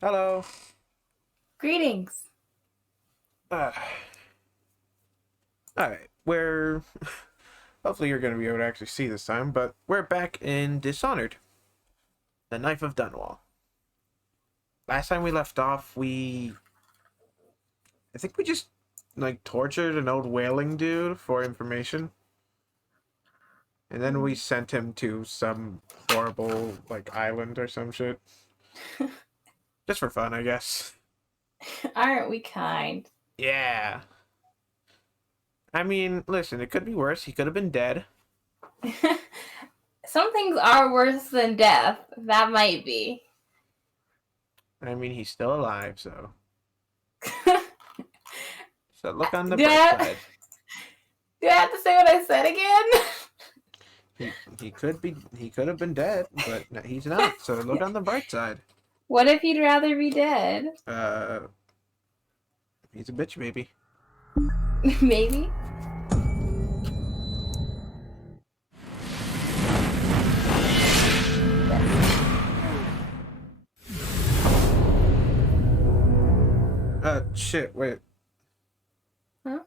Hello. Greetings. Uh, Alright, we're... Hopefully you're going to be able to actually see this time, but we're back in Dishonored. The Knife of Dunwall. Last time we left off, I think we just, like, tortured an old whaling dude for information. And then we sent him to some horrible, like, island or some shit. Just for fun, I guess. Aren't we kind? Yeah. I mean, listen, it could be worse. He could have been dead. Some things are worse than death. That might be. I mean, he's still alive, so... So look on the do, bright I, side. do I have to say what I said again? He could have been dead, but he's not. So look on the bright side. What if he'd rather be dead? Uh, he's a bitch baby. Maybe. Shit. Wait. Huh?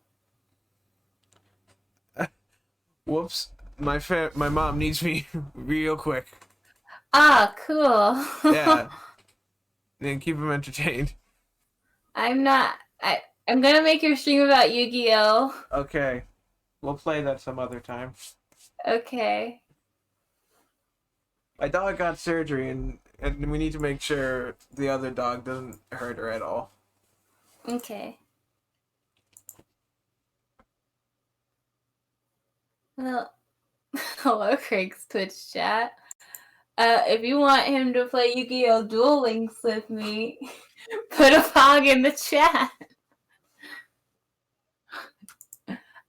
Whoops. My mom needs me real quick. Ah, cool. Yeah, and keep him entertained. I'm not. I'm gonna make your stream about Yu-Gi-Oh. Okay, we'll play that some other time. Okay. My dog got surgery, and we need to make sure the other dog doesn't hurt her at all. Okay. Well, hello, Craig's Twitch chat. If you want him to play Yu-Gi-Oh! Duel Links with me, put a fog in the chat.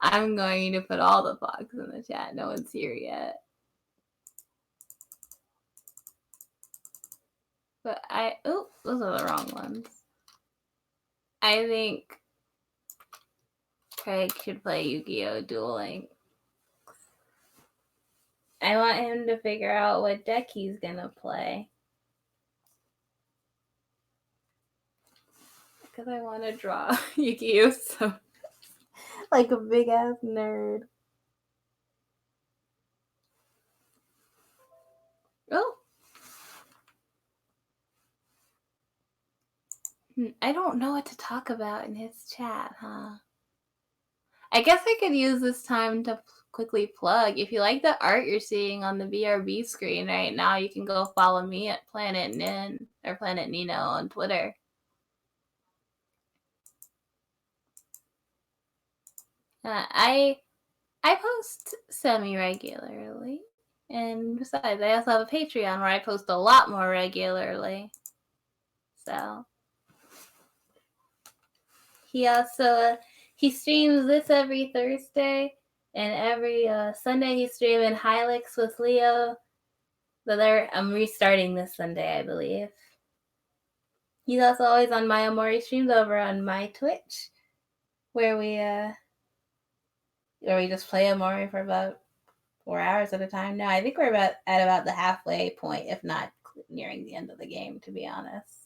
I'm going to put all the fogs in the chat. No one's here yet. But those are the wrong ones. I think Craig should play Yu-Gi-Oh! Duel Links. I want him to figure out what deck he's gonna play. Because I want to draw Yu-Gi-Oh! So like a big ass nerd. Oh. I don't know what to talk about in his chat, huh? I guess I could use this time to quickly plug. If you like the art you're seeing on the BRB screen right now, you can go follow me at Planet Nin or Planet Nino on Twitter. I post semi-regularly. And besides, I also have a Patreon where I post a lot more regularly. So he streams this every Thursday, and every Sunday he's streaming Hilux with Leo. I'm restarting this Sunday, I believe. He's also always on my Amori streams over on my Twitch, where we just play Amori for about 4 hours at a time now. I think we're at about the halfway point, if not nearing the end of the game, to be honest.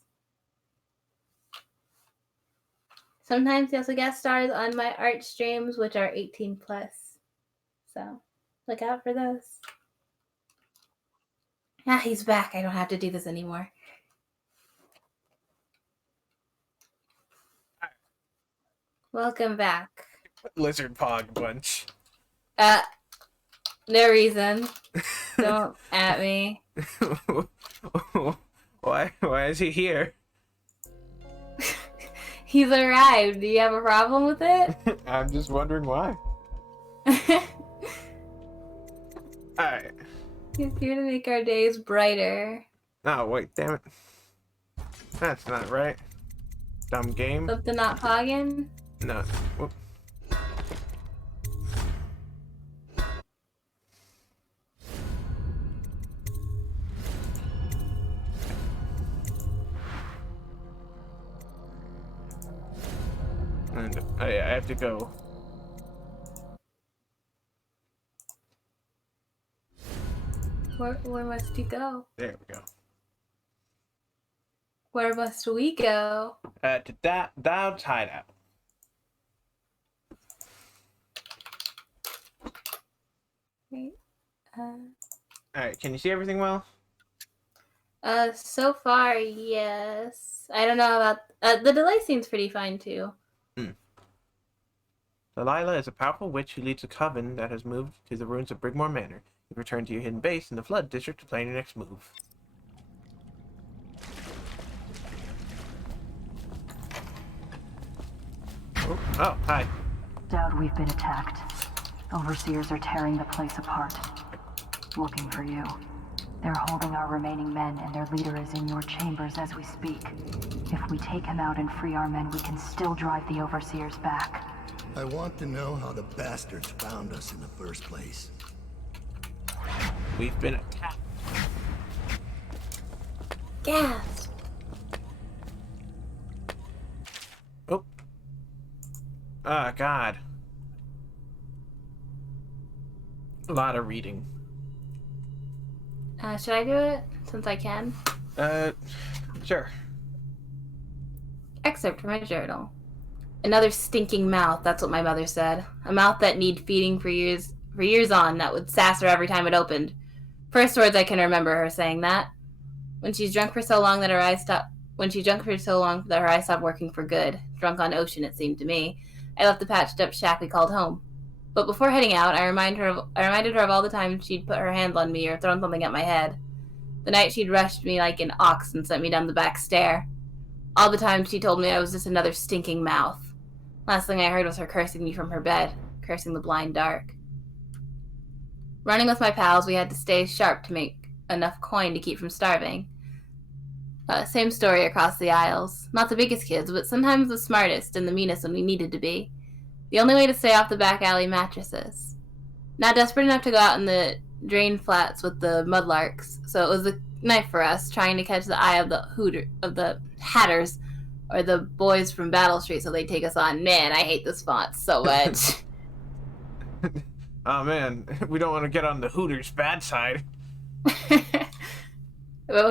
Sometimes he also guest stars on my art streams, which are 18 plus. So look out for those. Ah, he's back. I don't have to do this anymore. Welcome back. Lizard Pog bunch. No reason. Don't at me. Why is he here? He's arrived. Do you have a problem with it? I'm just wondering why. Alright. He's here to make our days brighter. Oh, wait, damn it. That's not right. Dumb game. Up to not pogging? No. Whoop. And I have to go. Where must you go? There we go. Where must we go? To Dowd's hideout. Wait, Alright, can you see everything well? So far, yes. I don't know about the delay seems pretty fine too. Delilah is a powerful witch who leads a coven that has moved to the ruins of Brigmore Manor. You return to your hidden base in the Flood District to plan your next move. Oh, hi. Dowd, we've been attacked. Overseers are tearing the place apart. Looking for you. They're holding our remaining men, and their leader is in your chambers as we speak. If we take him out and free our men, we can still drive the Overseers back. I want to know how the bastards found us in the first place. We've been attacked. Gas. Oh. Ah, God. A lot of reading. Should I do it since I can? Sure. Excerpt from my journal. Another stinking mouth, that's what my mother said. A mouth that need feeding for years on, that would sass her every time it opened. First words I can remember her saying that. When she's drunk for so long that her eyes stopped working for good. Drunk on ocean, it seemed to me. I left the patched up shack we called home. But before heading out, I reminded her of all the times she'd put her hands on me or thrown something at my head. The night she'd rushed me like an ox and sent me down the back stair. All the times she told me I was just another stinking mouth. Last thing I heard was her cursing me from her bed, cursing the blind dark. Running with my pals, we had to stay sharp to make enough coin to keep from starving. Same story across the aisles. Not the biggest kids, but sometimes the smartest and the meanest when we needed to be. The only way to stay off the back alley mattresses. Not desperate enough to go out in the drain flats with the mudlarks, so it was a knife for us, trying to catch the eye of the hatters, or the boys from Battle Street so they'd take us on. Man, I hate this font so much. Oh man, we don't want to get on the Hooters bad side. But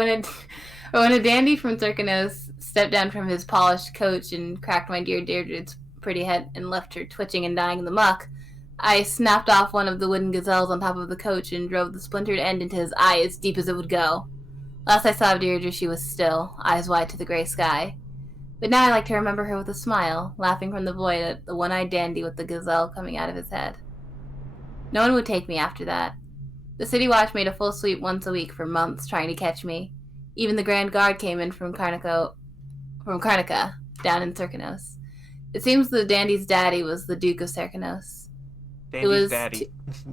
when a dandy from Thurkanos stepped down from his polished coach and cracked my dear Deirdre's pretty head and left her twitching and dying in the muck, I snapped off one of the wooden gazelles on top of the coach and drove the splintered end into his eye as deep as it would go. Last I saw of Deirdre, she was still, eyes wide to the gray sky. But now I like to remember her with a smile, laughing from the void at the one-eyed dandy with the gazelle coming out of his head. No one would take me after that. The city watch made a full sweep once a week for months, trying to catch me. Even the Grand Guard came in from Karnica, down in Thurkanos. It seems the dandy's daddy was the Duke of Thurkanos. Dandy's daddy.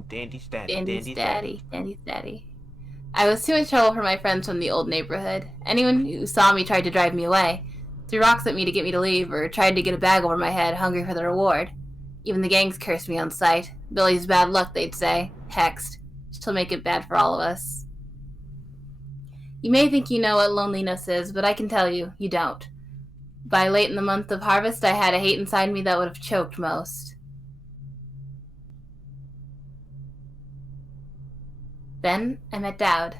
Dandy's daddy. Dandy's daddy. I was too much trouble for my friends from the old neighborhood. Anyone who saw me tried to drive me away, threw rocks at me to get me to leave, or tried to get a bag over my head, hungry for the reward. Even the gangs cursed me on sight. Billy's bad luck, they'd say. Hexed. She'll make it bad for all of us. You may think you know what loneliness is, but I can tell you, you don't. By late in the month of harvest, I had a hate inside me that would have choked most. Then I met Dowd.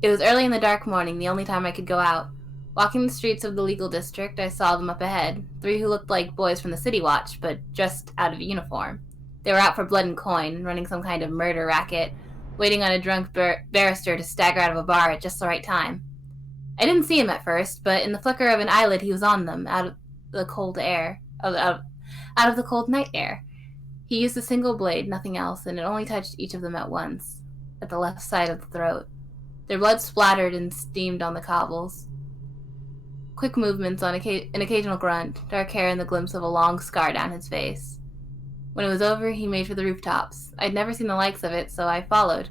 It was early in the dark morning, the only time I could go out. Walking the streets of the legal district, I saw them up ahead, 3 who looked like boys from the City Watch, but just out of uniform. They were out for blood and coin, running some kind of murder racket, waiting on a drunk barrister to stagger out of a bar at just the right time. I didn't see him at first, but in the flicker of an eyelid he was on them, out of the cold night air. He used a single blade, nothing else, and it only touched each of them at once, at the left side of the throat. Their blood splattered and steamed on the cobbles. Quick movements, an occasional grunt, dark hair, and the glimpse of a long scar down his face. When it was over, he made for the rooftops. I'd never seen the likes of it, so I followed.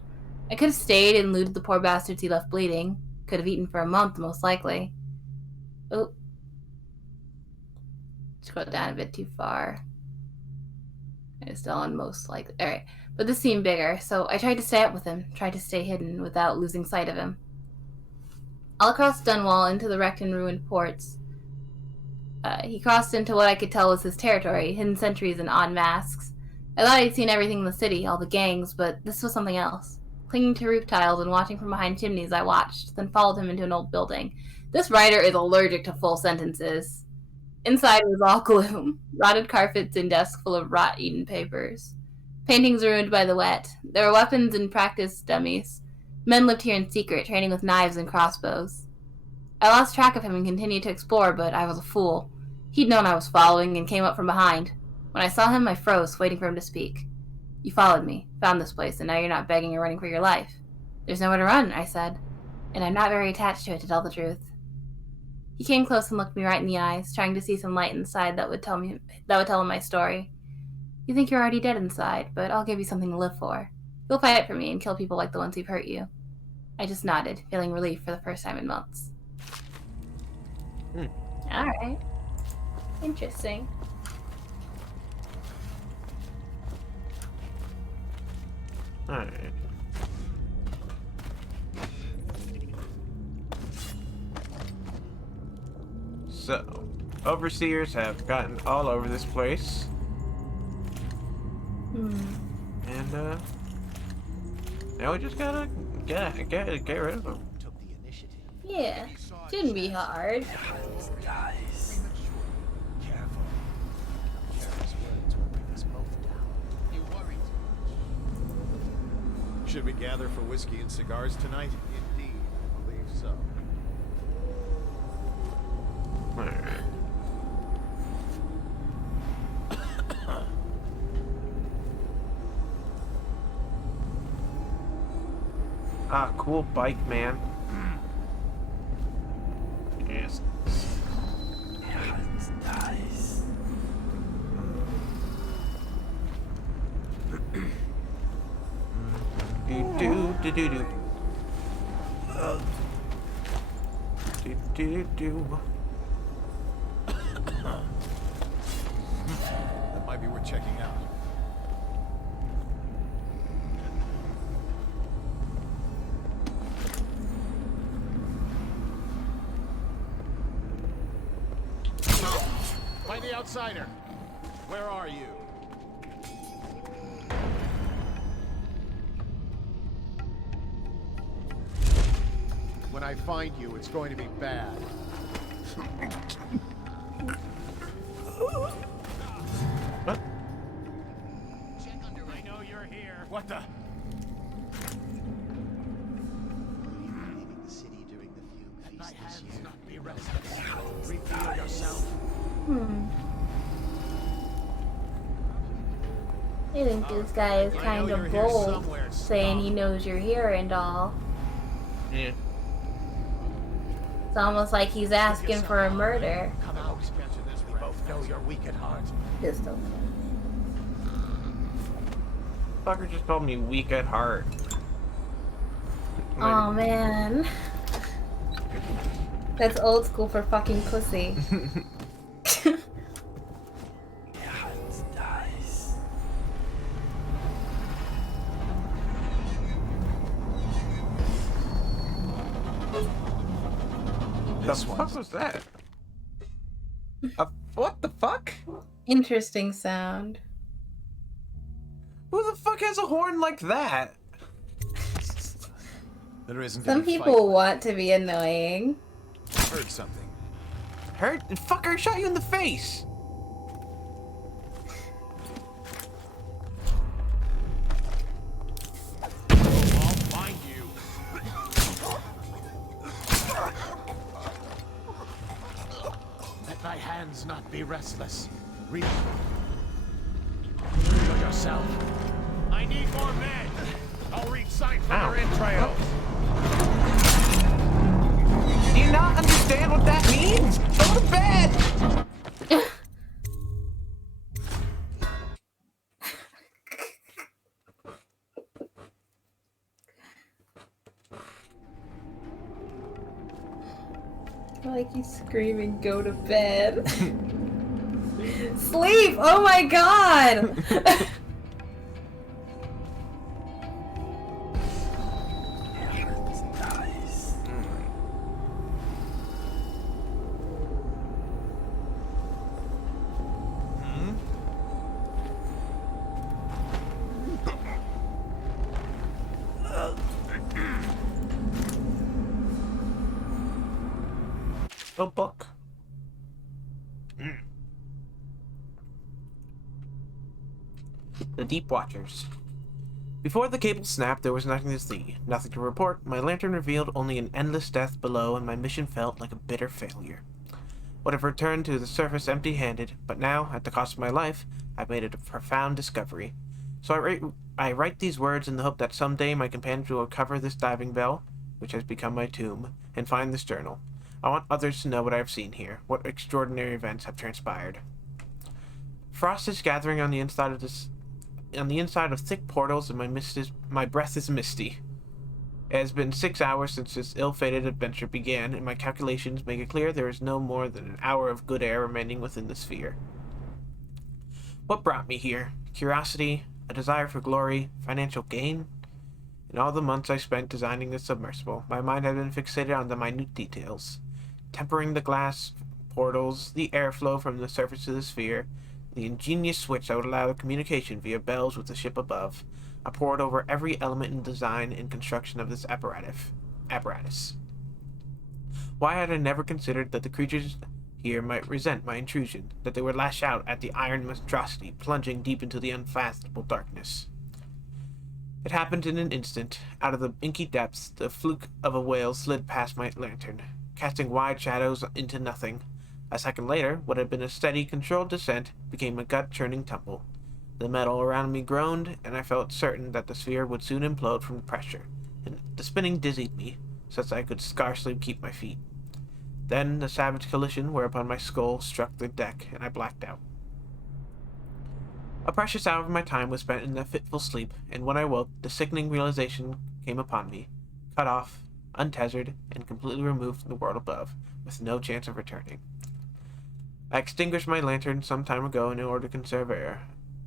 I could have stayed and looted the poor bastards he left bleeding. Could have eaten for a month, most likely. Oh. Scroll down a bit too far. It's still on most likely. Alright. But this seemed bigger, so I tried to stay up with him, tried to stay hidden without losing sight of him. All across Dunwall into the wrecked and ruined ports. He crossed into what I could tell was his territory, hidden sentries and odd masks. I thought I'd seen everything in the city, all the gangs, but this was something else. Clinging to roof tiles and watching from behind chimneys, I watched, then followed him into an old building. This writer is allergic to full sentences. Inside was all gloom, rotted carpets and desks full of rot-eaten papers. Paintings ruined by the wet. There were weapons and practice dummies. Men lived here in secret, training with knives and crossbows. I lost track of him and continued to explore, but I was a fool. He'd known I was following and came up from behind. When I saw him, I froze, waiting for him to speak. You followed me, found this place, and now you're not begging or running for your life. There's nowhere to run, I said, and I'm not very attached to it, to tell the truth. He came close and looked me right in the eyes, trying to see some light inside that would tell him my story. You think you're already dead inside, but I'll give you something to live for. You'll fight for me and kill people like the ones who've hurt you. I just nodded, feeling relief for the first time in months. Alright. Interesting. Alright. So, overseers have gotten all over this place. And, now we just gotta get rid of them. Yeah. Shouldn't be hard. Should we gather for whiskey and cigars tonight? Indeed, I believe so. Alright. Ah, cool bike, man. Yes. Yeah, it's nice. Do. That might be worth checking out. Find the outsider. Where are you? When I find you, it's going to be bad. What? I know you're here. What the? Leaving the city during the fugue feast this year. Not be restless. Reveal yourself. I think this guy is kind of bold, saying he knows you're here and all. Yeah. It's almost like he's asking for a murder. Come out. We both know you're weak at heart. Just don't. Fucker just called me weak at heart. Oh man. That's old school for fucking pussy. Yeah, it's nice. The fuck was that? What the fuck? Interesting sound. Who the fuck has a horn like that? There isn't Some any people want to be annoying. fight. Heard something. Hurt? Fucker shot you in the face! I'll find you. Let thy hands not be restless. Reveal yourself. I need more men. I'll read signs from Ow. their entrails. Do you not understand what that means? Go to bed! Like he's screaming, go to bed. Sleep! Oh my god! It's nice. A book. The Deep Watchers. Before the cable snapped, there was nothing to see, nothing to report. My lantern revealed only an endless death below, and my mission felt like a bitter failure. Would have returned to the surface empty-handed, but now, at the cost of my life, I've made a profound discovery. So I write these words in the hope that someday my companions will recover this diving bell, which has become my tomb, and find this journal. I want others to know what I have seen here, what extraordinary events have transpired. Frost is gathering on the inside of thick portals, and my breath is misty. It has been 6 hours since this ill-fated adventure began, and my calculations make it clear there is no more than an hour of good air remaining within the sphere. What brought me here? Curiosity, a desire for glory, financial gain? In all the months I spent designing this submersible, my mind had been fixated on the minute details. Tempering the glass portals, the airflow from the surface to the sphere, the ingenious switch that would allow communication via bells with the ship above. I pored over every element in design and construction of this apparatus. Why had I never considered that the creatures here might resent my intrusion, that they would lash out at the iron monstrosity plunging deep into the unfathomable darkness? It happened in an instant. Out of the inky depths, the fluke of a whale slid past my lantern, casting wide shadows into nothing. A second later, what had been a steady, controlled descent became a gut-churning tumble. The metal around me groaned, and I felt certain that the sphere would soon implode from pressure, and the spinning dizzied me, such that I could scarcely keep my feet. Then the savage collision whereupon my skull struck the deck, and I blacked out. A precious hour of my time was spent in a fitful sleep, and when I woke, the sickening realization came upon me, cut off, untethered, and completely removed from the world above, with no chance of returning. I extinguished my lantern some time ago in order to conserve air,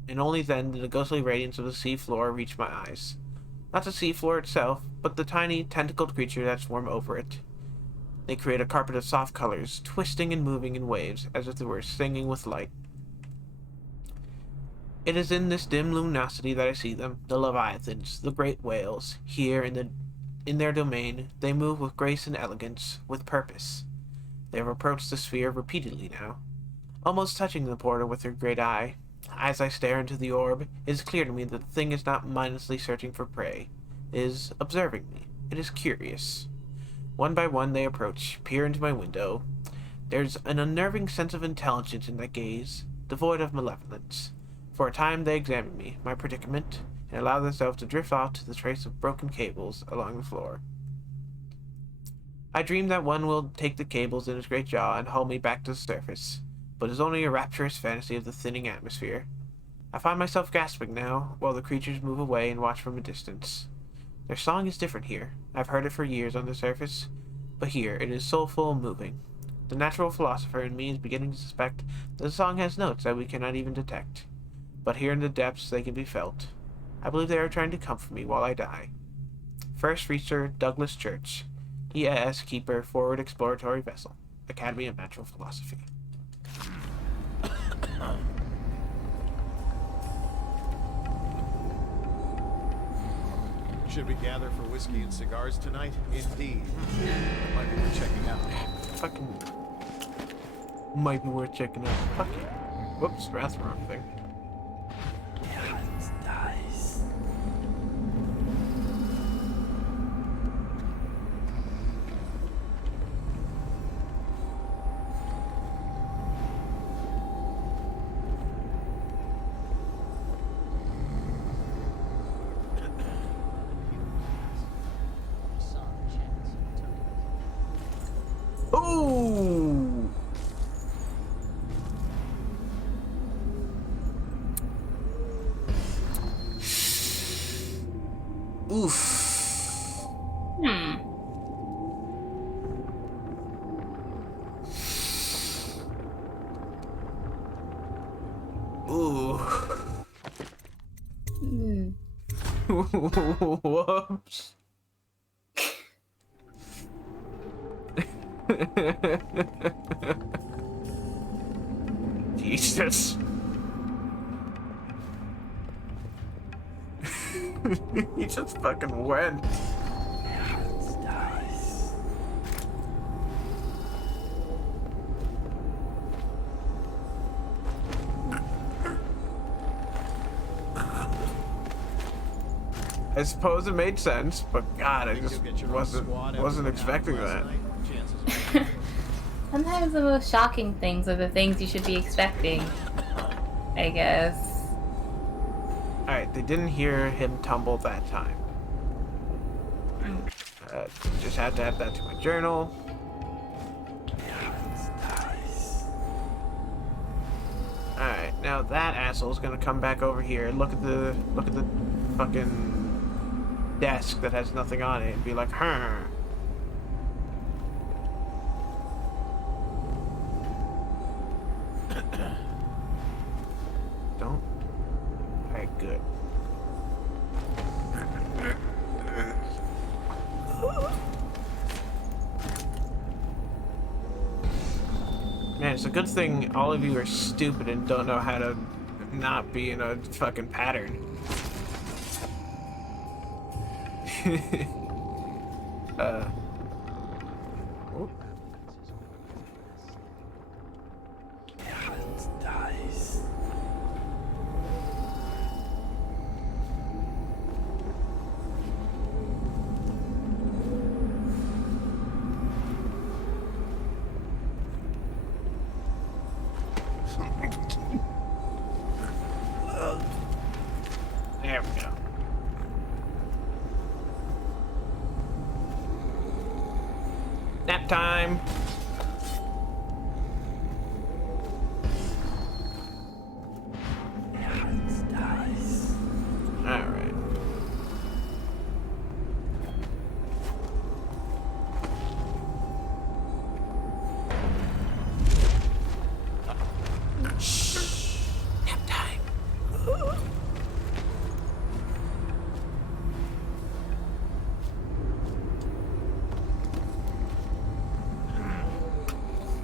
and only then did the ghostly radiance of the sea floor reach my eyes. Not the sea floor itself, but the tiny, tentacled creature that swarm over it. They create a carpet of soft colors, twisting and moving in waves, as if they were singing with light. It is in this dim luminosity that I see them, the leviathans, the great whales. Here, in their domain, they move with grace and elegance, with purpose. They have approached the sphere repeatedly now, almost touching the portal with their great eye. As I stare into the orb, it is clear to me that the thing is not mindlessly searching for prey. It is observing me. It is curious. One by one they approach, peer into my window. There's an unnerving sense of intelligence in that gaze, devoid of malevolence. For a time they examine me, my predicament, and allow themselves to drift off to the trace of broken cables along the floor. I dream that one will take the cables in his great jaw and haul me back to the surface, but is only a rapturous fantasy of the thinning atmosphere. I find myself gasping now, while the creatures move away and watch from a distance. Their song is different here. I've heard it for years on the surface, but here it is soulful and moving. The natural philosopher in me is beginning to suspect that the song has notes that we cannot even detect, but here in the depths they can be felt. I believe they are trying to comfort me while I die. First Reacher, Douglas Church, EAS Keeper, Forward Exploratory Vessel, Academy of Natural Philosophy. Should we gather for whiskey and cigars tonight? Indeed. It might be worth checking out. Fucking might be worth checking out. Fucking. Whoops, that's the wrong thing. Ooh! Oof. Ooh. Whoops. Jesus. He just fucking went. I suppose it made sense, but God, I Think just you'll get your own wasn't squad after wasn't what happened expecting last that. night? Chances are. Sometimes the most shocking things are the things you should be expecting, I guess. Alright, they didn't hear him tumble that time. Just have to add that to my journal. Alright, now that asshole's gonna come back over here and look at the fucking desk that has nothing on it and be like, huh. Don't. Alright, good. Man, it's a good thing all of you are stupid and don't know how to not be in a fucking pattern. Oh. There we go. Nap time. All right. Shh. Nap time.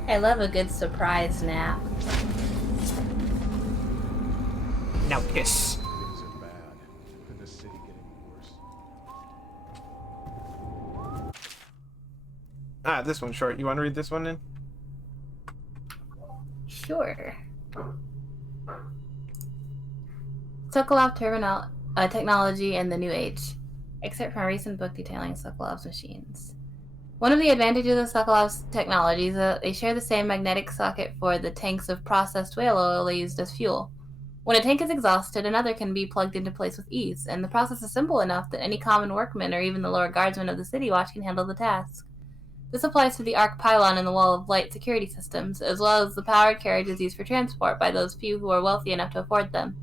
I love a good surprise nap. Now piss. Things are bad, and the city getting worse. Ah, this one's short. You want to read this one in? Sure. Sokolov terminal technology in the New Age. Excerpt from a recent book detailing Sokolov's machines. One of the advantages of Sokolov's technology is that they share the same magnetic socket for the tanks of processed whale oil they used as fuel. When a tank is exhausted, another can be plugged into place with ease, and the process is simple enough that any common workman or even the lower guardsmen of the city watch can handle the task. This applies to the arc pylon and the wall of light security systems, as well as the powered carriages used for transport by those few who are wealthy enough to afford them.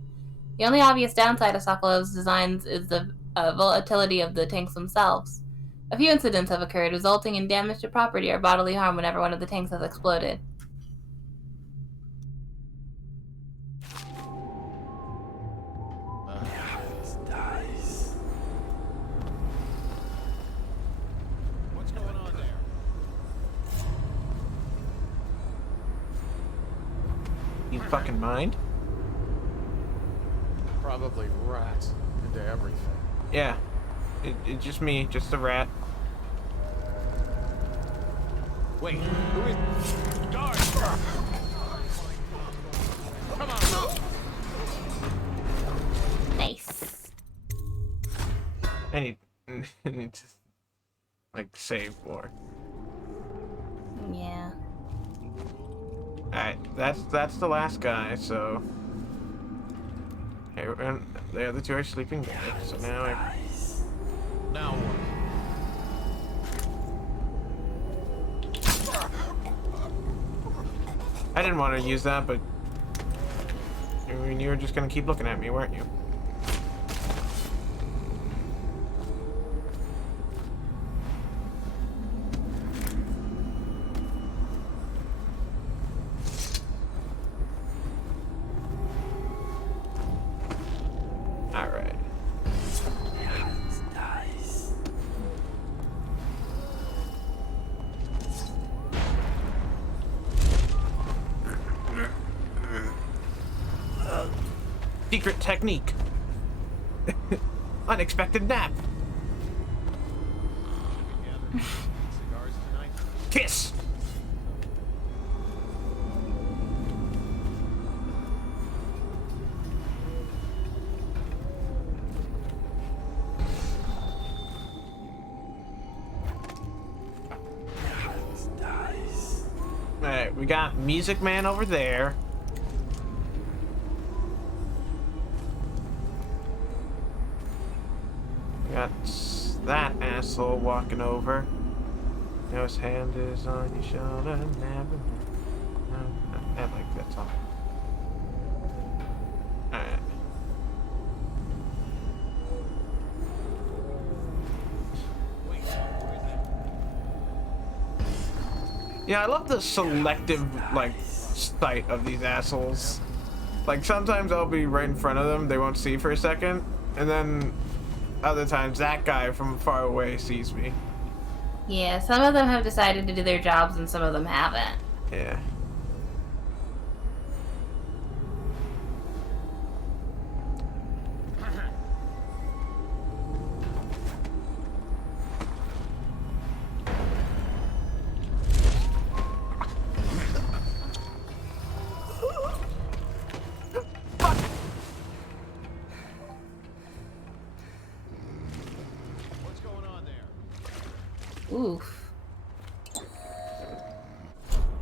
The only obvious downside of Sokolov's designs is the volatility of the tanks themselves. A few incidents have occurred, resulting in damage to property or bodily harm whenever one of the tanks has exploded. What's going on there? You fucking mind? Probably rats into everything. Yeah. It's just me, just a rat. Wait, who is... Guard! Come on! Nice. I need to like save more. Yeah. Alright, that's the last guy, so and the other two are sleeping there. So now Now what? I didn't want to use that, but I mean, you were just gonna keep looking at me, weren't you? All right. Secret technique. Unexpected nap. Cigars tonight? Kiss. We got Music Man over there. We got that asshole walking over. Now his hand is on your shoulder. Never. I like that song. Alright. Yeah, I love the selective, like, sight of these assholes. Like, sometimes I'll be right in front of them, they won't see for a second, and then other times that guy from far away sees me. Yeah, some of them have decided to do their jobs and some of them haven't. Yeah. What's going on there? Oof.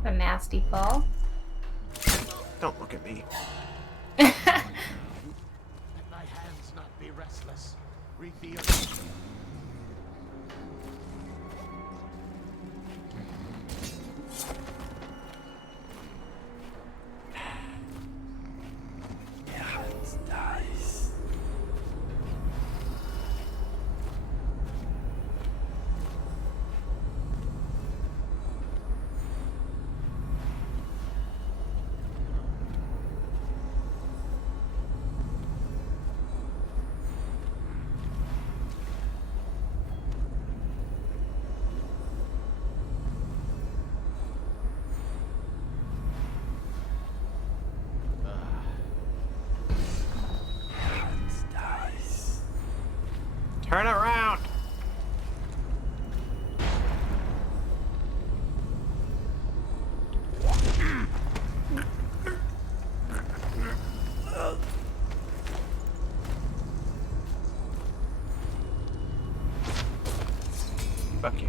A nasty fall. Don't look at me. Let thy hands not be restless. Reveal. Turn around! Fuck you.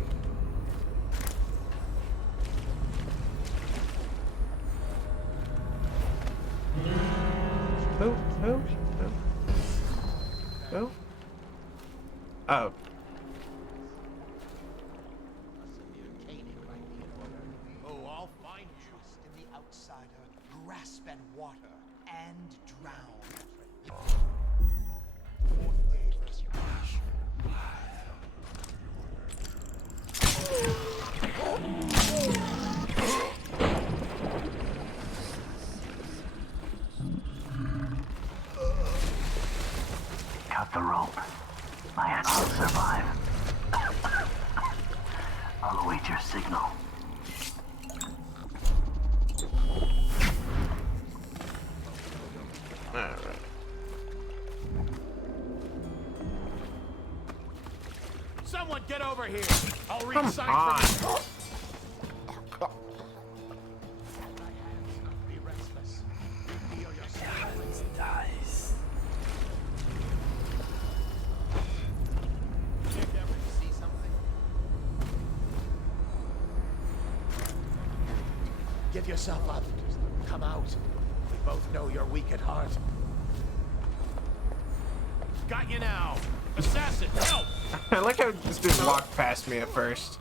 Who? Oh. Oh, I'll find you. Trust in the outsider, grasp at water, and drown. Cut the rope. My aunt will survive. I'll await your signal. Alright. Someone get over here. I'll read Come signs on. from you. Thy hands not be restless. Reveal yourself. Check ever to see something. Give yourself up. Come out. We both know you're weak at heart. Got you now. Assassin, help! I like how this dude walked past me at first.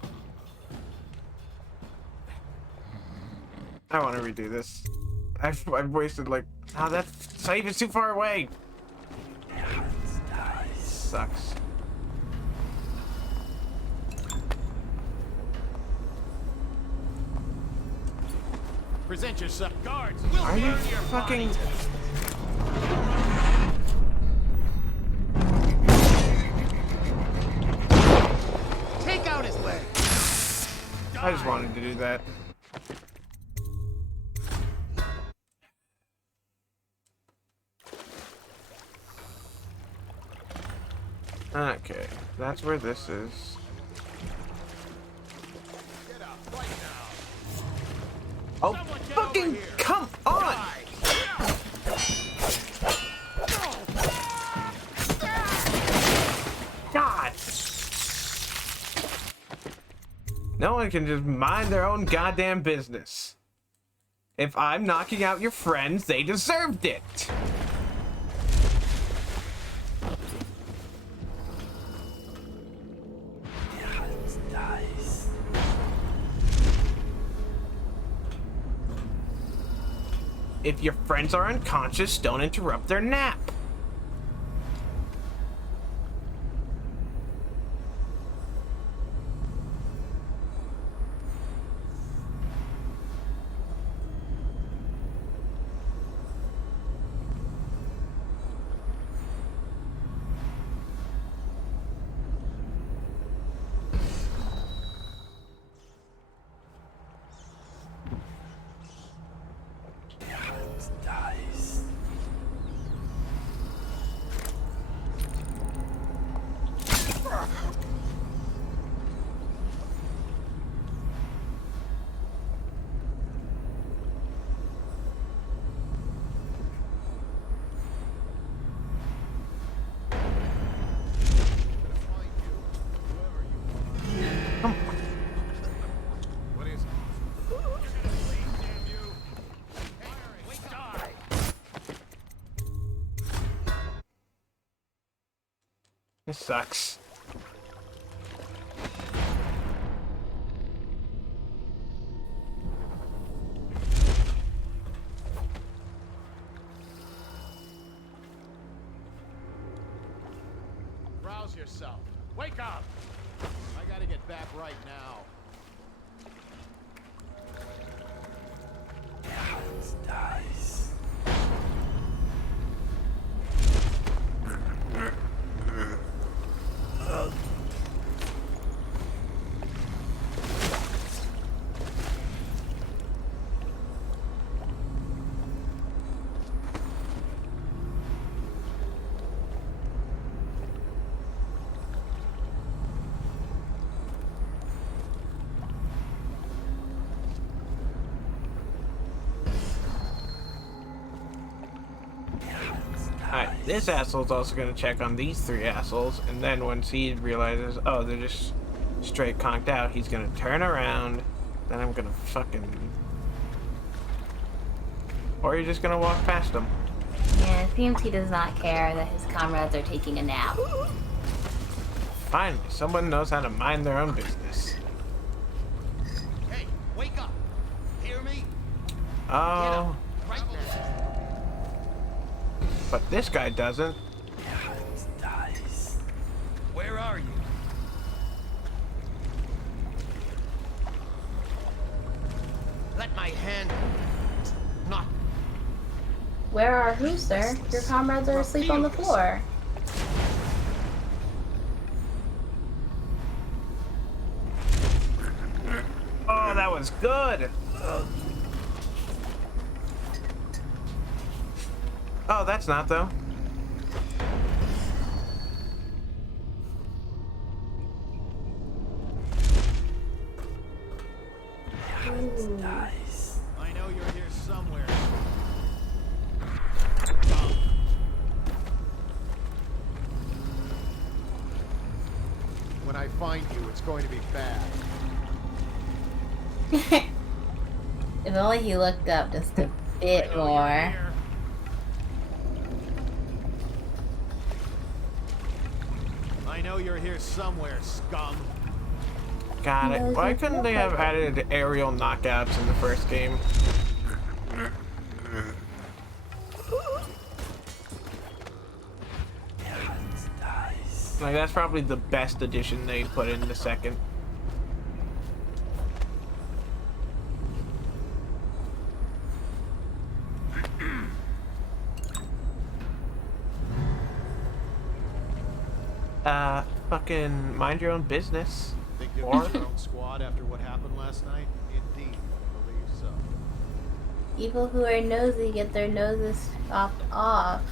I want to redo this. I've wasted like... Oh, that save is too far away! Sucks. Present yourself. Guards, we'll Are you burn your fucking... body. Take out his leg. I just wanted to do that. Okay, that's where this is. Get up right now. Oh, Someone get fucking over here. come on! God! No one can just mind their own goddamn business. If I'm knocking out your friends, they deserved it. If your friends are unconscious, don't interrupt their nap. What is it? Damn you! Hey, wait, die! This sucks. Rouse yourself. Wake up! I gotta get back right now. Alright, this asshole's also gonna check on these three assholes, and then once he realizes, oh, they're just straight conked out, he's gonna turn around, then I'm gonna fucking... Or you're just gonna walk past him. Yeah, it seems he does not care that his comrades are taking a nap. Finally, someone knows how to mind their own business. Hey, wake up! Hear me? Oh, Right now. but this guy doesn't. Where are you? Let my hand not. Where are who, sir? Your comrades are asleep on the floor. Oh, that was good. Oh, that's not though. I know you're here somewhere. When I find you, it's going to be bad. If only he looked up just a bit more. Here. I know you're here somewhere, scum. Got it. Why couldn't they have added aerial knockouts in the first game? Like, that's probably the best addition they put in the second. Fucking mind your own business. Think you'll Or- get your own squad after what happened last night? Indeed, I believe so. People who are nosy get their noses chopped off.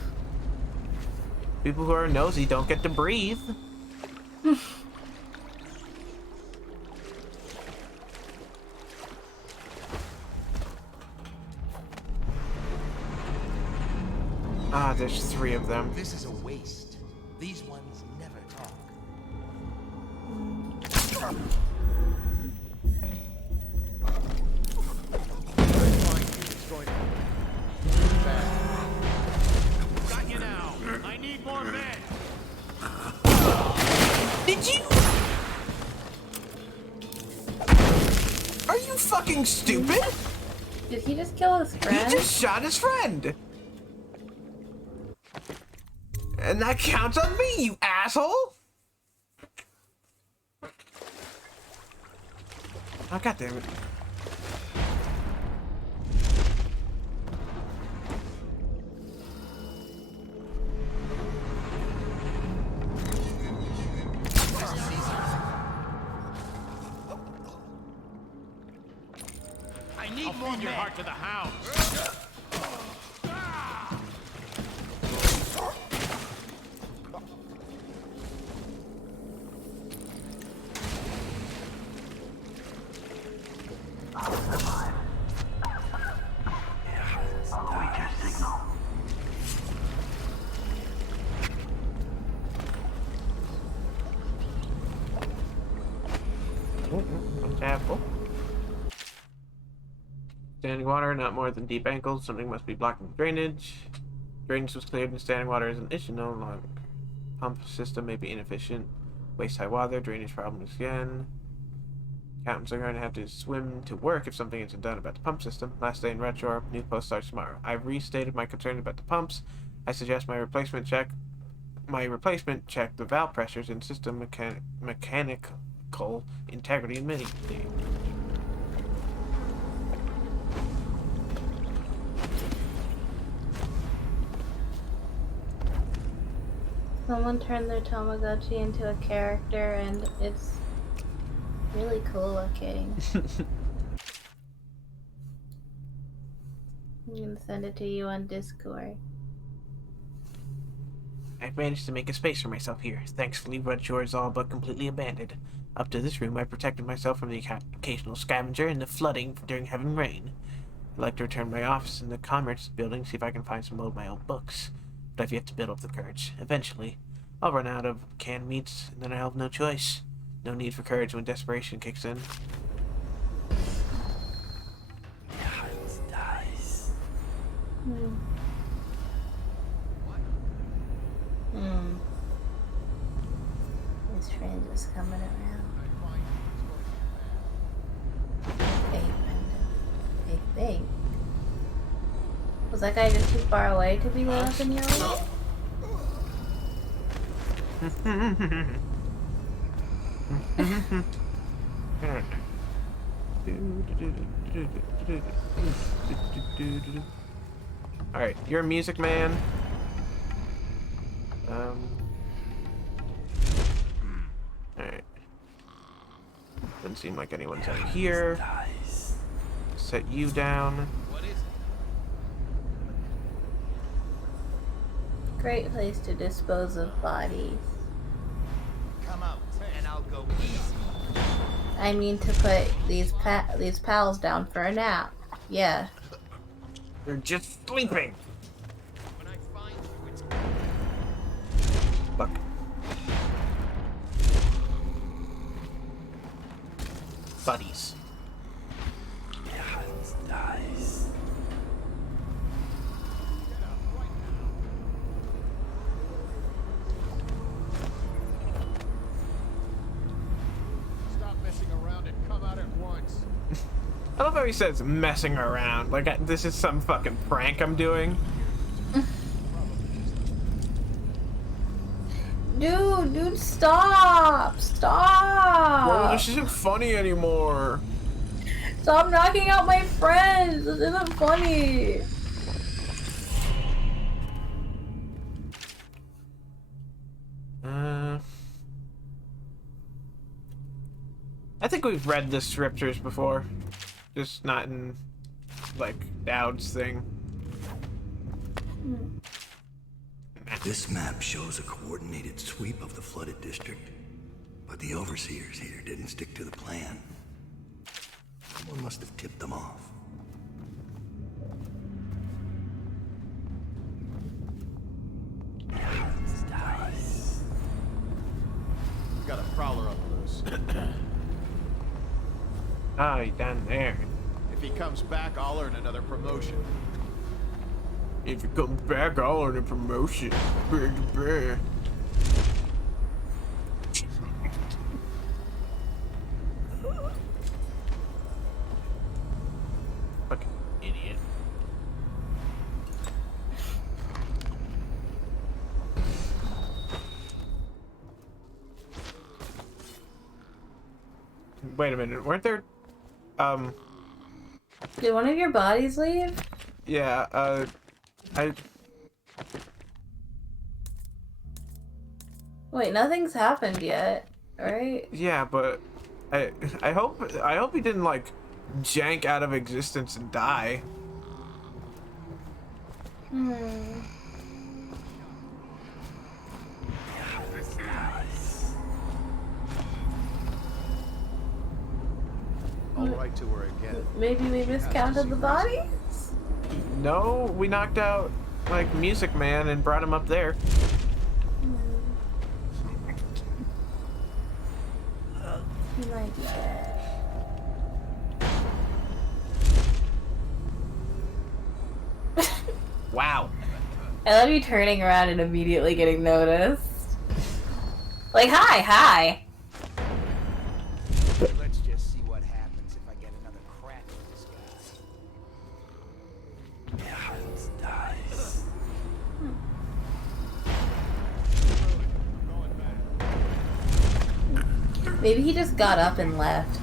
People who are nosy don't get to breathe. Ah, there's three of them. This is a waste. These ones never talk. When I find you, it's fucking stupid? Did he just kill his He friend? just shot his friend. And that counts on me, you asshole! Oh, God damn it. I need more your heart to the hounds. Await your signal. What's apple? Standing water, not more than deep ankles. Something must be blocking drainage. Drainage was cleared and standing water is an issue no longer. Pump system may be inefficient. Waist high water, drainage problems again. Accountants are going to have to swim to work if something isn't done about the pump system. Last day in retro, new post starts tomorrow. I've restated my concern about the pumps. I suggest my replacement check the valve pressures and system mechanical integrity immediately. Someone turned their Tamagotchi into a character and it's really cool looking. I'm gonna send it to you on Discord. I've managed to make a space for myself here. Thankfully, Red Shore is all but completely abandoned. Up to this room, I protected myself from the occasional scavenger and the flooding during heavy rain. I'd like to return to my office in the Commerce building, see if I can find some of my old books. But I've yet to build up the courage. Eventually, I'll run out of canned meats, and then I'll have no choice. No need for courage when desperation kicks in. Hmm. Hmm. His friend is coming around. Hey, Brenda. Hey, think. Was that guy just too far away to be lit up in your way? Alright, you're a music man. Alright. Doesn't seem like anyone's out here. Set you down. Great place to dispose of bodies. Come out, and I'll go easy. I mean to put these pals down for a nap. Yeah. You're just sleeping. When I find you, it's Fuck. Buddies. Stop messing around and come out at once. I love how he says messing around. Like, this is some fucking prank I'm doing. Dude, stop! Stop! Well, this isn't funny anymore. Stop knocking out my friends! This isn't funny! I think we've read the scriptures before. Just not in, like, Dowd's thing. This map shows a coordinated sweep of the flooded district, but the overseers here didn't stick to the plan. Someone must have tipped them off. We got a prowler on the loose. Ah, he's down there. If he comes back, I'll earn another promotion. If he comes back, I'll earn a promotion. Brr. wait a minute. Weren't there... Did one of your bodies leave? Yeah, I... Wait, nothing's happened yet, right? Yeah, but... I hope he didn't, like, jank out of existence and die. Hmm. I'll write to her again. Maybe we miscounted the bodies? No, we knocked out, like, Music Man and brought him up there. He might be dead. Wow. I love you turning around and immediately getting noticed. Like, hi. Let's just see what happens if I get another crack at this guy. Maybe he just got up and left.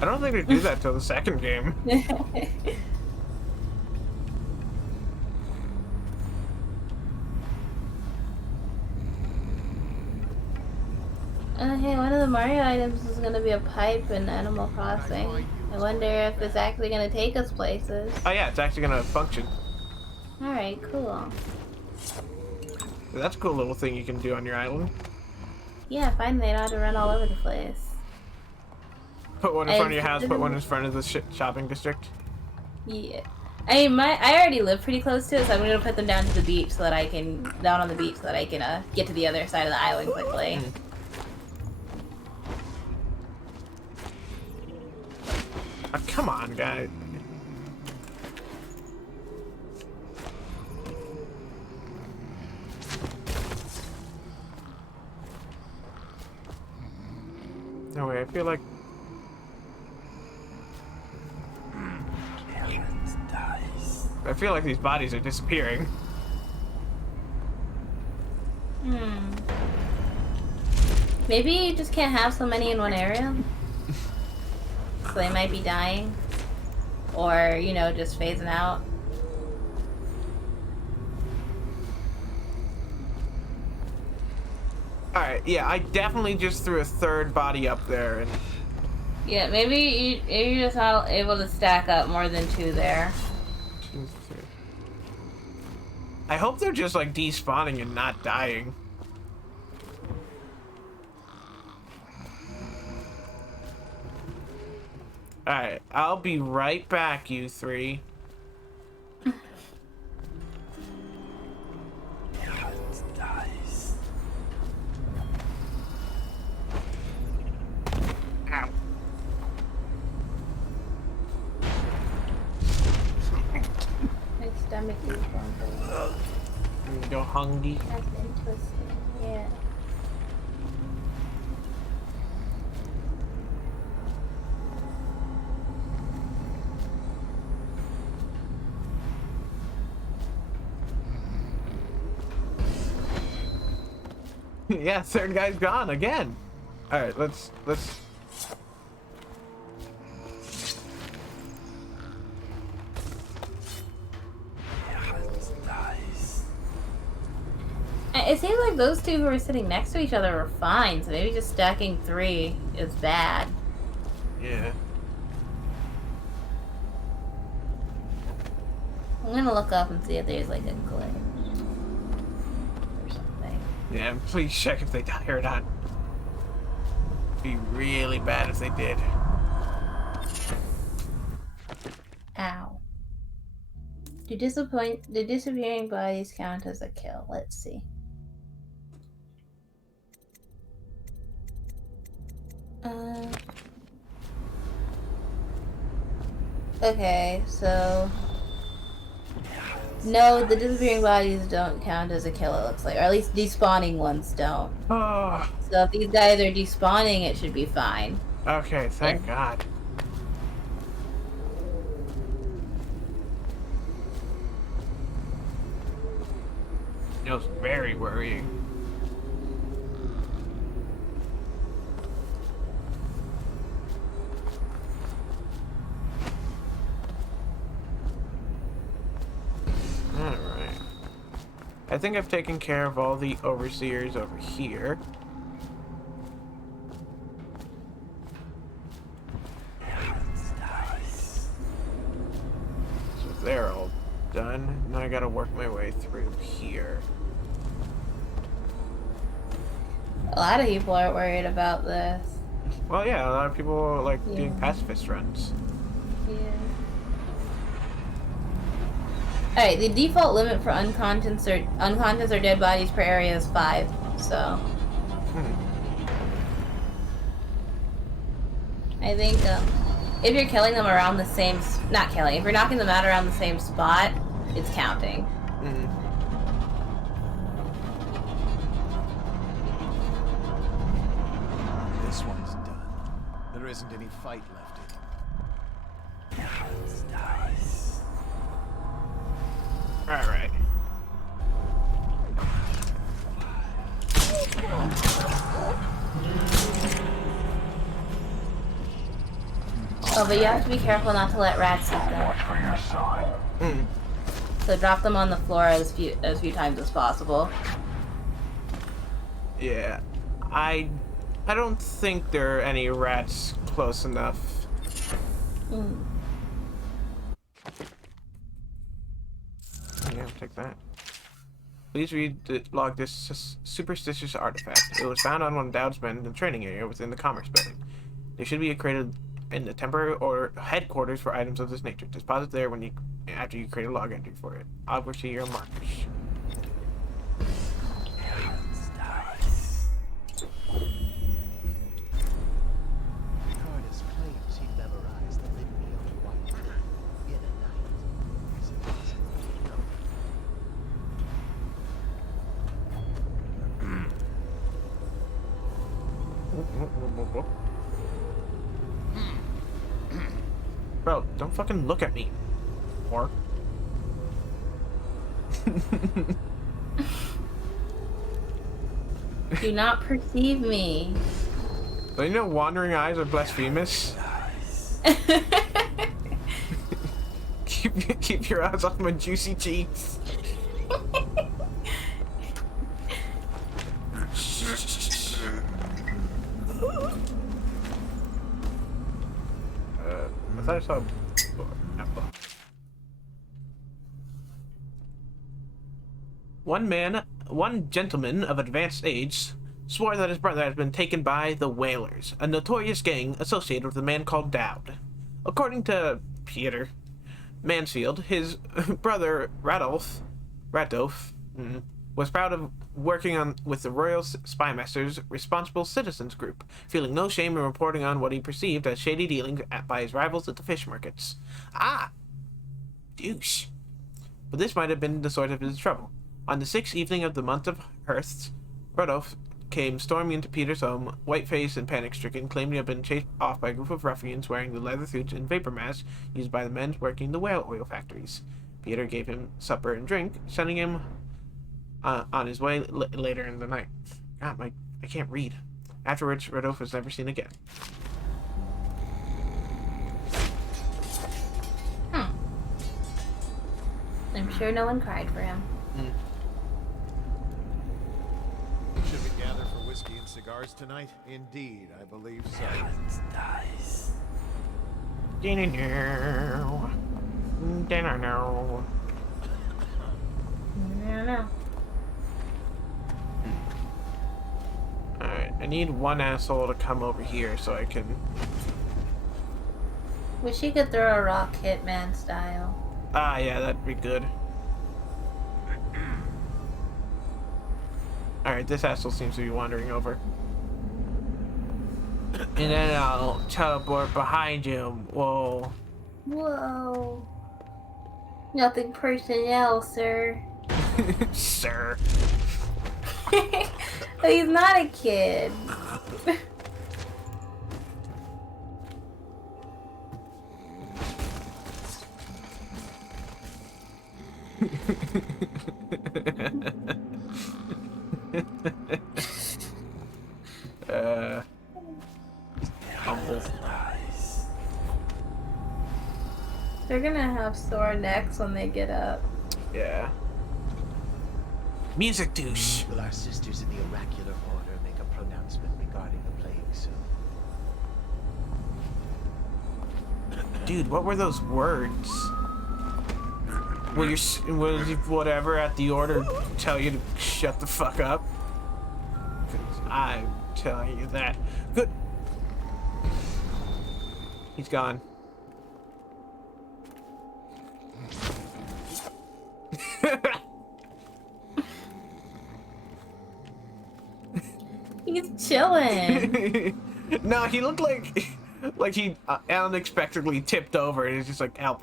I don't think they do that till the second game. Hey, one of the Mario items is gonna be a pipe in Animal Crossing. I wonder if it's actually gonna take us places. Oh yeah, it's actually gonna function. Alright, cool. That's a cool little thing you can do on your island. Yeah, finally I don't have to run all over the place. Put one in front of your house, put one in front of the shopping district. Yeah. I mean, I already live pretty close to it, so I'm gonna put them down to the beach so that I can, down on the beach so that I can get to the other side of the island quickly. Oh, come on, guys. No way, I feel like... I feel like these bodies are disappearing. Maybe you just can't have so many in one area. So they might be dying. Or, you know, just phasing out. Alright, yeah, I definitely just threw a third body up there and... Yeah, maybe you're just not able to stack up more than 2 there. 2, 3. I hope they're just like despawning and not dying. Alright, I'll be right back, you 3. Ow. My stomach is bumping. Go hungry. I've been twisting. Yeah. Yeah, third guy's gone again. Alright, let's... It seems like those 2 who were sitting next to each other were fine, so maybe just stacking 3 is bad. Yeah. I'm gonna look up and see if there's like a glitch or something. Yeah, please check if they die or not. It'd be really bad if they did. Ow. Do disappearing bodies count as a kill? Let's see. Okay, so... No, the disappearing bodies don't count as a kill, it looks like. Or at least despawning ones don't. Oh, So if these guys are despawning, it should be fine. okay, thank God. It was very worrying. I think I've taken care of all the overseers over here. So they're all done. Now I gotta work my way through here. A lot of people are worried about this. Well, yeah, a lot of people are like doing Yeah. pacifist runs. Yeah. Alright, the default limit for unconscious or dead bodies per area is 5. So I think if you're killing them around the same, not killing, if you're knocking them out around the same spot, it's counting. This one's done. There isn't any fight left in him. All right. Oh, but you have to be careful not to let rats eat them. Watch for your sign. So drop them on the floor as few times as possible. Yeah, I don't think there are any rats close enough. Yeah, I'll take that. Please read the log this superstitious artifact. It was found on one of Dowd's men in the training area within the commerce building. There should be created in the temporary or headquarters for items of this nature. Deposit there after you create a log entry for it. I'll oversee your markers. Cardus claims he memorized the litany of the white in a night. Is it possible? Bro, don't fucking look at me. Or Do not perceive me. do you know wandering eyes are blasphemous? keep your eyes off my juicy cheeks. I thought I saw a book. One gentleman of advanced age swore that his brother had been taken by the Whalers, a notorious gang associated with a man called Dowd. According to Peter Mansfield, his brother Radolf was proud of working with the Royal Spymaster's Responsible Citizens Group, feeling no shame in reporting on what he perceived as shady dealings by his rivals at the fish markets. Ah! Douche. But this might have been the source of his trouble. On the 6th evening of the month of Hearths, Rudolph came storming into Peter's home, white-faced and panic-stricken, claiming to have been chased off by a group of ruffians wearing the leather suits and vapor masks used by the men working the whale oil factories. Peter gave him supper and drink, sending him on his way later in the night. God, I can't read. Afterwards, Rudolph was never seen again. I'm sure no one cried for him. Should we gather for whiskey and cigars tonight? Indeed, I believe so. No. I don't know. Alright, I need one asshole to come over here so I can... Wish you could throw a rock Hitman style. Ah, yeah, that'd be good. Alright, this asshole seems to be wandering over. And then I'll teleport behind him. Whoa. Whoa. Nothing personnel, sir. Sir. But he's not a kid. Humble. They're gonna have sore necks when they get up. Yeah. Music douche. Will our sisters in the oracular order make a pronouncement regarding the plague soon? Dude, what were those words? Will whatever at the order tell you to shut the fuck up? 'Cause I'm telling you that. Good. He's gone. He's chilling. No, he looked like he unexpectedly tipped over and he's just like, help.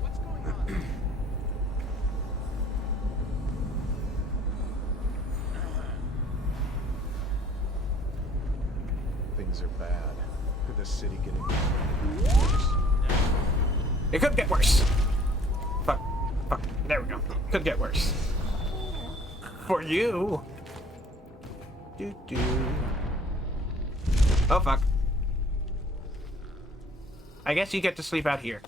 What's going on? Things are bad. Could the city get worse? It could get worse. Fuck. Fuck. There we go. Could get worse. For you. Doo-doo. Oh, fuck. I guess you get to sleep out here.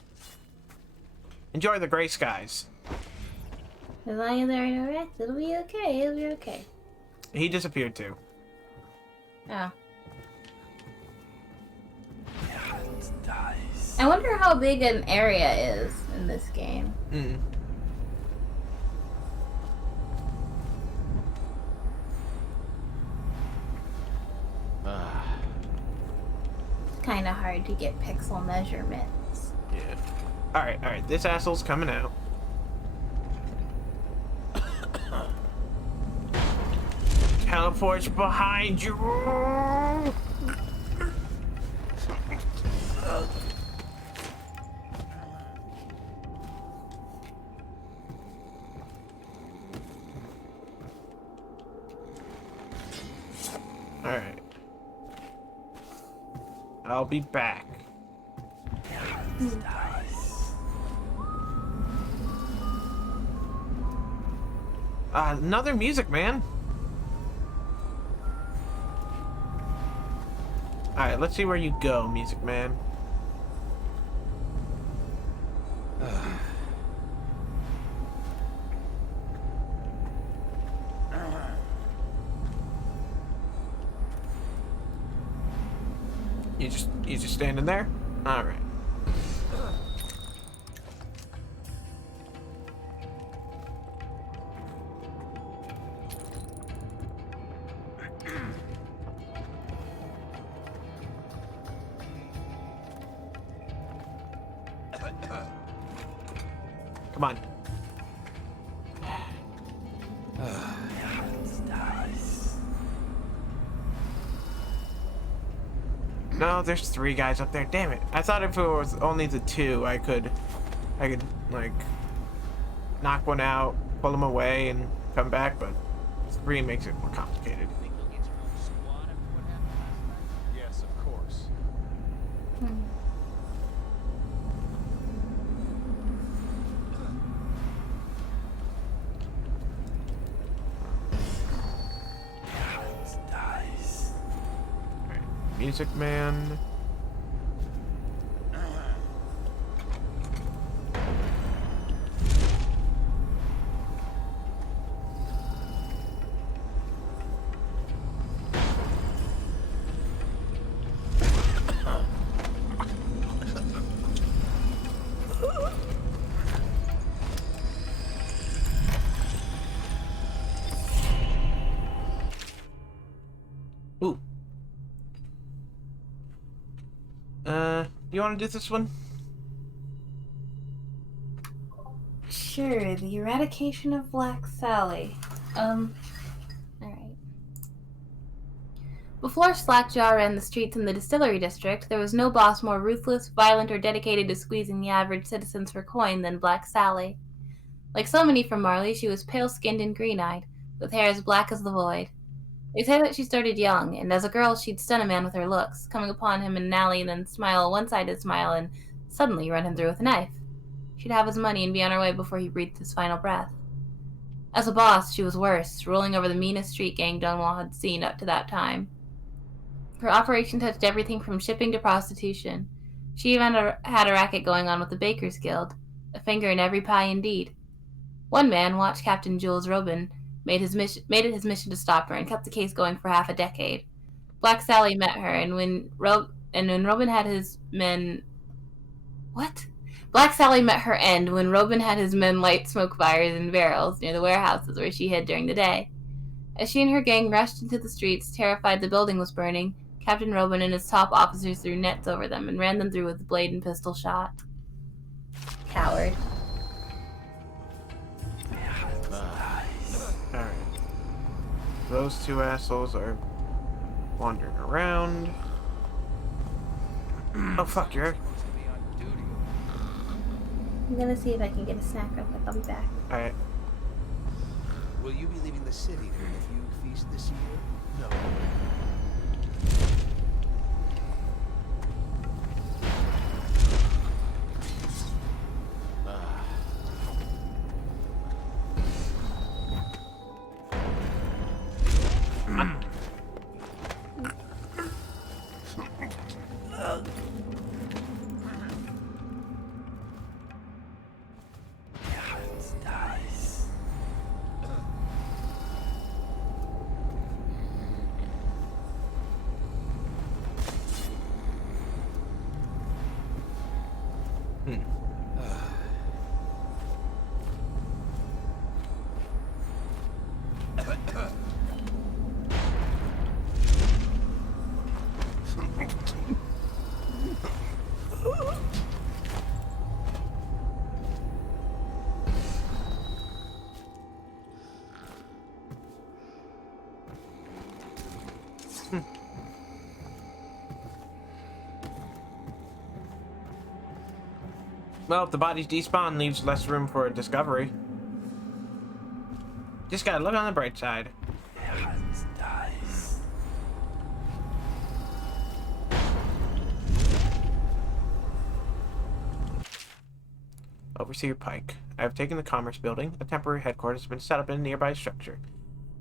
Enjoy the gray skies. As long as there are no rats, it'll be okay. It'll be okay. He disappeared too. Oh. I wonder how big an area is in this game. Mm. It's kind of hard to get pixel measurements. Yeah. Alright. This asshole's coming out. Teleport's behind you. Alright. I'll be back. Another music, man. Alright, let's see where you go, music man. You just standing there? Alright. Come on. No, there's 3 guys up there. Damn it. I thought if it was only the 2, I could like knock one out, pull them away and come back, but 3 makes it more complicated. Think you'll get your own squad after what happened last night? Yes, of course. Music man. Ooh. You want to do this one? Sure, the eradication of Black Sally. Alright. Before Slackjaw ran the streets in the distillery district, there was no boss more ruthless, violent, or dedicated to squeezing the average citizens for coin than Black Sally. Like so many from Marley, she was pale-skinned and green-eyed, with hair as black as the void. They say that she started young, and as a girl she'd stun a man with her looks, coming upon him in an alley and then smile a one-sided smile and suddenly run him through with a knife. She'd have his money and be on her way before he breathed his final breath. As a boss, she was worse, ruling over the meanest street gang Dunwall had seen up to that time. Her operation touched everything from shipping to prostitution. She even had a racket going on with the Bakers Guild, a finger in every pie indeed. One man, Watch Captain Jules Robin, made it his mission to stop her and kept the case going for half a decade. Black Sally met her, and when Robin had his men... What? Black Sally met her end when Robin had his men light smoke fires in barrels near the warehouses where she hid during the day. As she and her gang rushed into the streets, terrified the building was burning, Captain Robin and his top officers threw nets over them and ran them through with blade and pistol shot. Coward. Alright. Those two assholes are wandering around. Oh fuck, you're... I'm gonna see if I can get a snack real quick. I'll be back. Alright. Will you be leaving the city during a few feast this year? No. Well, if the bodies despawn, leaves less room for a discovery. Just gotta look on the bright side. Overseer Pike. I have taken the Commerce Building. A temporary headquarters has been set up in a nearby structure.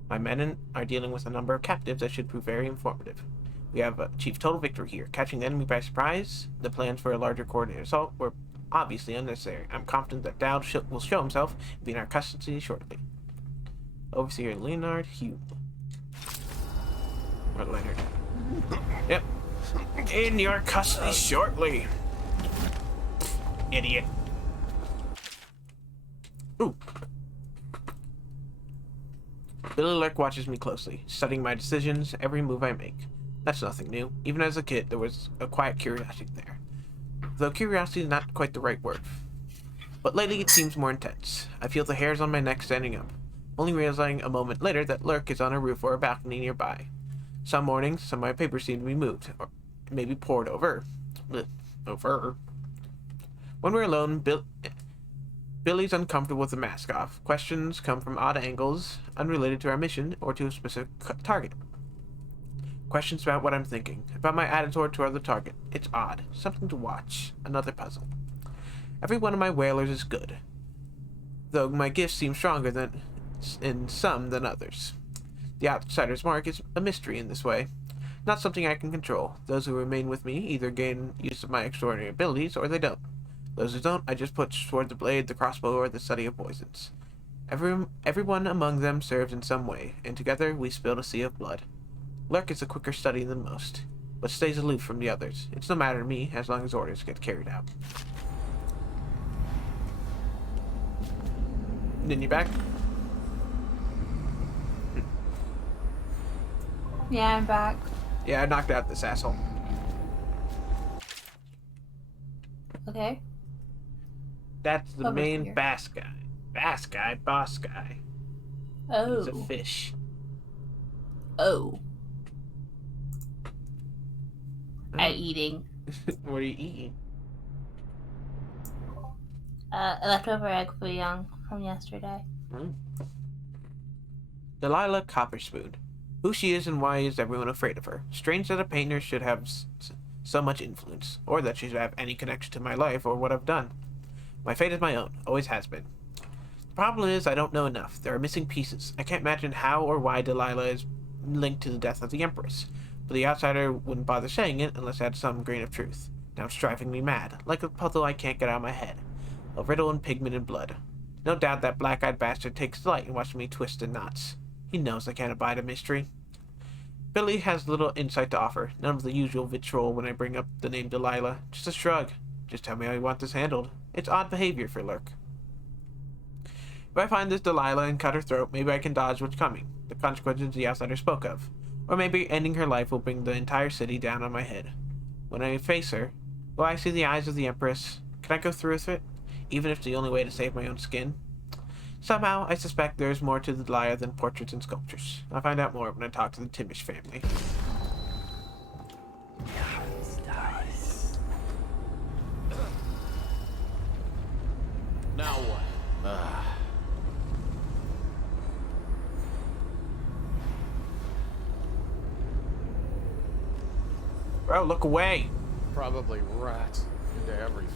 My men are dealing with a number of captives that should prove very informative. We have achieved total victory here, catching the enemy by surprise. The plans for a larger coordinated assault were obviously unnecessary. I'm confident that Dowd will show himself and be in our custody shortly. Overseer Leonard Hume. Or Leonard. Yep. In your custody shortly. Idiot. Ooh. Billy Lurk watches me closely, studying my decisions, every move I make. That's nothing new. Even as a kid, there was a quiet curiosity there. Though curiosity is not quite the right word. But lately it seems more intense. I feel the hairs on my neck standing up, only realizing a moment later that Lurk is on a roof or a balcony nearby. Some mornings, some of my papers seem to be moved, or maybe poured over. Over. When we're alone, Billy's uncomfortable with the mask off. Questions come from odd angles, unrelated to our mission or to a specific target. Questions about what I'm thinking, about my attitude toward the target. It's odd. Something to watch. Another puzzle. Every one of my whalers is good, though my gifts seem stronger in some than others. The outsider's mark is a mystery in this way. Not something I can control. Those who remain with me either gain use of my extraordinary abilities, or they don't. Those who don't, I just put toward the blade, the crossbow, or the study of poisons. Everyone among them serves in some way, and together we spilled a sea of blood. Lurk is a quicker study than most, but stays aloof from the others. It's no matter to me, as long as orders get carried out. Then you back? Yeah, I'm back. Yeah, I knocked out this asshole. Okay. That's the Over main here. boss guy. Boss guy. Oh. He's a fish. Oh. I'm eating. What are you eating? A leftover egg foo young from yesterday. Delilah Copperspoon. Who she is and why is everyone afraid of her? Strange that a painter should have so much influence, or that she should have any connection to my life or what I've done. My fate is my own, always has been. Problem is, I don't know enough. There are missing pieces. I can't imagine how or why Delilah is linked to the death of the Empress, but the outsider wouldn't bother saying it unless it had some grain of truth. Now it's driving me mad, like a puzzle I can't get out of my head. A riddle in pigment and blood. No doubt that black-eyed bastard takes delight in watching me twist in knots. He knows I can't abide a mystery. Billy has little insight to offer, none of the usual vitriol when I bring up the name Delilah. Just a shrug. Just tell me how you want this handled. It's odd behavior for Lurk. If I find this Delilah and cut her throat, maybe I can dodge what's coming, the consequences the outsider spoke of. Or maybe ending her life will bring the entire city down on my head. When I face her, will I see the eyes of the Empress? Can I go through with it, even if it's the only way to save my own skin? Somehow, I suspect there is more to the Delilah than portraits and sculptures. I'll find out more when I talk to the Timish family. Now what? Bro, look away! Probably rats into everything.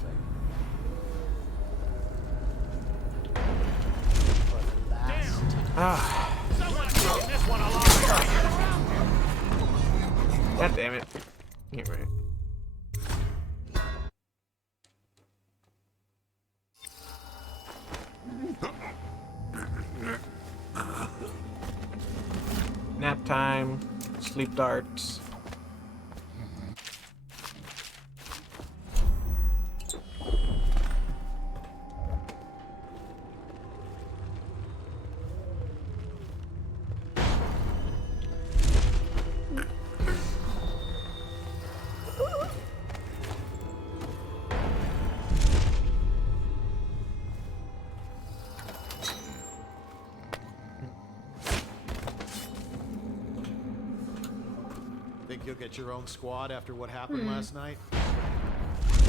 Ah. God damn it. You're right. Nap time, sleep darts. Think you'll get your own squad after what happened last night?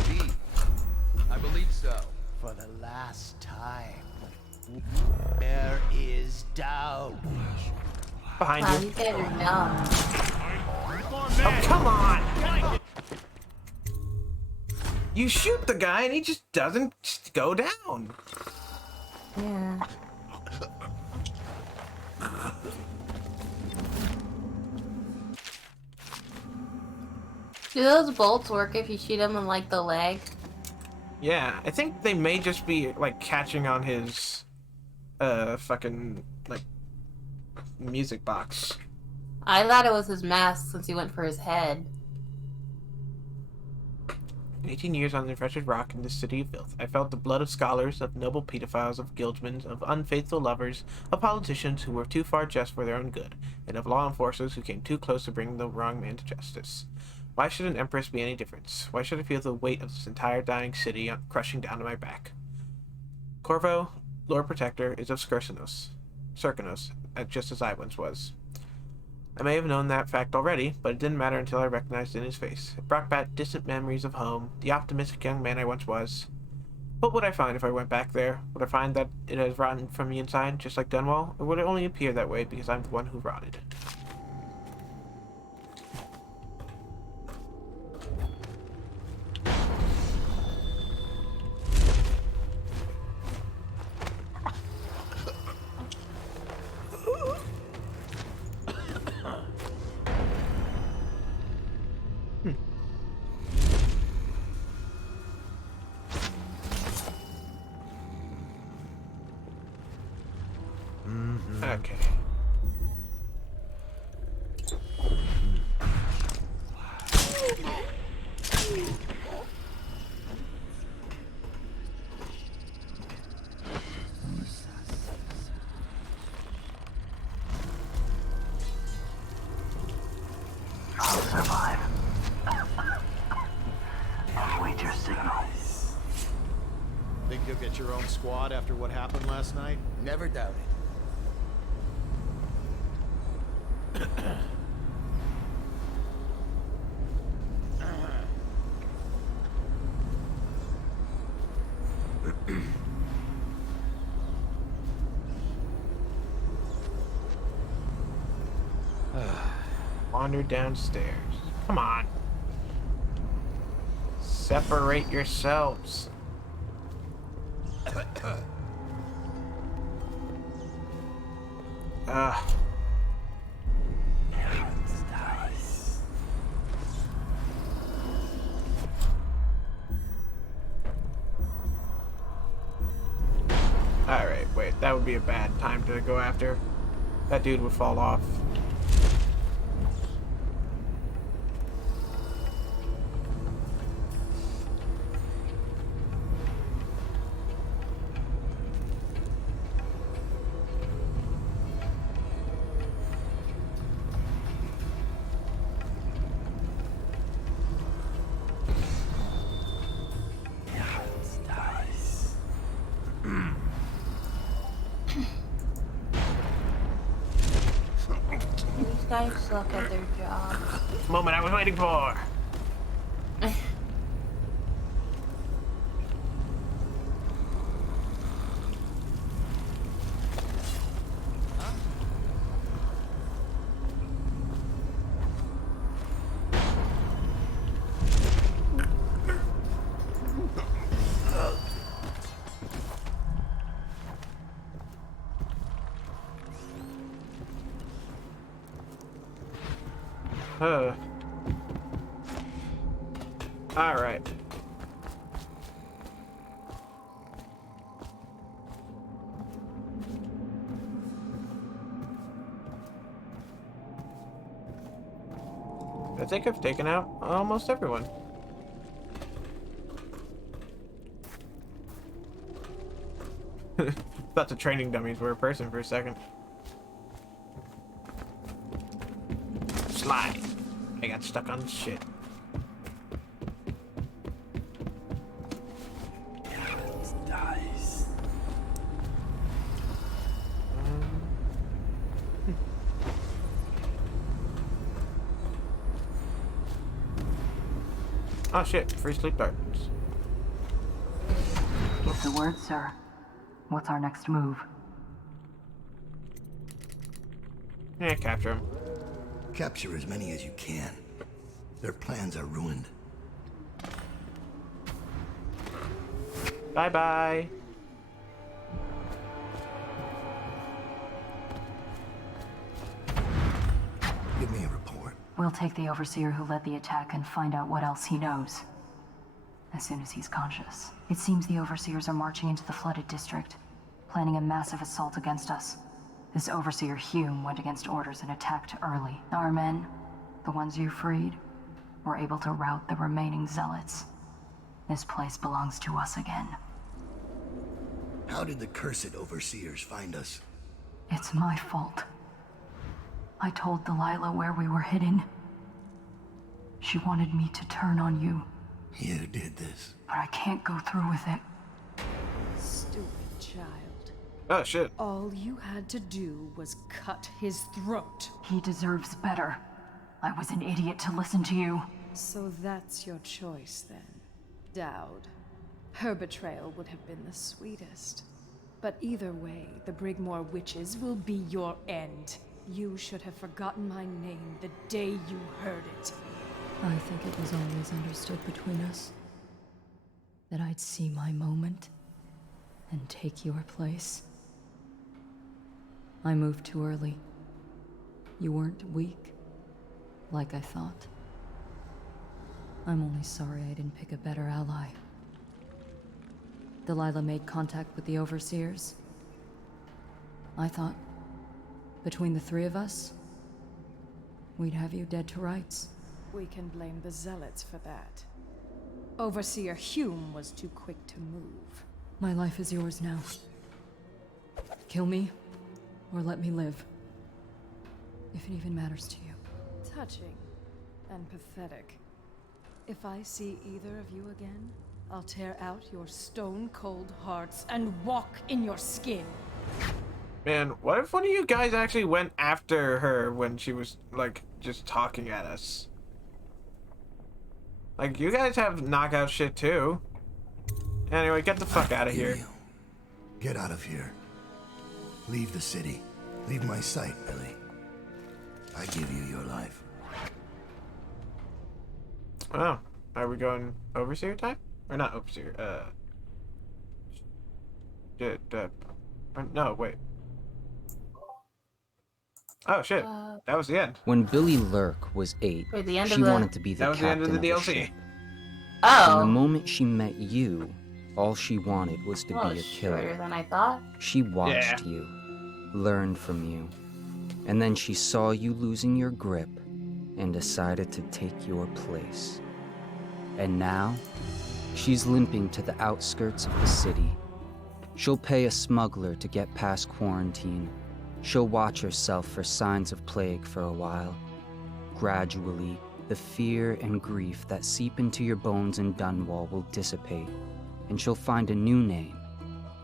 Indeed. I believe so. For the last time. There is doubt. Behind Wow, you. these guys are dumb. Oh, come on! You shoot the guy and he just doesn't go down. Yeah. Do those bolts work if you shoot them in like the leg? Yeah, I think they may just be like catching on his fucking like music box. I thought it was his mask since he went for his head. 18 years on the wretched rock in this city of filth, I felt the blood of scholars, of noble pedophiles, of guildsmen, of unfaithful lovers, of politicians who were too far just for their own good, and of law enforcers who came too close to bring the wrong man to justice. Why should an empress be any different? Why should I feel the weight of this entire dying city crushing down to my back? Corvo, Lord Protector, is of Serkanos, just as I once was. I may have known that fact already, but it didn't matter until I recognized it in his face. It brought back distant memories of home, the optimistic young man I once was. What would I find if I went back there? Would I find that it has rotten from the inside, just like Dunwall, or would it only appear that way because I'm the one who rotted? Okay. I'll survive. I'll wait your signal. Think you'll get your own squad after what happened last night? Never doubt it. Wander downstairs. Come on. Separate yourselves. Alright, wait. That would be a bad time to go after. That dude would fall off. These guys suck at their job. Moment I was waiting for. Alright. I think I've taken out almost everyone. Thought the training dummies were a person for a second. Slide. I got stuck on shit. Dice. Oh shit, free sleep darts. Give the word, sir. What's our next move? Yeah, capture him. Capture as many as you can. Their plans are ruined. Bye-bye. Give me a report. We'll take the overseer who led the attack and find out what else he knows. As soon as he's conscious. It seems the overseers are marching into the flooded district, planning a massive assault against us. This overseer Hume went against orders and attacked early. Our men, the ones you freed, were able to rout the remaining zealots. This place belongs to us again. How did the cursed overseers find us? It's my fault. I told Delilah where we were hidden. She wanted me to turn on you, You did this. but I can't go through with it. Stupid child. Oh shit. All you had to do was cut his throat. He deserves better. I was an idiot to listen to you. So that's your choice then, Dowd. Her betrayal would have been the sweetest. But either way, the Brigmore witches will be your end. You should have forgotten my name the day you heard it. I think it was always understood between us that I'd see my moment and take your place. I moved too early. You weren't weak, like I thought. I'm only sorry I didn't pick a better ally. Delilah made contact with the overseers. I thought, between the three of us, we'd have you dead to rights. We can blame the zealots for that. Overseer Hume was too quick to move. My life is yours now. Kill me, or let me live. If it even matters to you. Touching and pathetic. If I see either of you again, I'll tear out your stone-cold hearts and walk in your skin. Man, what if one of you guys actually went after her when she was, like, just talking at us? Like, you guys have knockout shit too. Anyway, get the fuck out of here. Get out of here. Leave the city. Leave my sight, Billy. I give you your life. Oh, are we going overseer time? Or not overseer, no, wait. Oh shit, that was the end. When Billy Lurk was 8, Wait, the end she of the... wanted to be the That was the end captain of the a DLC. ship. From the Oh. moment she met you, all she wanted was to Oh, be a shorter killer. than I thought. She watched you, learned from you, and then she saw you losing your grip and decided to take your place. And now, she's limping to the outskirts of the city. She'll pay a smuggler to get past quarantine. She'll watch herself for signs of plague for a while. Gradually, the fear and grief that seep into your bones in Dunwall will dissipate, and she'll find a new name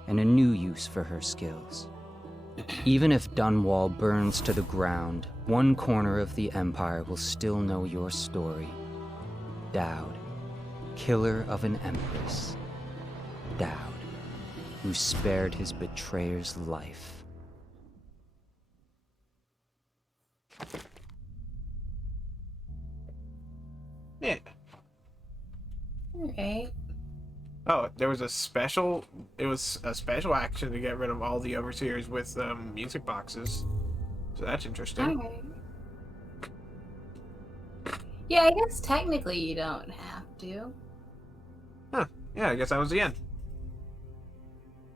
and a new use for her skills. Even if Dunwall burns to the ground, one corner of the Empire will still know your story. Dowd, killer of an empress. Dowd, who spared his betrayer's life. Yeah. Okay. Oh, there was a special. It was a special action to get rid of all the overseers with music boxes. So that's interesting. Alright. Yeah, I guess technically you don't have to. Huh. Yeah, I guess that was the end.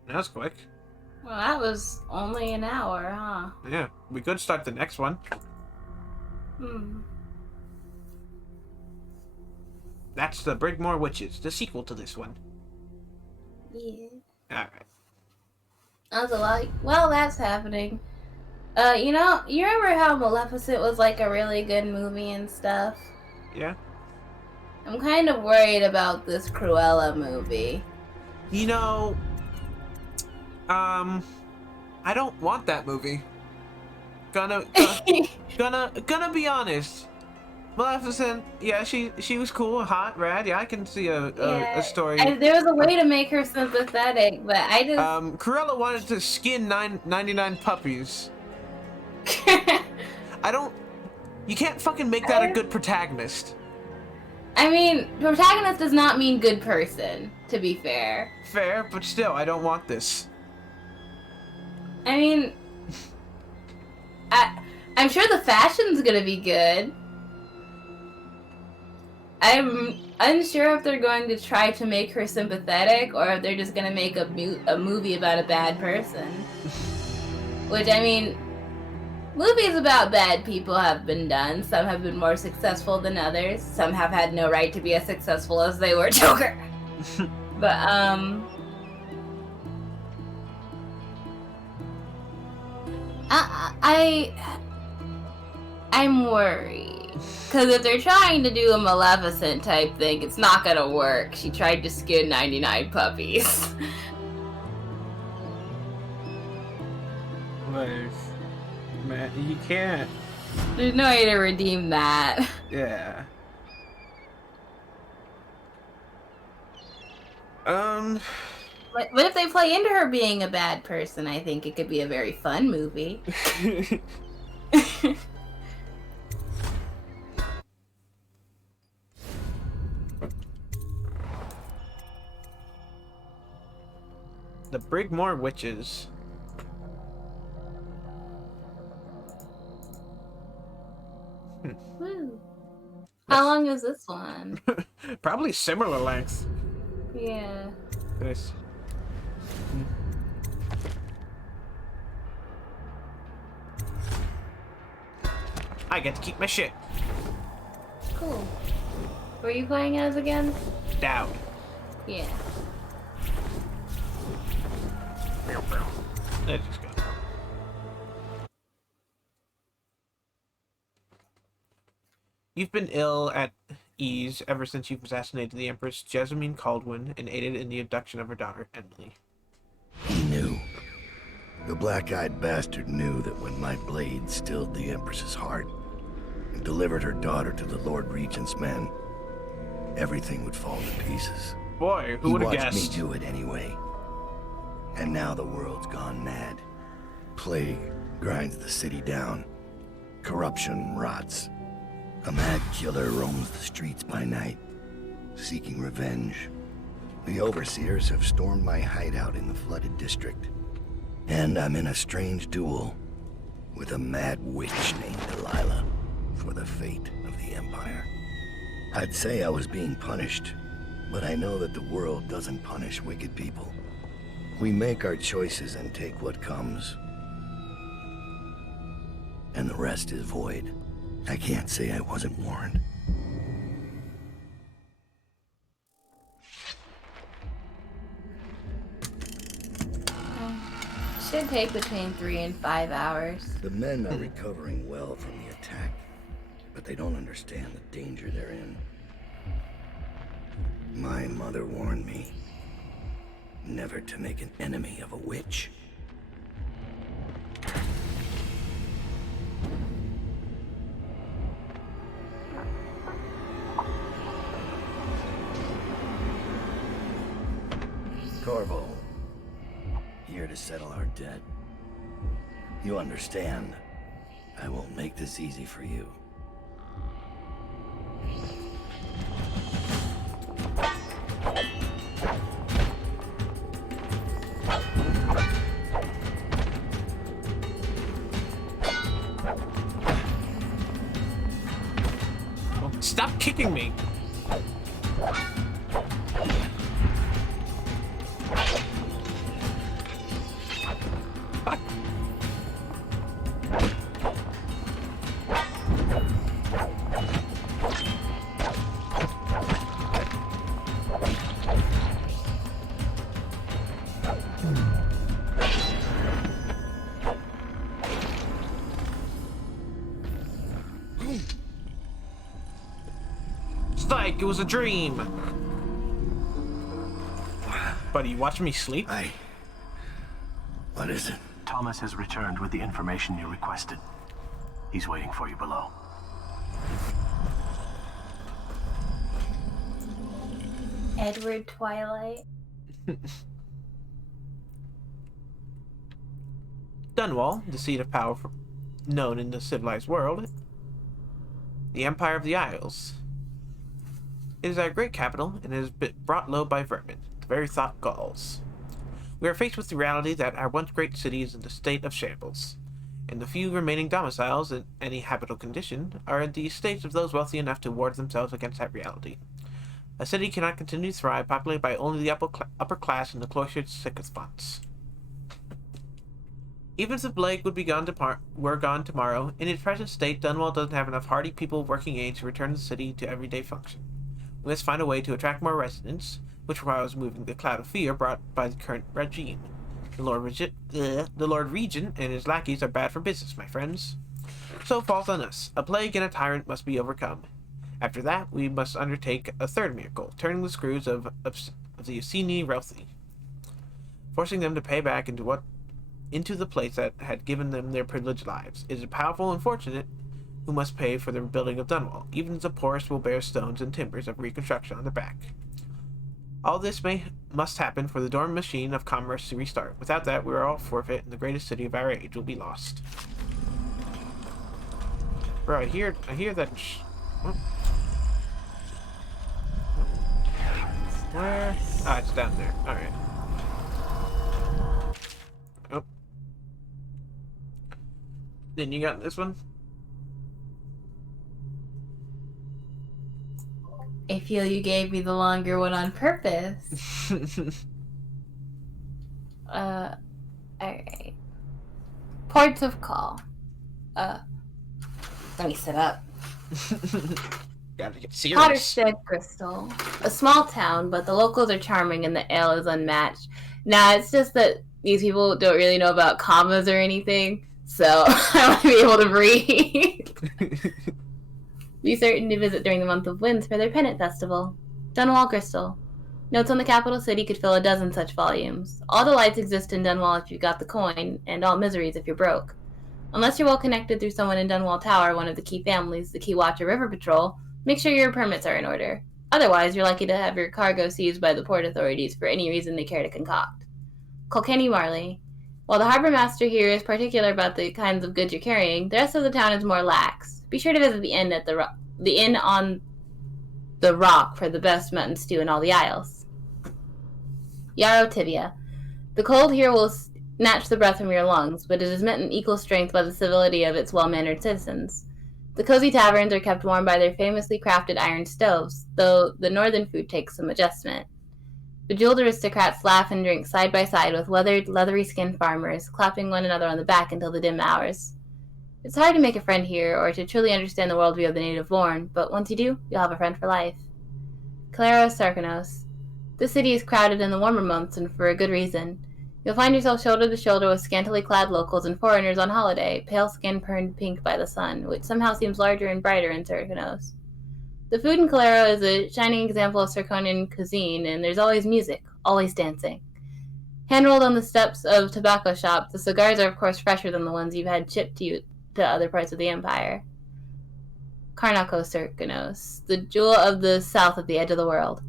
That was quick. Well, that was only an hour, huh? Yeah, we could start the next one. Hmm. That's the Brigmore Witches, the sequel to this one. Yeah. Alright. I was like, well, that's happening. You know, you remember how Maleficent was like a really good movie and stuff? Yeah. I'm kind of worried about this Cruella movie. You know, I don't want that movie. Gonna be honest. Maleficent, yeah, she was cool, hot, rad. Yeah, I can see a story. There was a way to make her sympathetic, but I just... Cruella wanted to skin 99 puppies. You can't fucking make that a good protagonist. I mean, protagonist does not mean good person, to be fair. Fair, but still, I don't want this. I mean, I'm sure the fashion's gonna be good. I'm unsure if they're going to try to make her sympathetic or if they're just gonna make a movie about a bad person. Which, I mean, movies about bad people have been done. Some have been more successful than others. Some have had no right to be as successful as they were Joker. But, I'm worried. Because if they're trying to do a Maleficent type thing, it's not gonna work. She tried to skin 99 puppies. Like, man, you can't. There's no way to redeem that. Yeah. But if they play into her being a bad person, I think it could be a very fun movie. The Brigmore Witches. Woo. How long is this one? Probably similar length. Yeah. This. I get to keep my shit. Cool. Who are you playing as again? Dowd. Yeah. Let's just go. You've been ill at ease ever since you've assassinated the Empress Jessamine Caldwin and aided in the abduction of her daughter, Emily. He knew. The black-eyed bastard knew that when my blade stilled the Empress's heart and delivered her daughter to the Lord Regent's men, everything would fall to pieces. Boy, who would have He guessed? watched me do it anyway. And now the world's gone mad. Plague grinds the city down. Corruption rots. A mad killer roams the streets by night, seeking revenge. The overseers have stormed my hideout in the flooded district. And I'm in a strange duel with a mad witch named Delilah for the fate of the Empire. I'd say I was being punished, but I know that the world doesn't punish wicked people. We make our choices and take what comes. And the rest is void. I can't say I wasn't warned. Should take between 3 and 5 hours. The men are recovering well from the attack, but they don't understand the danger they're in. My mother warned me never to make an enemy of a witch. Corvo, here to settle our debt. You understand, I won't make this easy for you. Stop kicking me! Fuck. It's like it was a dream. Buddy, you watching me sleep? What is it? Thomas has returned with the information you requested. He's waiting for you below. Edward Twilight. Dunwall, the seat of power known in the civilized world. The Empire of the Isles. It is our great capital, and it has been brought low by vermin. The very thought galls. We are faced with the reality that our once great city is in a state of shambles, and the few remaining domiciles in any habitable condition are in the estates of those wealthy enough to ward themselves against that reality. A city cannot continue to thrive populated by only the upper class and the cloistered sycophants. Even if the plague would be were gone tomorrow, in its present state, Dunwall doesn't have enough hardy people of working age to return the city to everyday function. We must find a way to attract more residents, which requires moving the cloud of fear brought by the current regime. The Lord Regent and his lackeys are bad for business, my friends. So it falls on us. A plague and a tyrant must be overcome. After that, we must undertake a third miracle, turning the screws of the Orsini wealthy, forcing them to pay back into the place that had given them their privileged lives. It is powerful and fortunate who must pay for the rebuilding of Dunwall. Even the poorest will bear stones and timbers of reconstruction on their back. All this must happen for the dormant machine of commerce to restart. Without that, we are all forfeit, and the greatest city of our age will be lost. Bro, I hear that. Oh. Where? Ah, it's down there. All right. Oh. Then you got this one. I feel you gave me the longer one on purpose. Alright. Ports of call. Let me sit up. Gotta get serious. Potterstead Crystal. A small town, but the locals are charming and the ale is unmatched. Nah, it's just that these people don't really know about commas or anything, so I want to be able to breathe. Be certain to visit during the month of winds for their pennant festival. Dunwall Crystal. Notes on the capital city could fill a dozen such volumes. All delights exist in Dunwall if you've got the coin, and all miseries if you're broke. Unless you're well connected through someone in Dunwall Tower, one of the key families, the Key Watcher River Patrol, make sure your permits are in order. Otherwise, you're likely to have your cargo seized by the port authorities for any reason they care to concoct. Kilkenny Marley. While the harbor master here is particular about the kinds of goods you're carrying, the rest of the town is more lax. Be sure to visit the inn the inn on the rock for the best mutton stew in all the Isles. Yarrow Tibia. The cold here will snatch the breath from your lungs, but it is met in equal strength by the civility of its well-mannered citizens. The cozy taverns are kept warm by their famously crafted iron stoves, though the northern food takes some adjustment. Bejeweled aristocrats laugh and drink side by side with weathered, leathery-skinned farmers, clapping one another on the back until the dim hours. It's hard to make a friend here, or to truly understand the worldview of the native-born, but once you do, you'll have a friend for life. Claros Sarkanos. This city is crowded in the warmer months, and for a good reason. You'll find yourself shoulder to shoulder with scantily clad locals and foreigners on holiday, pale skin burned pink by the sun, which somehow seems larger and brighter in Sarkanos. The food in Calero is a shining example of Sarkonian cuisine, and there's always music, always dancing. Hand-rolled on the steps of tobacco shops, the cigars are of course fresher than the ones you've had shipped to you to other parts of the empire. Karnako Sarkanos, the jewel of the south at the edge of the world.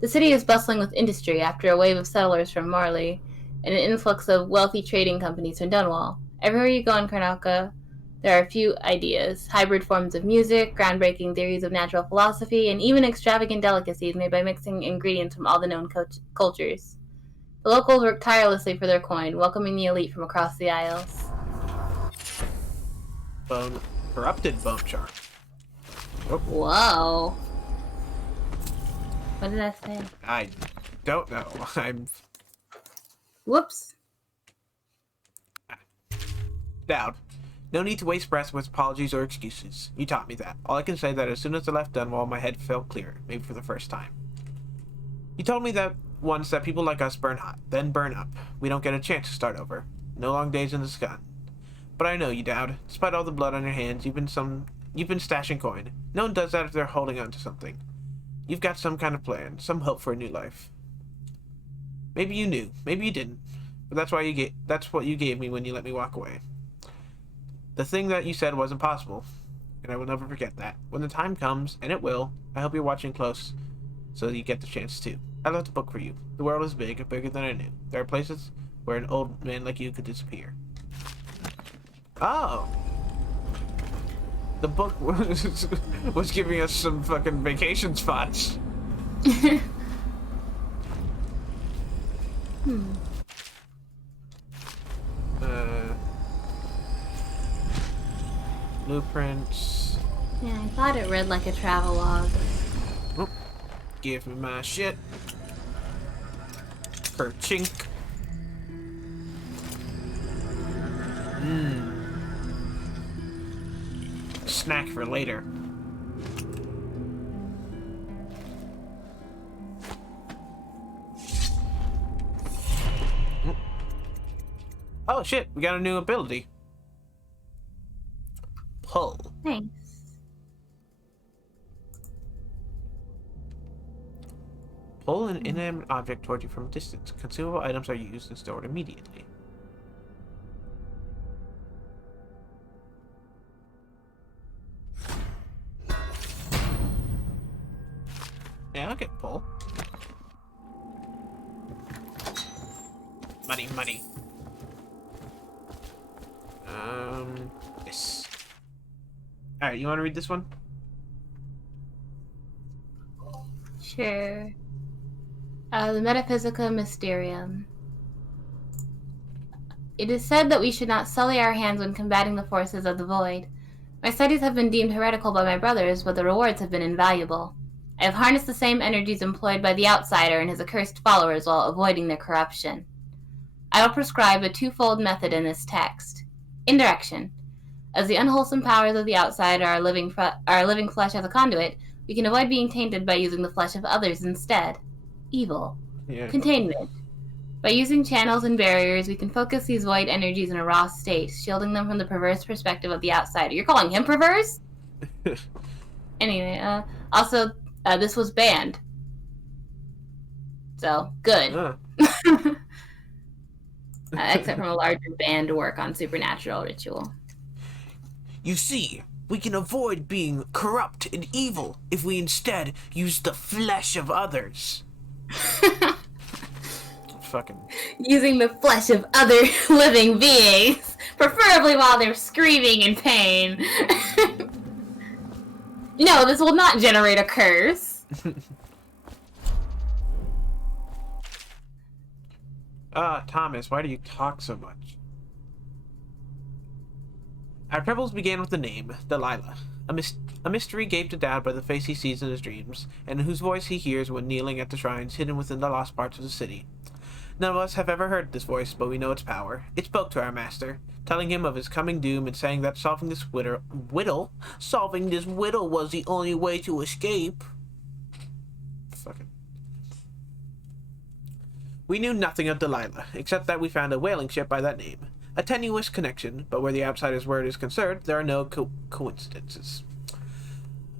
The city is bustling with industry after a wave of settlers from Marley and an influx of wealthy trading companies from Dunwall. Everywhere you go in Karnaka, there are a few ideas, hybrid forms of music, groundbreaking theories of natural philosophy, and even extravagant delicacies made by mixing ingredients from all the known cultures. The locals work tirelessly for their coin, welcoming the elite from across the Isles. Corrupted bone charm. Oh. Whoa. What did I say? I don't know. Whoops. Down. No need to waste breath with apologies or excuses. You taught me that. All I can say that as soon as I left Dunwall, my head felt clear, maybe for the first time. You told me that once that people like us burn hot, then burn up. We don't get a chance to start over. No long days in the sun. But I know you, Dowd. Despite all the blood on your hands, you've been stashing coin. No one does that if they're holding on to something. You've got some kind of plan, some hope for a new life. Maybe you knew, maybe you didn't, but that's what you gave me when you let me walk away. The thing that you said wasn't possible, and I will never forget that. When the time comes, and it will, I hope you're watching close, so that you get the chance to. I left a book for you. The world is big, bigger than I knew. There are places where an old man like you could disappear. Oh! The book was giving us some fucking vacation spots. Blueprints. Yeah, I thought it read like a travelogue. Oh, give me my shit. Kerchink. Snack for later. Oh shit, we got a new ability. Pull. Thanks. Pull an inanimate object toward you from a distance. Consumable items are used and stored immediately. Yeah, I'll get pull. Money, money. This. Alright, you want to read this one? Sure. The Metaphysica Mysterium. It is said that we should not sully our hands when combating the forces of the void. My studies have been deemed heretical by my brothers, but the rewards have been invaluable. I have harnessed the same energies employed by the outsider and his accursed followers while avoiding their corruption. I will prescribe a twofold method in this text. Indirection. As the unwholesome powers of the outside are living flesh as a conduit, we can avoid being tainted by using the flesh of others instead. Evil. Yeah. Containment. By using channels and barriers, we can focus these void energies in a raw state, shielding them from the perverse perspective of the outsider. You're calling him perverse? Anyway, also, this was banned. So, good. Except from a larger banned work on supernatural ritual. You see, we can avoid being corrupt and evil if we instead use the flesh of others. Fucking using the flesh of other living beings, preferably while they're screaming in pain. No, this will not generate a curse. Thomas, why do you talk so much? Our troubles began with the name, Delilah. A mystery gave to Dad by the face he sees in his dreams, and whose voice he hears when kneeling at the shrines hidden within the lost parts of the city. None of us have ever heard this voice, but we know its power. It spoke to our master, telling him of his coming doom and saying that solving this whittle was the only way to escape. Fuck it. We knew nothing of Delilah, except that we found a whaling ship by that name. A tenuous connection, but where the outsider's word is concerned, there are no coincidences.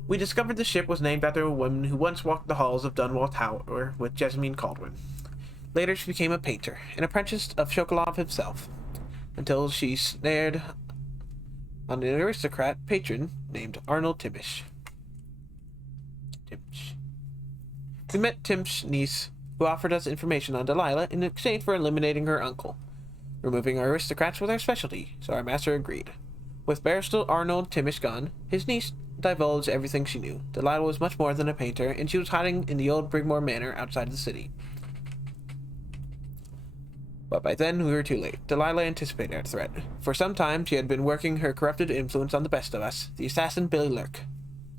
We discovered the ship was named after a woman who once walked the halls of Dunwall Tower with Jessamine Caldwin. Later she became a painter, an apprentice of Sokolov himself, until she snared on an aristocrat patron named Arnold Timish. We met Tim's niece, who offered us information on Delilah in exchange for eliminating her uncle. Removing our aristocrats was our specialty, so our master agreed. With Barrister Arnold Timish gone, his niece divulged everything she knew. Delilah was much more than a painter, and she was hiding in the old Brigmore Manor outside the city. But by then, we were too late. Delilah anticipated our threat. For some time, she had been working her corrupted influence on the best of us, the assassin Billy Lurk.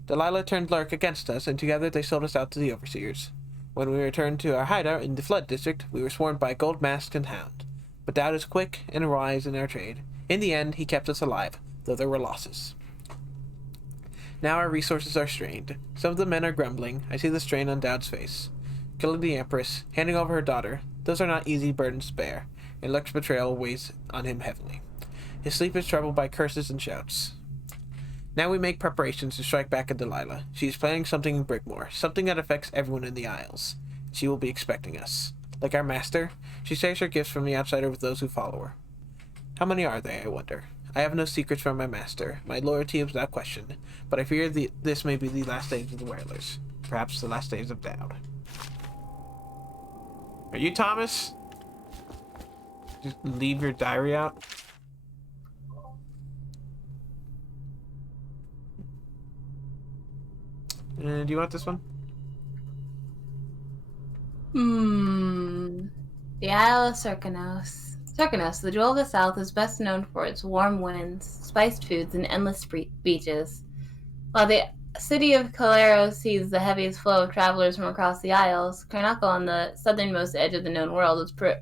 Delilah turned Lurk against us, and together they sold us out to the overseers. When we returned to our hideout in the Flood District, we were swarmed by Gold Mask and Hound. But Dowd is quick and wise in our trade. In the end, he kept us alive, though there were losses. Now our resources are strained. Some of the men are grumbling. I see the strain on Dowd's face. Killing the Empress, handing over her daughter, those are not easy burdens to bear, and Lurk's betrayal weighs on him heavily. His sleep is troubled by curses and shouts. Now we make preparations to strike back at Delilah. She is planning something in Brigmore, something that affects everyone in the Isles. She will be expecting us. Like our master, she shares her gifts from the outsider with those who follow her. How many are they, I wonder? I have no secrets from my master. My loyalty is without question, but I fear this may be the last days of the Whalers. Perhaps the last days of Dowd. Are you Thomas? Just leave your diary out? Do you want this one? The Isle of Serkanos. Serkanos, the jewel of the south, is best known for its warm winds, spiced foods, and endless beaches. While the city of Calero sees the heaviest flow of travelers from across the Isles, Karnaca, on the southernmost edge of the known world, is preferred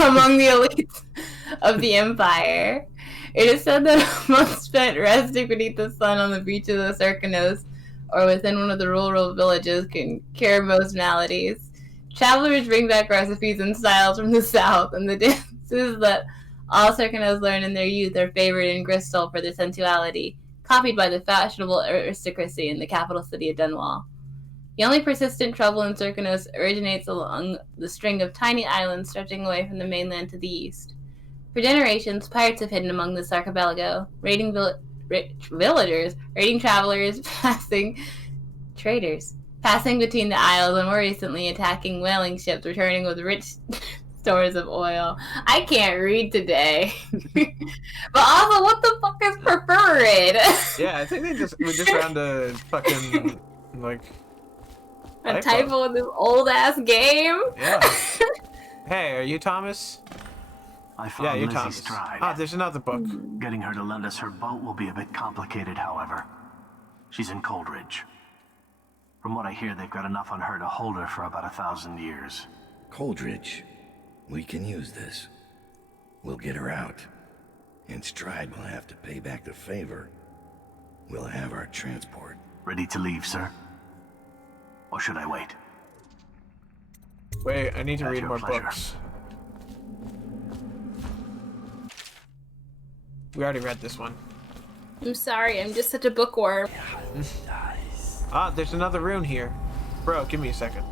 among the elites of the Empire. It is said that months spent resting beneath the sun on the beaches of Serkanos or within one of the rural villages can cure most maladies. Travelers bring back recipes and styles from the south, and the dances that all Serkanos learn in their youth are favored in Bristol for their sensuality, copied by the fashionable aristocracy in the capital city of Dunwall. The only persistent trouble in Serkanos originates along the string of tiny islands stretching away from the mainland to the east. For generations, pirates have hidden among this archipelago, raiding villagers, raiding travelers, traders, passing between the isles, and more recently attacking whaling ships returning with rich stores of oil. I can't read today. But also, what the fuck is preferred? Yeah, I think we just found a fucking, like... A typo in this old-ass game? Yeah. Hey, are you Thomas? I found you're Lizzie Thomas. Stride. Ah, there's another book. Getting her to lend us her boat will be a bit complicated, however. She's in Coldridge. From what I hear, they've got enough on her to hold her for about 1,000 years. Coldridge. We can use this. We'll get her out. And Stride will have to pay back the favor. We'll have our transport. Ready to leave, sir? Or should I wait? Wait, I need to At read your more pleasure. books. We already read this one. I'm sorry, I'm just such a bookworm. Ah, there's another rune here. Bro, give me a second.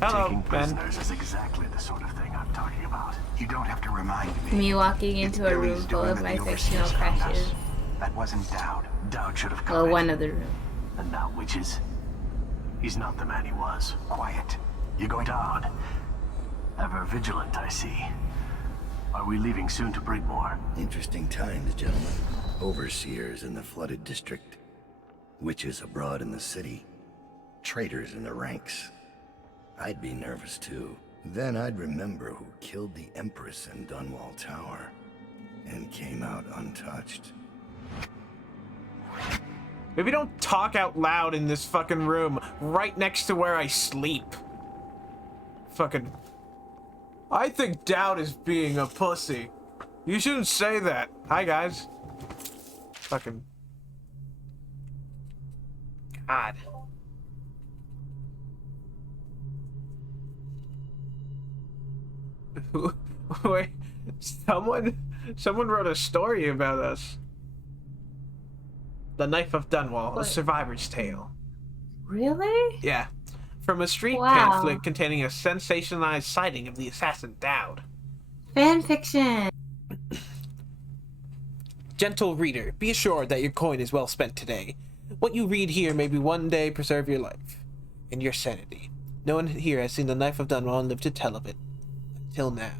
Hello, Taking Ben. prisoners is exactly the sort of thing I'm talking about. You don't have to remind me. Me walking into a room Billy's full doing of that my the fictional overseers found us. crushes. That wasn't Dowd. Dowd should have come Well, in. one of the rooms. And now witches. He's not the man he was. Quiet. You're going to Dowd. Ever vigilant, I see. Are we leaving soon to Brigmore? Interesting times, gentlemen. Overseers in the flooded district. Witches abroad in the city. Traitors in the ranks. I'd be nervous too. Then I'd remember who killed the Empress in Dunwall Tower and came out untouched. Maybe don't talk out loud in this fucking room right next to where I sleep. Fucking... I think Dowd is being a pussy. You shouldn't say that. Hi, guys. Fucking... God. Wait, someone wrote a story about us. The Knife of Dunwall, a survivor's tale. Really? Yeah. From a street Wow. pamphlet containing a sensationalized sighting of the assassin Dowd. Fan fiction. Gentle reader, be assured that your coin is well spent today. What you read here may be one day preserve your life and your sanity. No one here has seen the Knife of Dunwall and lived to tell of it. Until now.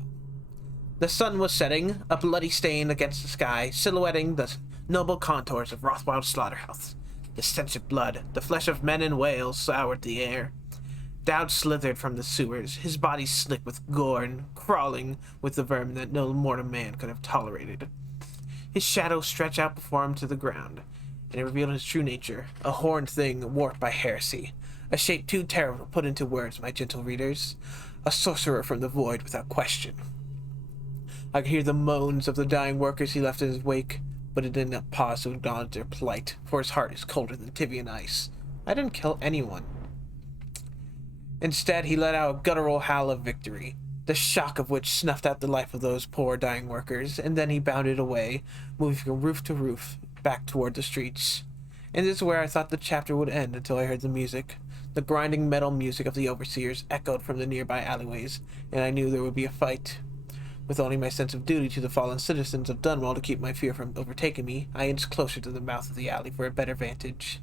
The sun was setting, a bloody stain against the sky, silhouetting the noble contours of Rothwild's slaughterhouse. The stench of blood, the flesh of men and whales soured the air. Dowd slithered from the sewers, his body slick with gore and crawling with the vermin that no mortal man could have tolerated. His shadow stretched out before him to the ground, and it revealed his true nature, a horned thing warped by heresy, a shape too terrible to put into words, my gentle readers, a sorcerer from the void without question. I could hear the moans of the dying workers he left in his wake, but it did not pause to acknowledge their plight, for his heart is colder than Tivian ice. I didn't kill anyone. Instead, he let out a guttural howl of victory, the shock of which snuffed out the life of those poor dying workers, and then he bounded away, moving from roof to roof, back toward the streets. And this is where I thought the chapter would end until I heard the music. The grinding metal music of the Overseers echoed from the nearby alleyways, and I knew there would be a fight. With only my sense of duty to the fallen citizens of Dunwall to keep my fear from overtaking me, I inched closer to the mouth of the alley for a better vantage.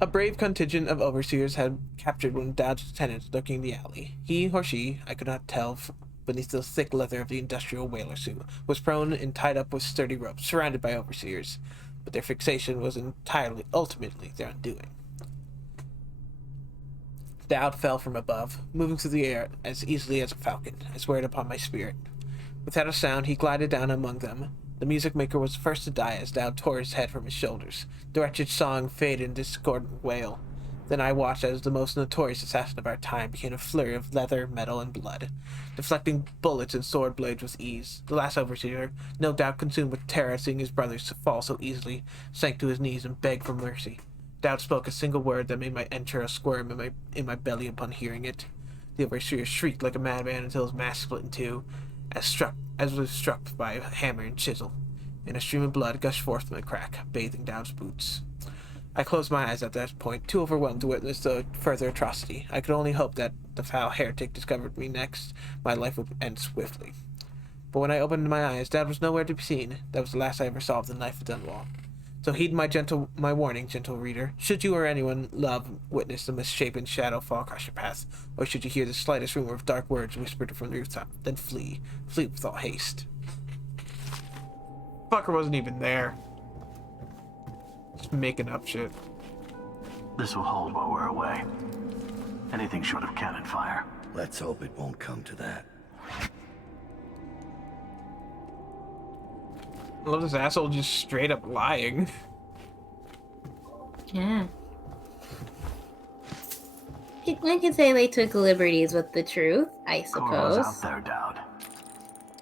A brave contingent of Overseers had captured one of Dowd's lieutenants lurking in the alley. He or she, I could not tell beneath the thick leather of the industrial whaler suit, was prone and tied up with sturdy ropes, surrounded by Overseers, but their fixation was ultimately their undoing. Dowd fell from above, moving through the air as easily as a falcon. I swear it upon my spirit. Without a sound, he glided down among them. The music maker was the first to die as Dowd tore his head from his shoulders. The wretched song faded in discordant wail. Then I watched as the most notorious assassin of our time became a flurry of leather, metal, and blood, deflecting bullets and sword blades with ease. The last Overseer, no doubt consumed with terror at seeing his brothers fall so easily, sank to his knees and begged for mercy. Dowd spoke a single word that made my entrails squirm in my belly upon hearing it. The Overseer shrieked like a madman until his mask split in two, as was struck by a hammer and chisel, and a stream of blood gushed forth from the crack, bathing Dowd's boots. I closed my eyes at that point, too overwhelmed to witness the further atrocity. I could only hope that the foul heretic discovered me next, my life would end swiftly. But when I opened my eyes, Dowd was nowhere to be seen. That was the last I ever saw of the Knife of Dunwall. So heed my warning, gentle reader. Should you or anyone love witness the misshapen shadow fall across your path, or should you hear the slightest rumor of dark words whispered from the rooftop, then flee. Flee with all haste. Fucker wasn't even there. Just making up shit. This will hold while we're away. Anything short of cannon fire. Let's hope it won't come to that. I love this asshole just straight up lying. Yeah. One can say they took liberties with the truth, I Corvo's suppose. out there, Dowd.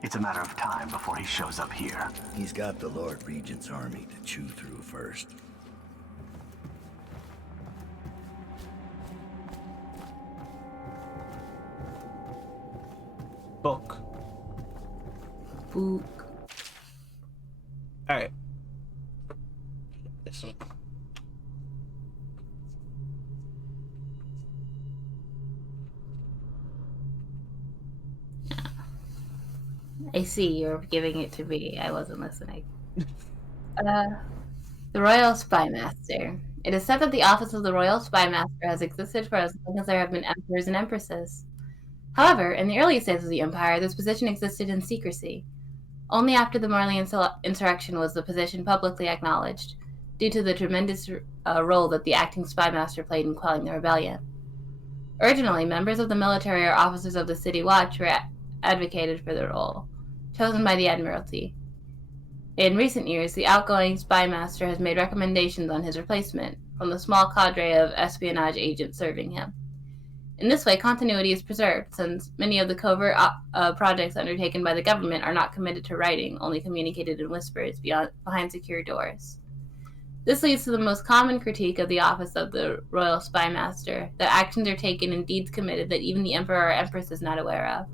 It's a matter of time before he shows up here. He's got the Lord Regent's army to chew through first. Book. Book. Alright. This one. I see, you're giving it to me. I wasn't listening. The Royal Spymaster. It is said that the office of the Royal Spymaster has existed for as long as there have been emperors and empresses. However, in the earliest days of the Empire, this position existed in secrecy. Only after the Marley insurrection was the position publicly acknowledged, due to the tremendous role that the acting spy master played in quelling the rebellion. Originally, members of the military or officers of the City Watch were advocated for the role, chosen by the Admiralty. In recent years, the outgoing spy master has made recommendations on his replacement, from the small cadre of espionage agents serving him. In this way, continuity is preserved, since many of the covert projects undertaken by the government are not committed to writing, only communicated in whispers behind secure doors. This leads to the most common critique of the office of the Royal Spy Master, that actions are taken and deeds committed that even the Emperor or Empress is not aware of.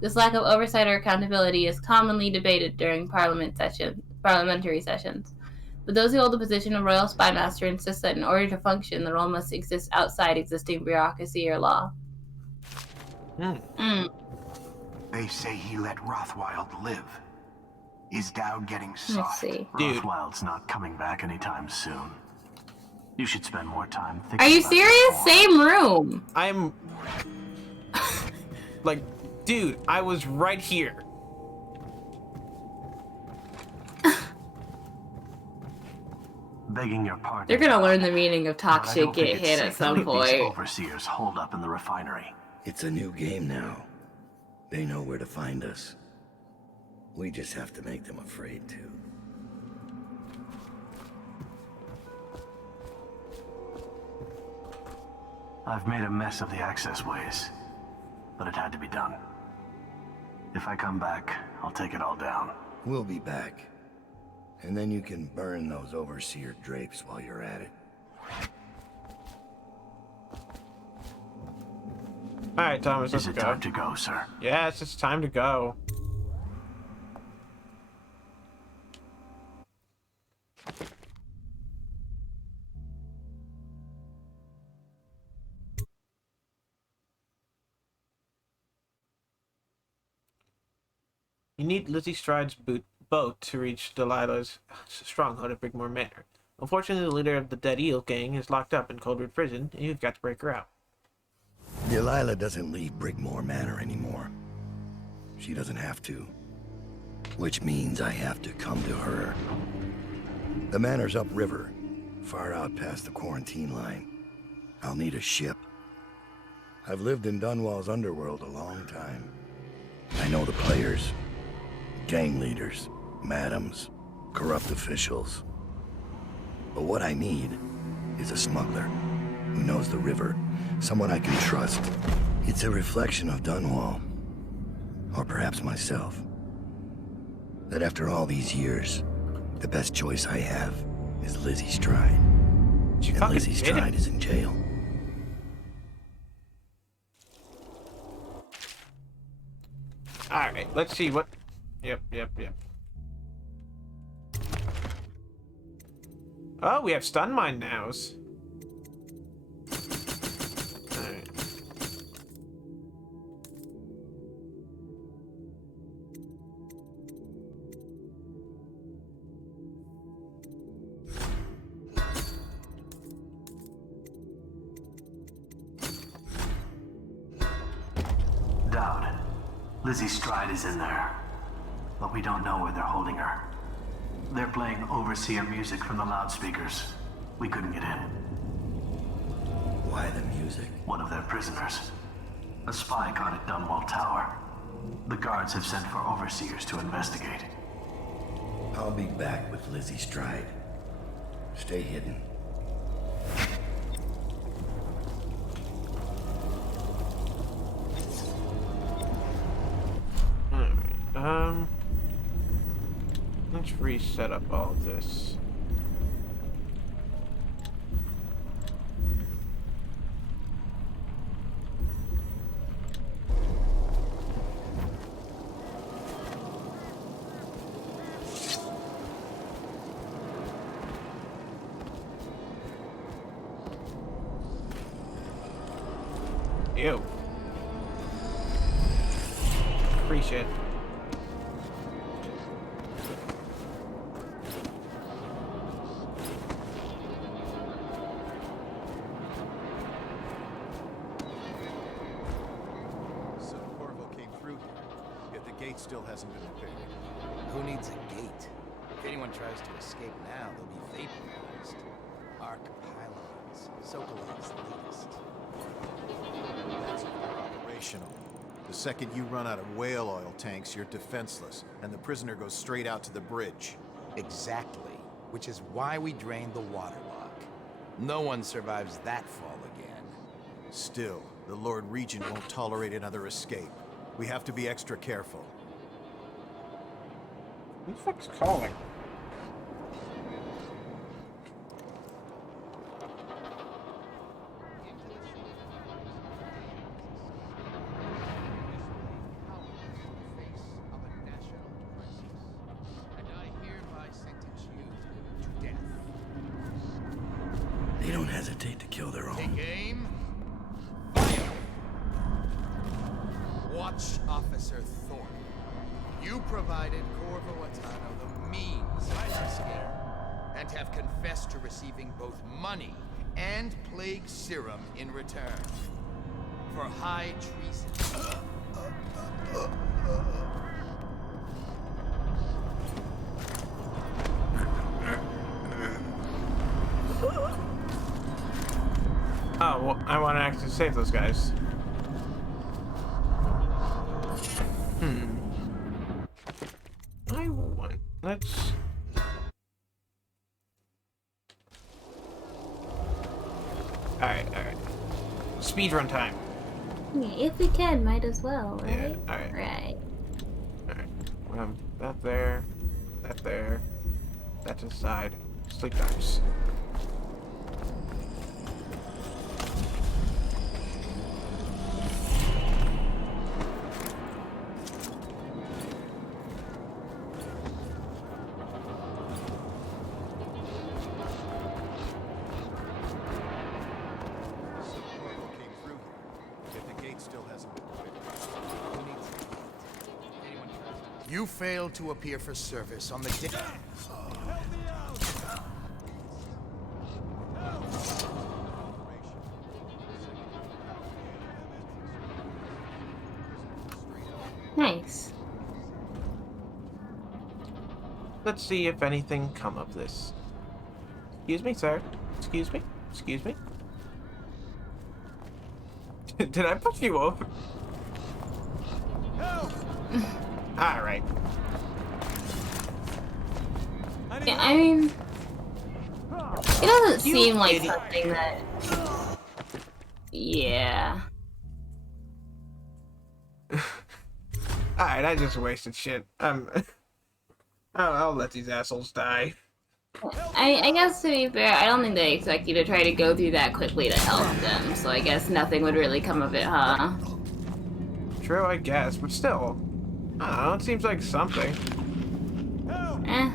This lack of oversight or accountability is commonly debated during parliamentary sessions, but those who hold the position of Royal Spy Master insist that in order to function, the role must exist outside existing bureaucracy or law. They say he let Rothwild live. Is Dowd getting Let's soft? see. Rothwild's not coming back anytime soon. You should spend more time thinking Are you about serious? Same room. I'm... like, dude, I was right here. Begging your pardon. They're gonna learn the meaning of talk but I shit, don't think get it's hit safe at to some leave these point. overseers holed up in the refinery. It's a new game now. They know where to find us. We just have to make them afraid to. I've made a mess of the access ways, but it had to be done. If I come back, I'll take it all down. We'll be back. And then you can burn those overseer drapes while you're at it. Alright, Thomas, let's Is it go. time to go, sir? Yeah, it's just time to go. You need Lizzie Stride's boat to reach Delilah's stronghold at Brigmore Manor. Unfortunately, the leader of the Dead Eel gang is locked up in Coldwood Prison, and you've got to break her out. Delilah doesn't leave Brigmore Manor anymore. She doesn't have to. Which means I have to come to her. The manor's upriver, far out past the quarantine line. I'll need a ship. I've lived in Dunwall's underworld a long time. I know the players. Gang leaders, madams, corrupt officials. But what I need is a smuggler who knows the river, someone I can trust. It's a reflection of Dunwall, or perhaps myself. That after all these years, the best choice I have is Lizzie Stride. And Lizzie Stride is in jail. Alright, let's see what... Yep. Oh, we have stun mine nows. Alright. Dowd. Lizzie Stride is in there, but we don't know where they're holding her. They're playing overseer music from the loudspeakers. We couldn't get in. Why the music? One of their prisoners. A spy caught at Dunwall Tower. The guards have sent for overseers to investigate. I'll be back with Lizzie Stride. Stay hidden. Let's reset up all of this. Ew. Appreciate it. So Corvo came through here, yet the gate still hasn't been repaired. Who needs a gate? If anyone tries to escape now, they'll be vaporized. Arc pylons, Sokolov's latest. That's if they're operational. The second you run out of whale oil tanks, you're defenseless, and the prisoner goes straight out to the bridge. Exactly. Which is why we drained the waterlock. No one survives that fall again. Still, the Lord Regent won't tolerate another escape. We have to be extra careful. Who the fuck's calling? They don't hesitate to kill their own. Take aim. Fire! Watch Officer Thorpe. You provided Corvo Atano the means of escape, and have confessed to receiving both money and plague serum in return. For high treason. Oh, well, I want to actually save those guys. Let's... Alright. Speedrun time. Yeah, if we can, might as well, right? Yeah, alright. Right. That there. That to the side. Sleep dives. You failed to appear for service on the day. Nice. Let's see if anything come of this. Excuse me, sir. Excuse me. Did I push you over? Alright. Yeah, I mean, it doesn't seem like something that... Yeah. Alright, I just wasted shit. I'll let these assholes die. I guess to be fair, I don't think they expect you to try to go through that quickly to help them, so I guess nothing would really come of it, huh? True, I guess, but still. I don't know, it seems like something. Eh.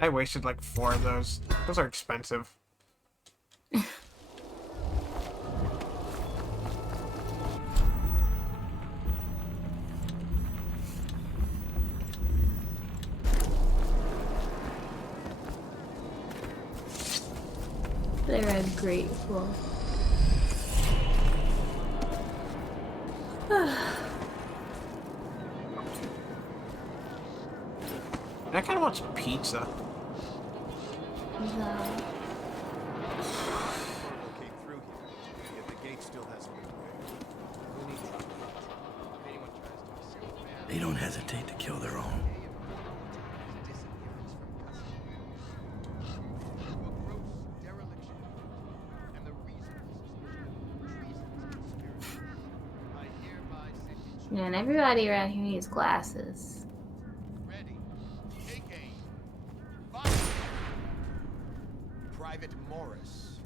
I wasted like 4 of those. Those are expensive. They're ungrateful. I kind of want some pizza. They don't hesitate to kill their own. Man, everybody around here needs glasses. Ready. Take aim. Fire. Private Morris,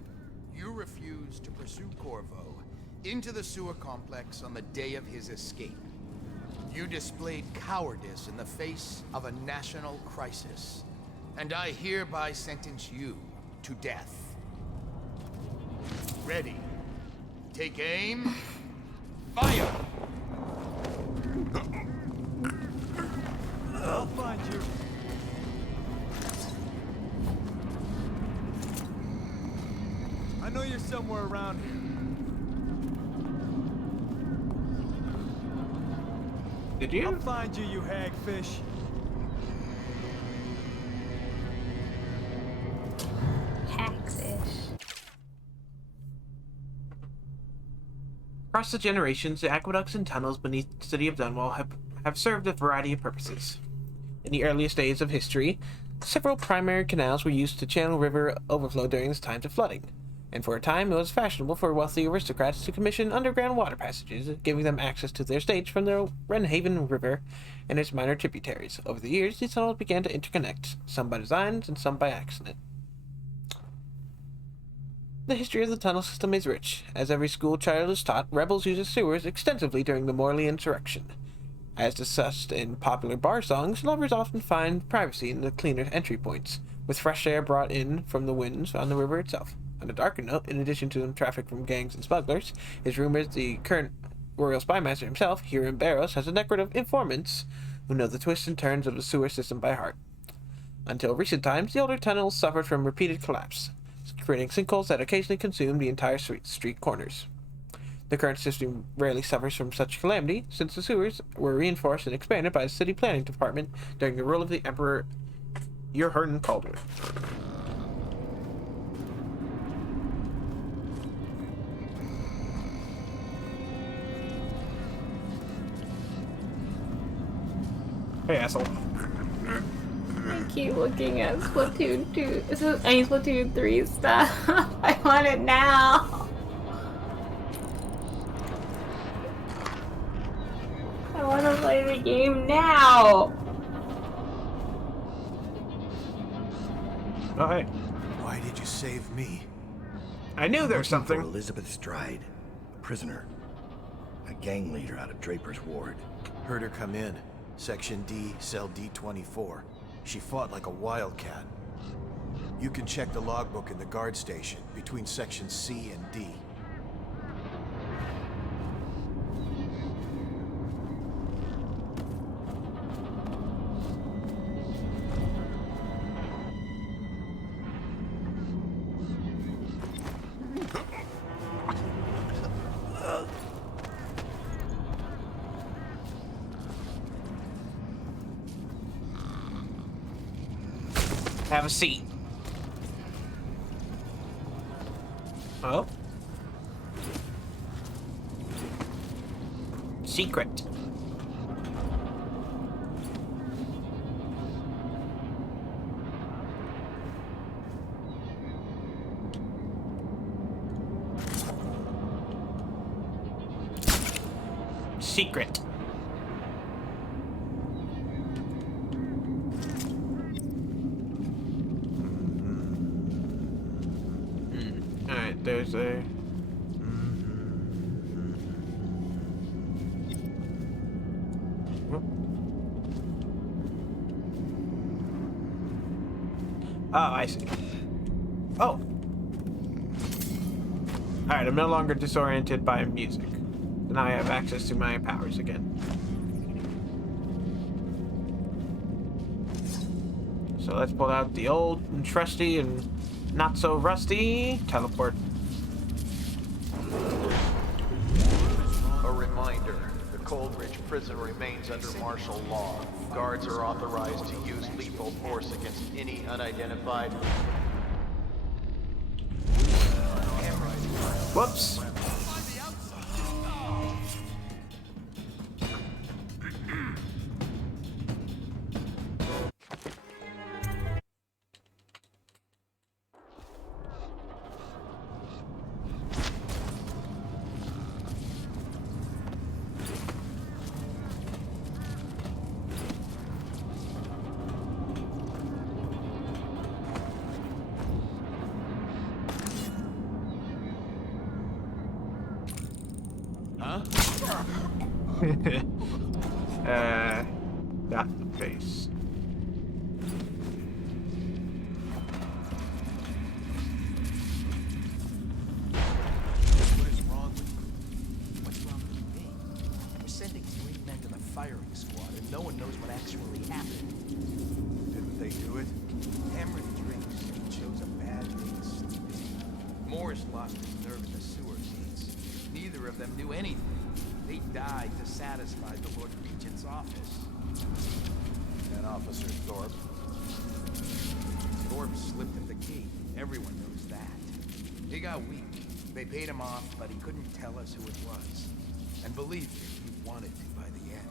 you refused to pursue Corvo into the sewer complex on the day of his escape. You displayed cowardice in the face of a national crisis, and I hereby sentence you to death. Ready. Take aim. Fire! I'll find you. I know you're somewhere around here. Did you? I'll find you, you hagfish. Hagfish. Across the generations, the aqueducts and tunnels beneath the city of Dunwall have served a variety of purposes. In the earliest days of history, several primary canals were used to channel river overflow during the times of flooding, and for a time it was fashionable for wealthy aristocrats to commission underground water passages, giving them access to their estates from the Wrenhaven River and its minor tributaries. Over the years, these tunnels began to interconnect, some by design and some by accident. The history of the tunnel system is rich. As every school child is taught, rebels used the sewers extensively during the Morley insurrection. As discussed in popular bar songs, lovers often find privacy in the cleaner entry points, with fresh air brought in from the winds on the river itself. On a darker note, in addition to the traffic from gangs and smugglers, it's rumored the current royal spymaster himself, Hiram Barrows, has a network of informants who know the twists and turns of the sewer system by heart. Until recent times, the older tunnels suffered from repeated collapse, creating sinkholes that occasionally consumed the entire street corners. The current system rarely suffers from such calamity, since the sewers were reinforced and expanded by the city planning department during the rule of the Emperor Johann Caldwin. Hey, asshole. I keep looking at Splatoon 2. Splatoon 3 stuff. I want it now. I want to play the game now. Oh, hey. Why did you save me? I knew there was something. For Elizabeth Stride, a prisoner. A gang leader out of Draper's Ward. Heard her come in. Section D, cell D24. She fought like a wildcat. You can check the logbook in the guard station between sections C and D. Have a seat. Oh? Secret. Secret. Alright, there's a... Oh, I see. Oh! Alright, I'm no longer disoriented by music. Now I have access to my powers again. So let's pull out the old and trusty and not so rusty teleport. A reminder, the Coldridge prison remains under martial law. Guards are authorized to use lethal force against any unidentified... Whoops. Not the face. What is wrong with you? What's wrong with me? We're sending 3 men to the firing squad, and no one knows what actually happened. Didn't they do it? Cameron drinks and chose a bad day to sleep. Morris lost his nerve in the sewer seats. Neither of them knew anything. They died to satisfy the Lord Regent's office. And Officer Thorpe. Thorpe slipped him the key. Everyone knows that. He got weak. They paid him off, but he couldn't tell us who it was. And believe me, he wanted to by the end.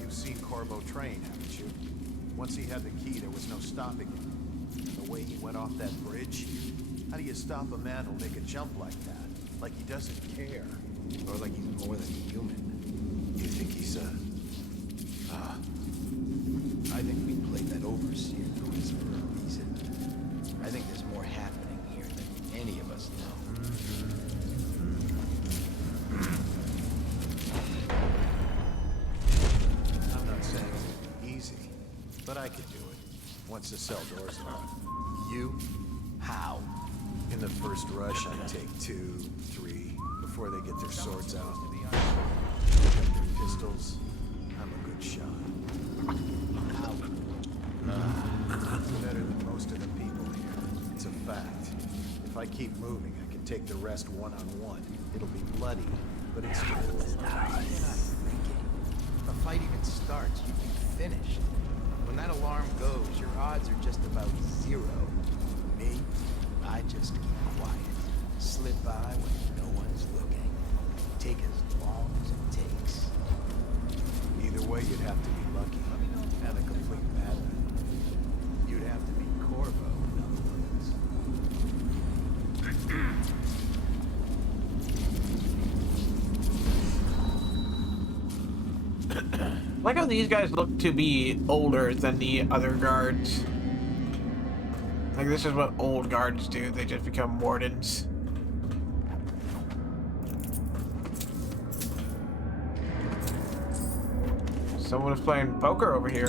You've seen Corvo train, haven't you? Once he had the key, there was no stopping him. The way he went off that bridge, how do you stop a man who'll make a jump like that? Like he doesn't care. Or like he's more than human. You think he's I think we played that overseer quiz for a reason. I think there's more happening here than any of us know. I'm not saying it's easy, but I could do it once the cell doors are open. You? How? In the first rush, I'd take 2, 3 before they get their swords out. Got their pistols. I'm a good shot. Better than most of the people here. It's a fact. If I keep moving, I can take the rest one-on-one. It'll be bloody, but it's You're not thinking. If the fight even starts, you'd be finished. When that alarm goes, your odds are just about 0. Me, I just keep quiet. Slip by when no one's looking. Take as long as it takes. Either way, you'd have to be lucky. And a complete madman. You'd have to be Corvo, in other words. Like how these guys look to be older than the other guards. Like this is what old guards do, they just become wardens. Someone is playing poker over here.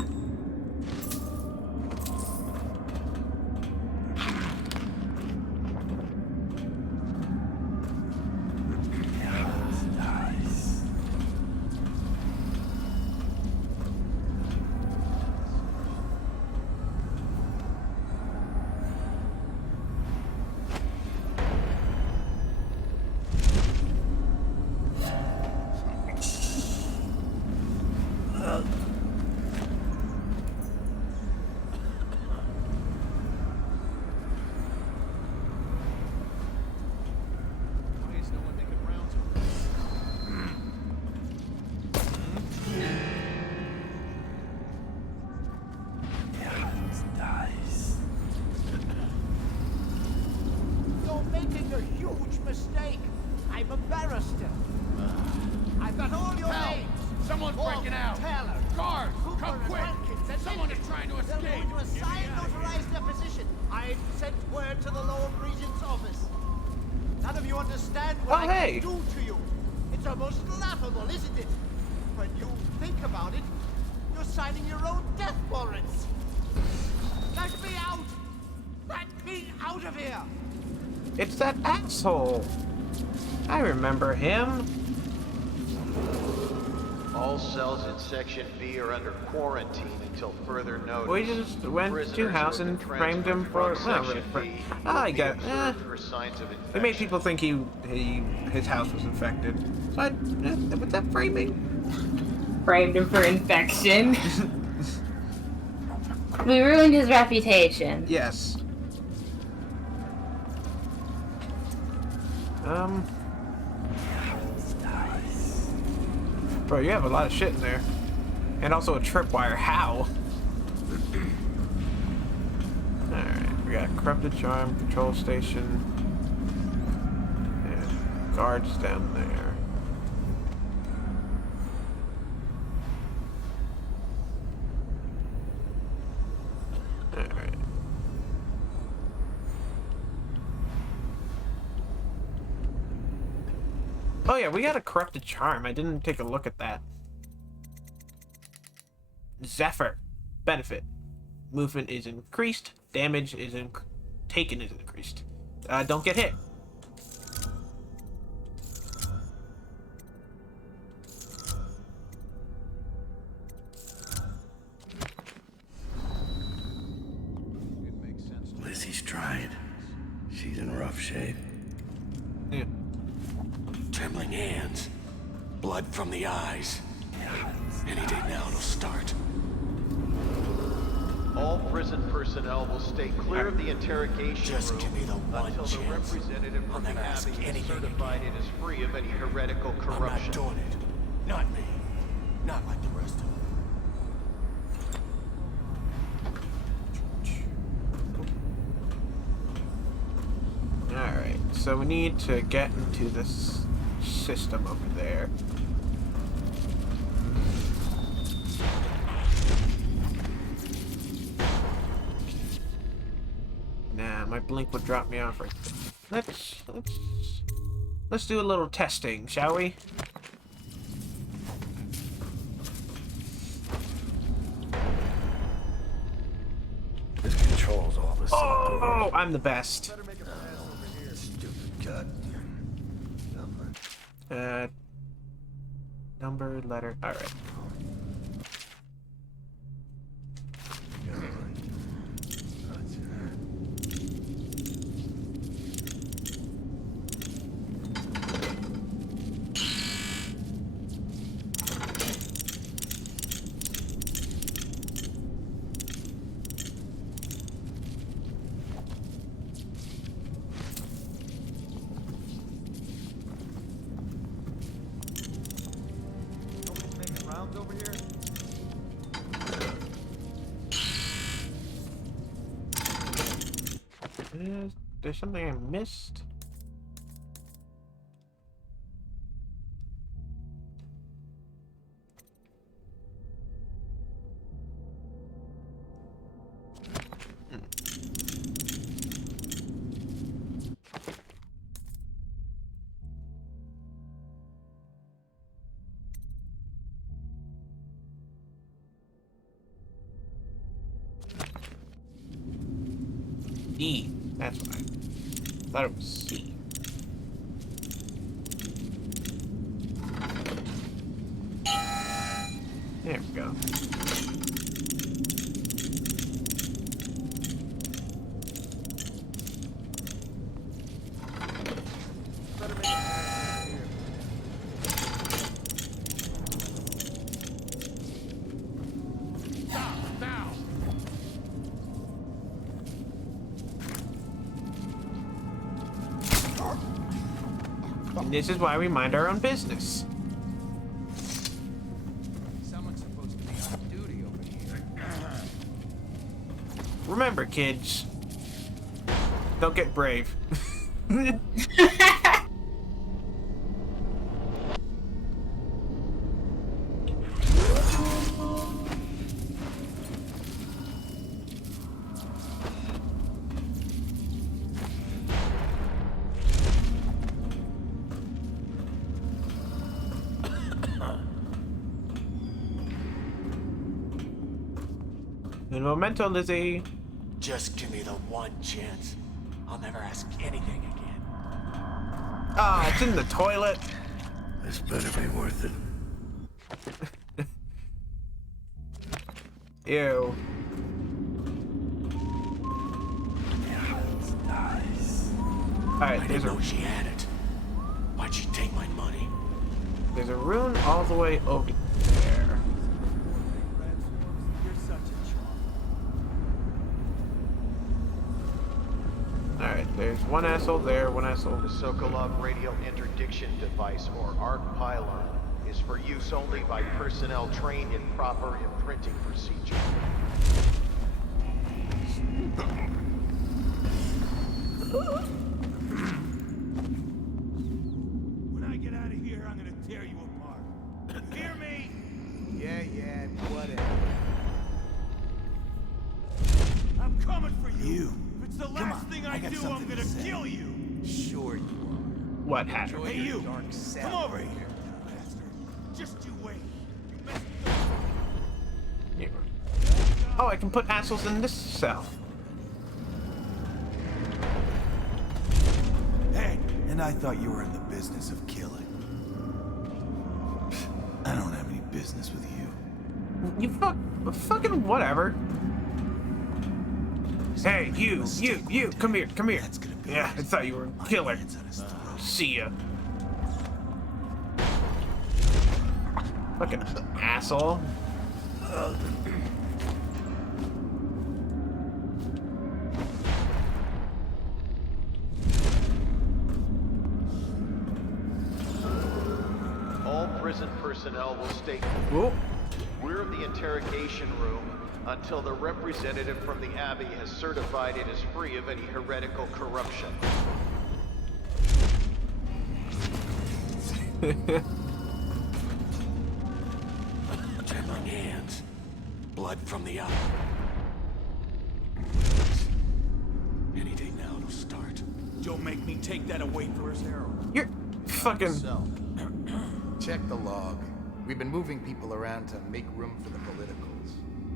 It's that asshole! I remember him. All cells in Section B are under quarantine until further notice. We just went to house and framed him for... Well, really, I got... It made people think his house was infected. But, what's that framing? Framed him for infection. We ruined his reputation. Yes. Bro, you have a lot of shit in there. And also a tripwire. How? Alright, we got Corrupted Charm, Control Station. And guards down there. Alright. Oh yeah, we got a Corrupted Charm. I didn't take a look at that. Zephyr. Benefit. Movement is increased. Damage is taken is increased. Don't get hit. Lizzie's tried. She's in rough shape. Yeah. Trembling hands. blood from the eyes. Any day now it'll start. All prison personnel will stay clear of the interrogation Just room give me the one until the chance. representative I'll from the never ask Abbey is anything certified it is free of any heretical I'm corruption. not doing it. Not me. Not like the rest of them. Alright, so we need to get into this system over there. Nah, my blink would drop me off right there. Let's do a little testing, shall we? This controls all this. Oh, I'm the best. Stupid cut. Number, letter. All right. Over here. There's something I missed. E. That's why. I thought it was C. There we go. And this is why we mind our own business. Someone's supposed to be on duty over here. Remember, kids, don't get brave. Un momento, Lizzie. Just give me the one chance. I'll never ask anything again. Ah, it's in the toilet. This better be worth it. Ew. Nice. Alright, I didn't know she had it. Why'd she take my money? There's a rune all the way over there. You're such a charm. Alright, there's one asshole there, one asshole. The Sokolov radio interdiction device, or ARC pylon, is for use only by personnel trained in proper imprinting procedure. When I get out of here, I'm gonna tear you apart. You hear me? Yeah, whatever. I'm coming for you. If it's the last thing I do, I'm something gonna to say. kill you. Sure you What happened? are. Hey, Enjoy your you. dark cell Come over here. here. Bastard. Just you wait. You messed Here. Oh, I can put assholes in this cell. Hey, and I thought you were in the business of killing. I don't have any business with you. You fucking whatever. Hey, you, come here. That's gonna be Yeah, I thought you were a killer. hands on his throat. See ya. Fucking asshole. All prison personnel will stay clear of the interrogation room until the representative from the Abbey has certified it is free of any heretical corruption. Check my hands. Blood from the eye. Any day now it'll start. Don't make me take that away for his arrow. You're fucking... Check the log. We've been moving people around to make room for the politicals.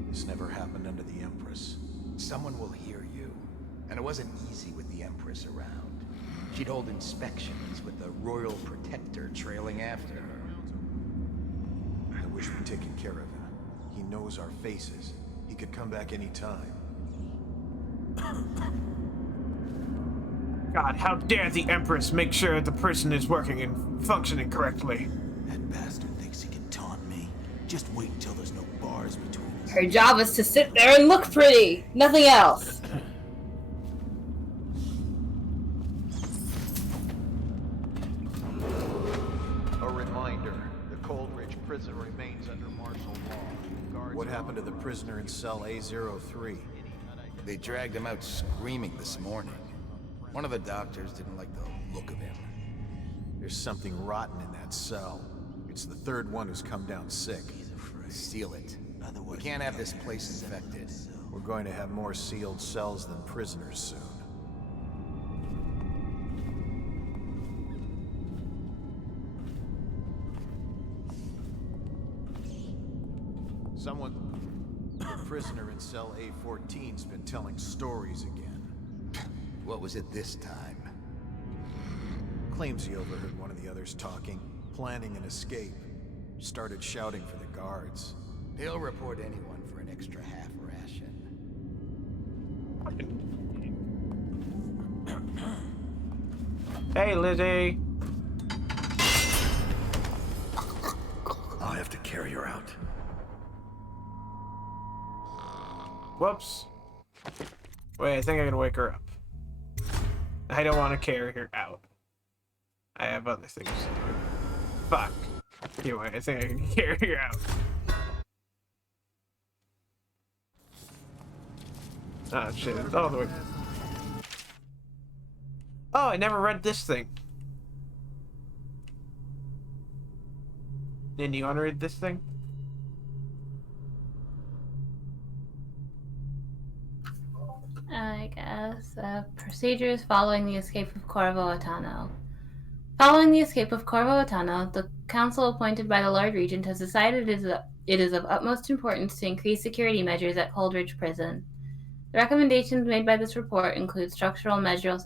This never happened under the Empress. Someone will hear you. And it wasn't easy with the Empress around. She'd hold inspections with the Royal Protector trailing after her. I wish we'd taken care of him. He knows our faces. He could come back any time. God, how dare the Empress make sure the person is working and functioning correctly. That bastard thinks he can taunt me. Just wait until there's no bars between us. Her job is to sit there and look pretty. Nothing else. A reminder, the Coldridge prison remains under martial law. Guards What are happened to the prisoner in cell A03? They dragged him out screaming this morning. One of the doctors didn't like the look of him. There's something rotten in that cell. It's the third one who's come down sick. Seal it. We can't have this place infected. We're going to have more sealed cells than prisoners soon. Someone... The prisoner in cell A14's been telling stories again. What was it this time? Claims he overheard one of the others talking, planning an escape. Started shouting for the guards. He'll report anyone for an extra half ration. Hey, Lizzie. I'll have to carry her out. Whoops. Wait, I think I can wake her up. I don't want to carry her out. I have other things to do. Fuck. Anyway, I think I can carry her out. Oh shit, it's all the way. Oh, I never read this thing. Then you want to read this thing? I guess. Procedures following the escape of Corvo Atano. Following the escape of Corvo Atano, the council appointed by the Lord Regent has decided it is of utmost importance to increase security measures at Coldridge Prison. The recommendations made by this report include structural measures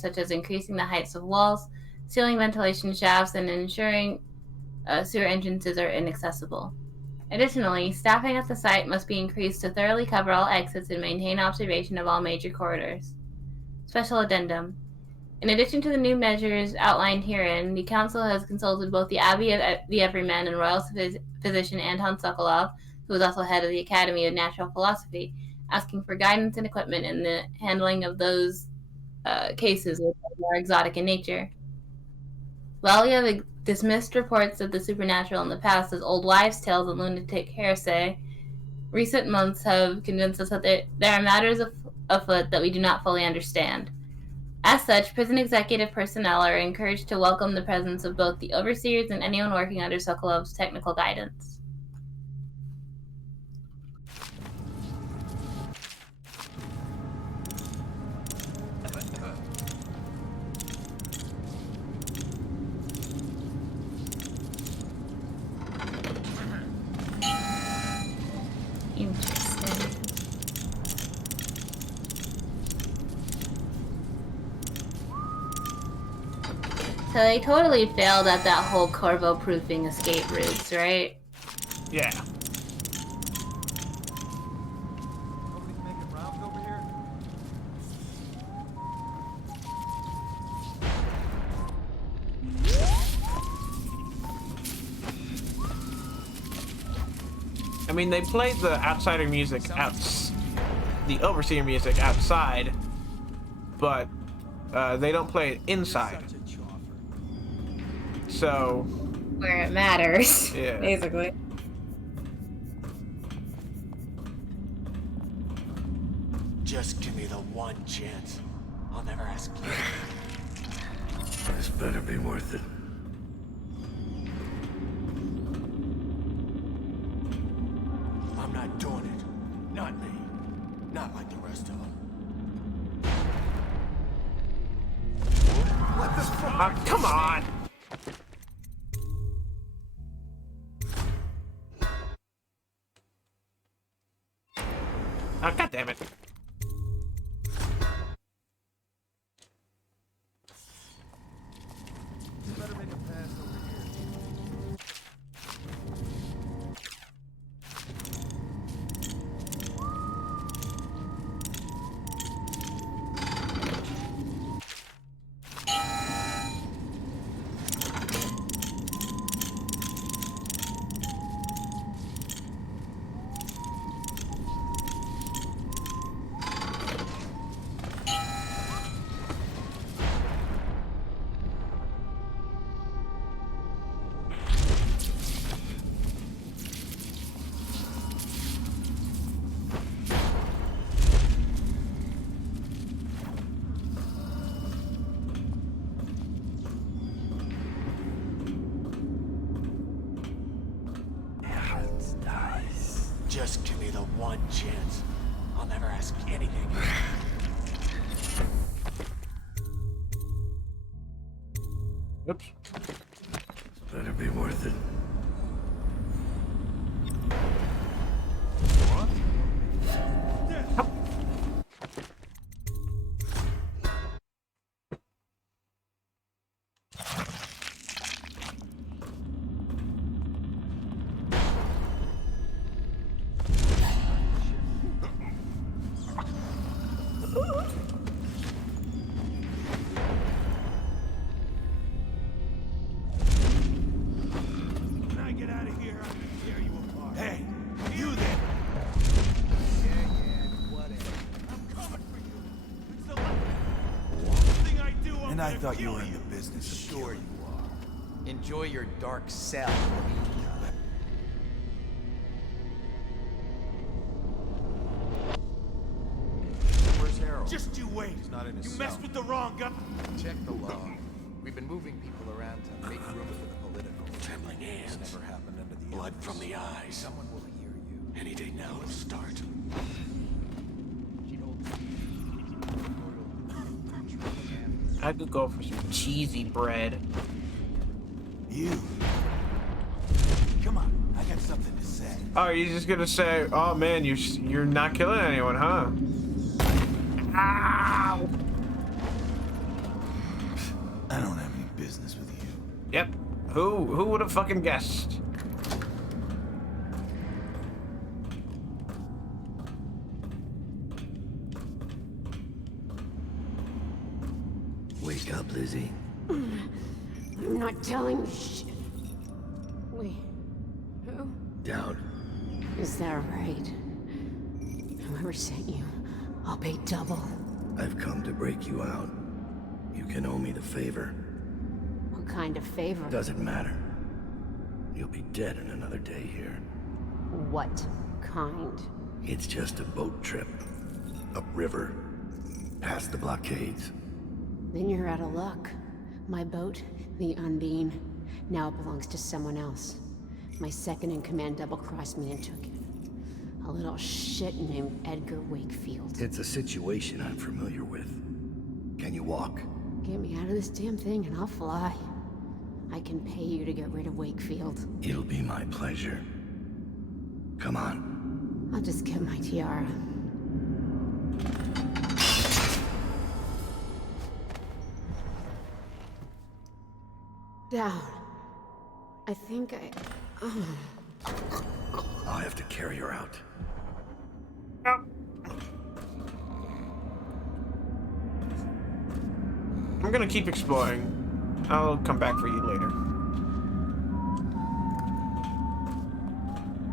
such as increasing the heights of walls, sealing ventilation shafts, and ensuring sewer entrances are inaccessible. Additionally, staffing at the site must be increased to thoroughly cover all exits and maintain observation of all major corridors. Special addendum. In addition to the new measures outlined herein, the Council has consulted both the Abbey of the Everyman and Royal Physician Anton Sokolov, who is also head of the Academy of Natural Philosophy, asking for guidance and equipment in the handling of those cases which are more exotic in nature. While we have dismissed reports of the supernatural in the past as old wives' tales and lunatic hearsay, recent months have convinced us that there are matters afoot that we do not fully understand. As such, prison executive personnel are encouraged to welcome the presence of both the overseers and anyone working under Sokolov's technical guidance. Interesting. So they totally failed at that whole Corvo-proofing escape routes, right? Yeah. Nobody's making rounds over here? mean, they played the outsider music the overseer music outside, but they don't play it inside. So where it matters, yeah. basically. Just give me the one chance. I'll never ask you. This better be worth it. I'm not doing it. Not me. Not like the rest of them. What the fuck? Come on! Oh, God damn it. Just give me the one chance. I'll never ask anything. Oops. This better be worth it. When I get out of here, I'm gonna tear you apart. Hey, you there! Whatever. I'm coming for you. It's the last thing I do. I'm And I gonna thought you kill were in the business of Sure killing. you are. Enjoy your dark cell. Where's Harold? Just you wait. He's not in his You cell. messed with the wrong guy. Check the log. We've been moving people around to make room for the political. Trembling hands. This never happened under the Blood Elders. from the eyes. Someone will hear you. Any day now it'll start. I could go for some cheesy bread. You. Come on, I got something to say. Oh, you're just gonna say, "Oh man, you're not killing anyone, huh?" Ow! I don't have any business with you. Yep. Who would have fucking guessed? Wake up, Lizzie. I'm not telling you shit. Wait, who? Dowd. Is that right? Whoever sent you, I'll pay double. I've come to break you out. You can owe me the favor. What kind of favor? Doesn't matter. You'll be dead in another day here. What kind? It's just a boat trip. Upriver. Past the blockades. Then you're out of luck. My boat, the Undine, now belongs to someone else. My second-in-command double-crossed me and took it. A little shit named Edgar Wakefield. It's a situation I'm familiar with. Can you walk? Get me out of this damn thing and I'll fly. I can pay you to get rid of Wakefield. It'll be my pleasure. Come on. I'll just get my tiara. Down. I think I... I'll have to carry her out. I'm gonna keep exploring. I'll come back for you later.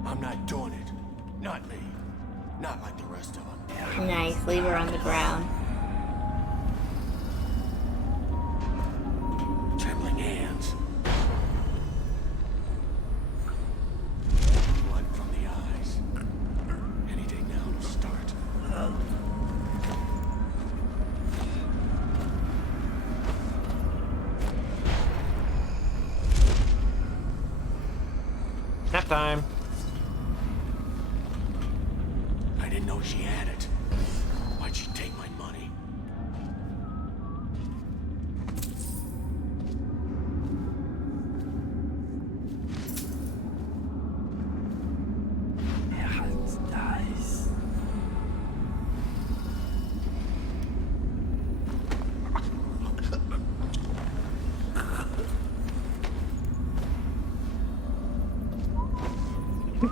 I'm not doing it. rest of them. Nice, leave her on the ground. Trembling hands. Blood from the eyes. Any day now to start. Nap time. I didn't know she had it. Why'd she take my money?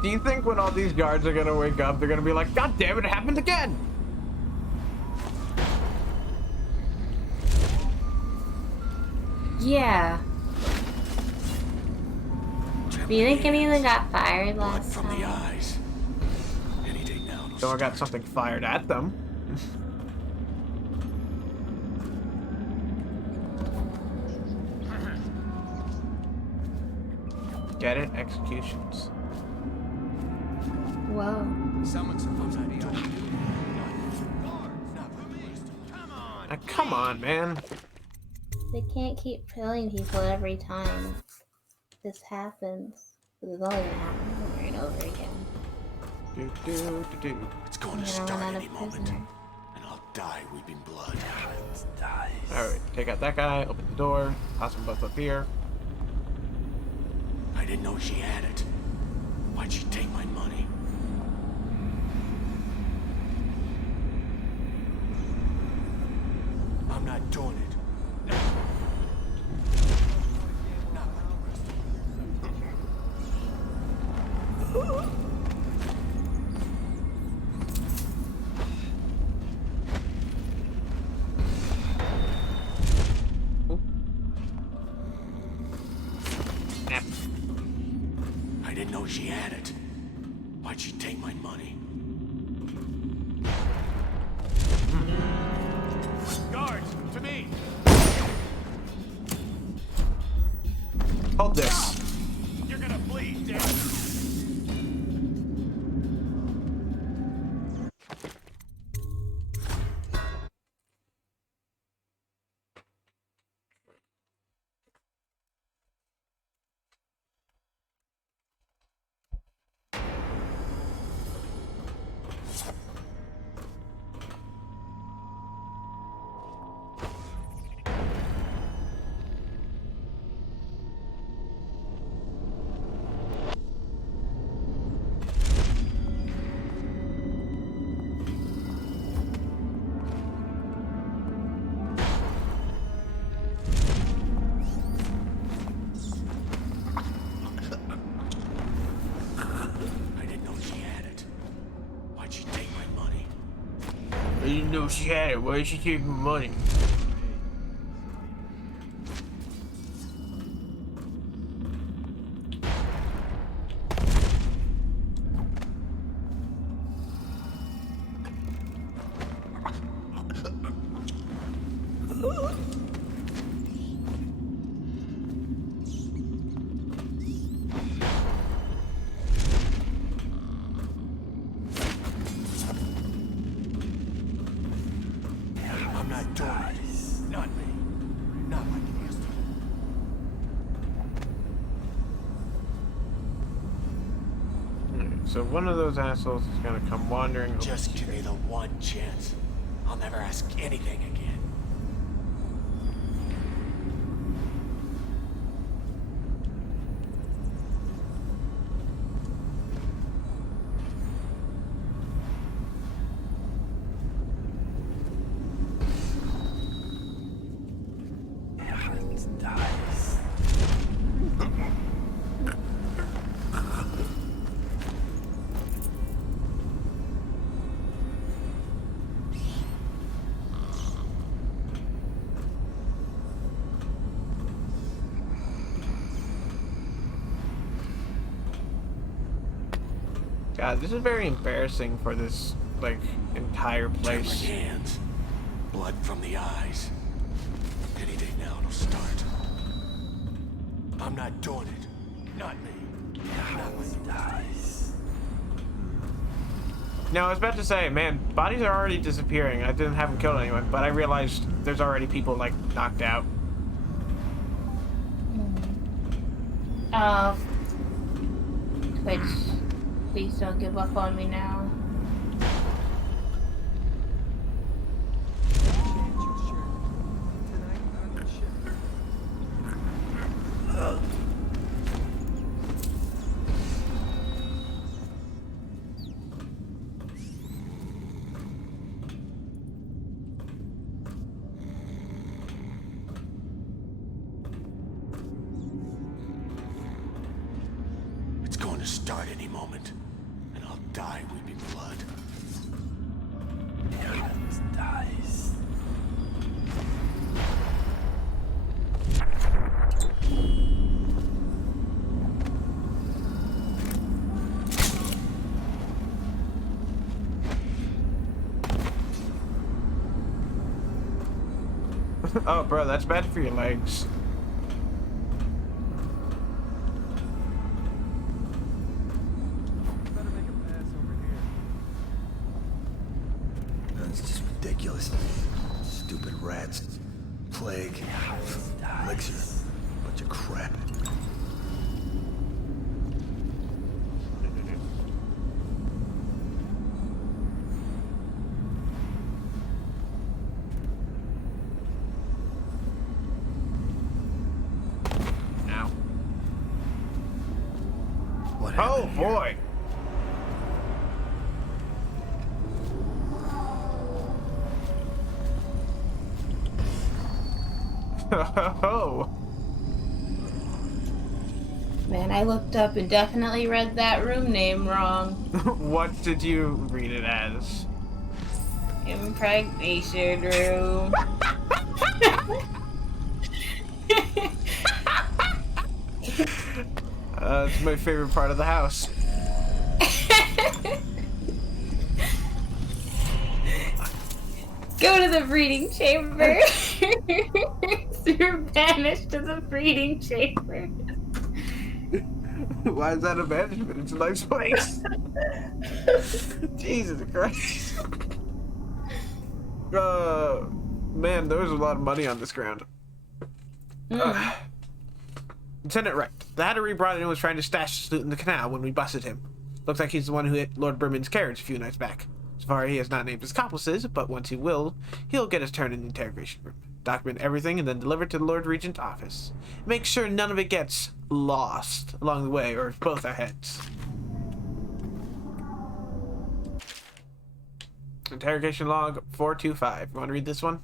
Do you think when all these guards are gonna wake up, they're gonna be like, God damn it, it happened again? Yeah. Do you think any of them got fired last From the time? eyes. Any day now to Someone got something fired at them. Get it? Executions. Whoa. Someone's supposed to be on. Come on, man. They can't keep killing people every time this happens. This is only gonna happen over and over again. It's going to You're gonna start run out any of moment. prisoners. And I'll die weeping blood. Alright, take out that guy, open the door, toss them both up here. I didn't know she had it. Why'd she take my money? I'm not doing it. Not like the rest of them. I didn't know she had it. Why'd she take my money? Guards, to me! Hold this. You're gonna bleed, damn it! I didn't know she had it. Why'd she take my money? I didn't know she had it. Why did she take my money? I'm not doing it. Not me. Not like the rest of them. So one of those assholes is gonna come wandering over Just give me the one chance. I'll never ask anything again. God, this is very embarrassing for this like entire place. Trembling hands, blood from the eyes. Any day now it'll start. I'm not doing it. Not me. Dies. No, I was about to say, man, bodies are already disappearing. I didn't haven't killed anyone, but I realized there's already people like knocked out. Twitch, please don't give up on me now. It's going to start any moment, and I'll die weeping blood. Dies. Oh, bro, that's bad for your legs. That's just ridiculous. Stupid rats. Plague. Elixir. Bunch of crap. Ow. What Oh, happened here? boy. Oh. Man, I looked up and definitely read that room name wrong. What did you read it as? Impregnation room. It's my favorite part of the house. Go to the breeding chamber. You're banished to the breeding chamber. Why is that a banishment? It's a nice place. Jesus Christ. Man, there was a lot of money on this ground. Lieutenant Wright, the hatter we brought in was trying to stash his loot in the canal when we busted him. Looks like he's the one who hit Lord Berman's carriage a few nights back. So far, he has not named his accomplices, but once he will, he'll get his turn in the interrogation room. Document everything and then deliver it to the Lord Regent's office. Make sure none of it gets lost along the way, or both our heads. Interrogation log 425. You want to read this one?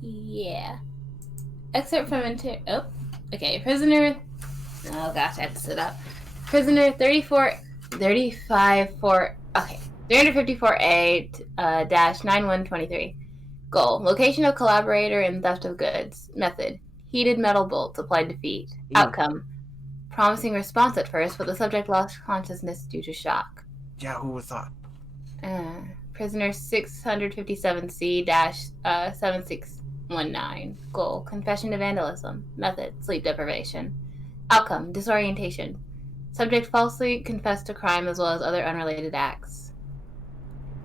Yeah. Excerpt from okay. Prisoner. Oh gosh, I have to sit up. Prisoner 354A dash 9123. Goal: location of collaborator in theft of goods. Method: heated metal bolts applied to feet. Outcome: promising response at first, but the subject lost consciousness due to shock. Yeah, who would have thought? Prisoner 657C-7619. Goal: confession to vandalism. Method: sleep deprivation. Outcome: disorientation. Subject falsely confessed to crime as well as other unrelated acts.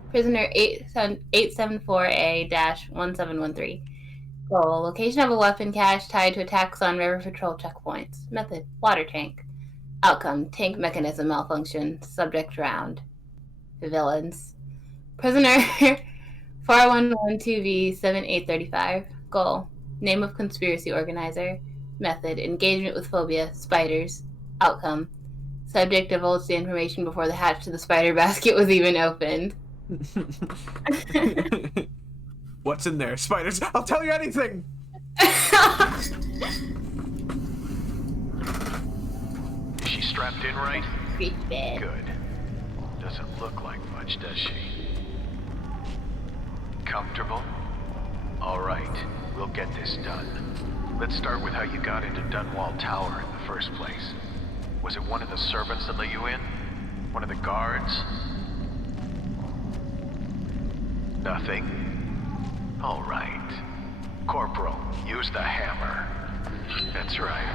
Prisoner 874A-1713. Goal: location of a weapon cache tied to attacks on river patrol checkpoints. Method: water tank. Outcome: tank mechanism malfunction. Subject drowned. Villains. Prisoner 4112V-7835. Goal: name of conspiracy organizer. Method: engagement with phobia. Spiders. Outcome: subject divulged the information before the hatch to the spider basket was even opened. What's in there? Spiders. I'll tell you anything. Is she strapped in right? Creep bed. Good. Doesn't look like much, does she? Comfortable? All right, we'll get this done. Let's start with how you got into Dunwall Tower in the first place. Was it one of the servants that let you in? One of the guards? Nothing. All right. Corporal, use the hammer. That's right.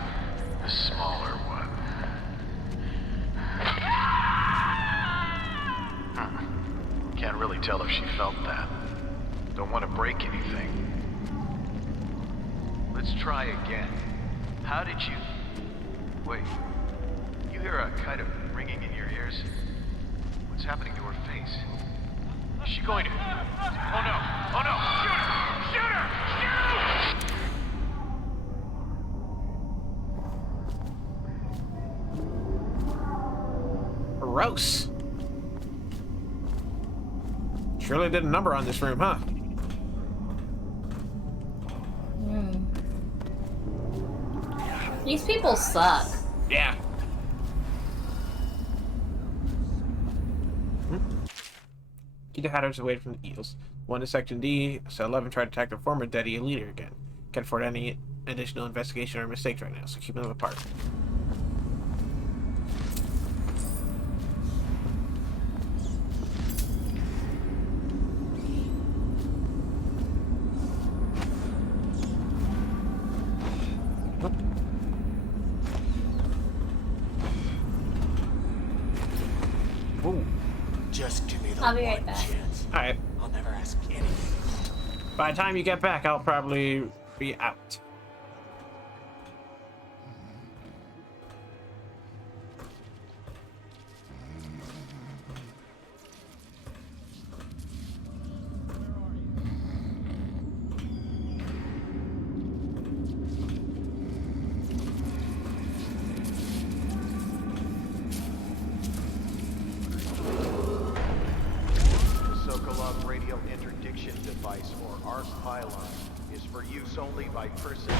The smaller one. Can't really tell if she felt that. Don't want to break anything. Let's try again. How did you... Wait. You hear a kind of ringing in your ears? What's happening to her face? Is she going to... Oh no! Oh no! Shoot her! Shoot her! Shoot! Gross. Surely did a number on this room, huh? These people suck. Yeah. Key to Hatters away from the eels. 1 to Section D, so 11 tried to attack the former Dead Eel leader again. Can't afford any additional investigation or mistakes right now, so keep them apart. Just give me the I'll be one right back. chance. Alright. I'll never ask anything. By the time you get back, I'll probably be out. Sokolov radio interdiction device, or ARC pylon, is for use only by persons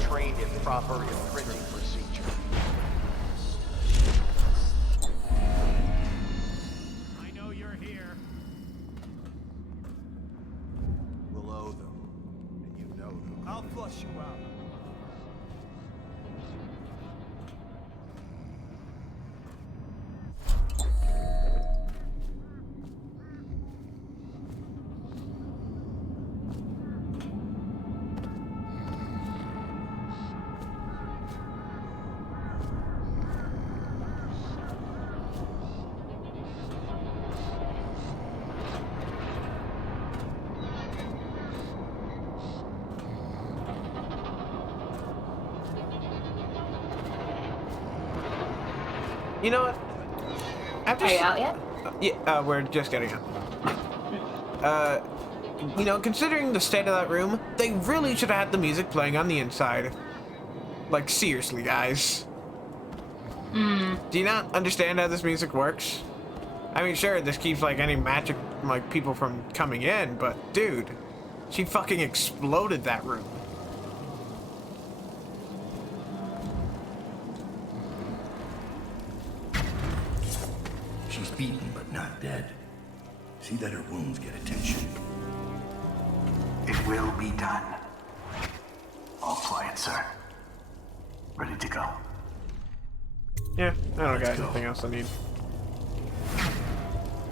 trained in proper imprinting procedure. I know you're here. We'll owe them, and you know them. I'll flush you out. You know what? After Are you out yet? Yeah, we're just getting out. You know, considering the state of that room, they really should have had the music playing on the inside. Like, seriously, guys. Do you not understand how this music works? I mean, sure, this keeps, like, any magic, like, people from coming in, but, dude, she fucking exploded that room. She's beaten, but not dead. See that her wounds get attention. It will be done. All quiet, sir. Ready to go. Yeah, I don't got anything else I need.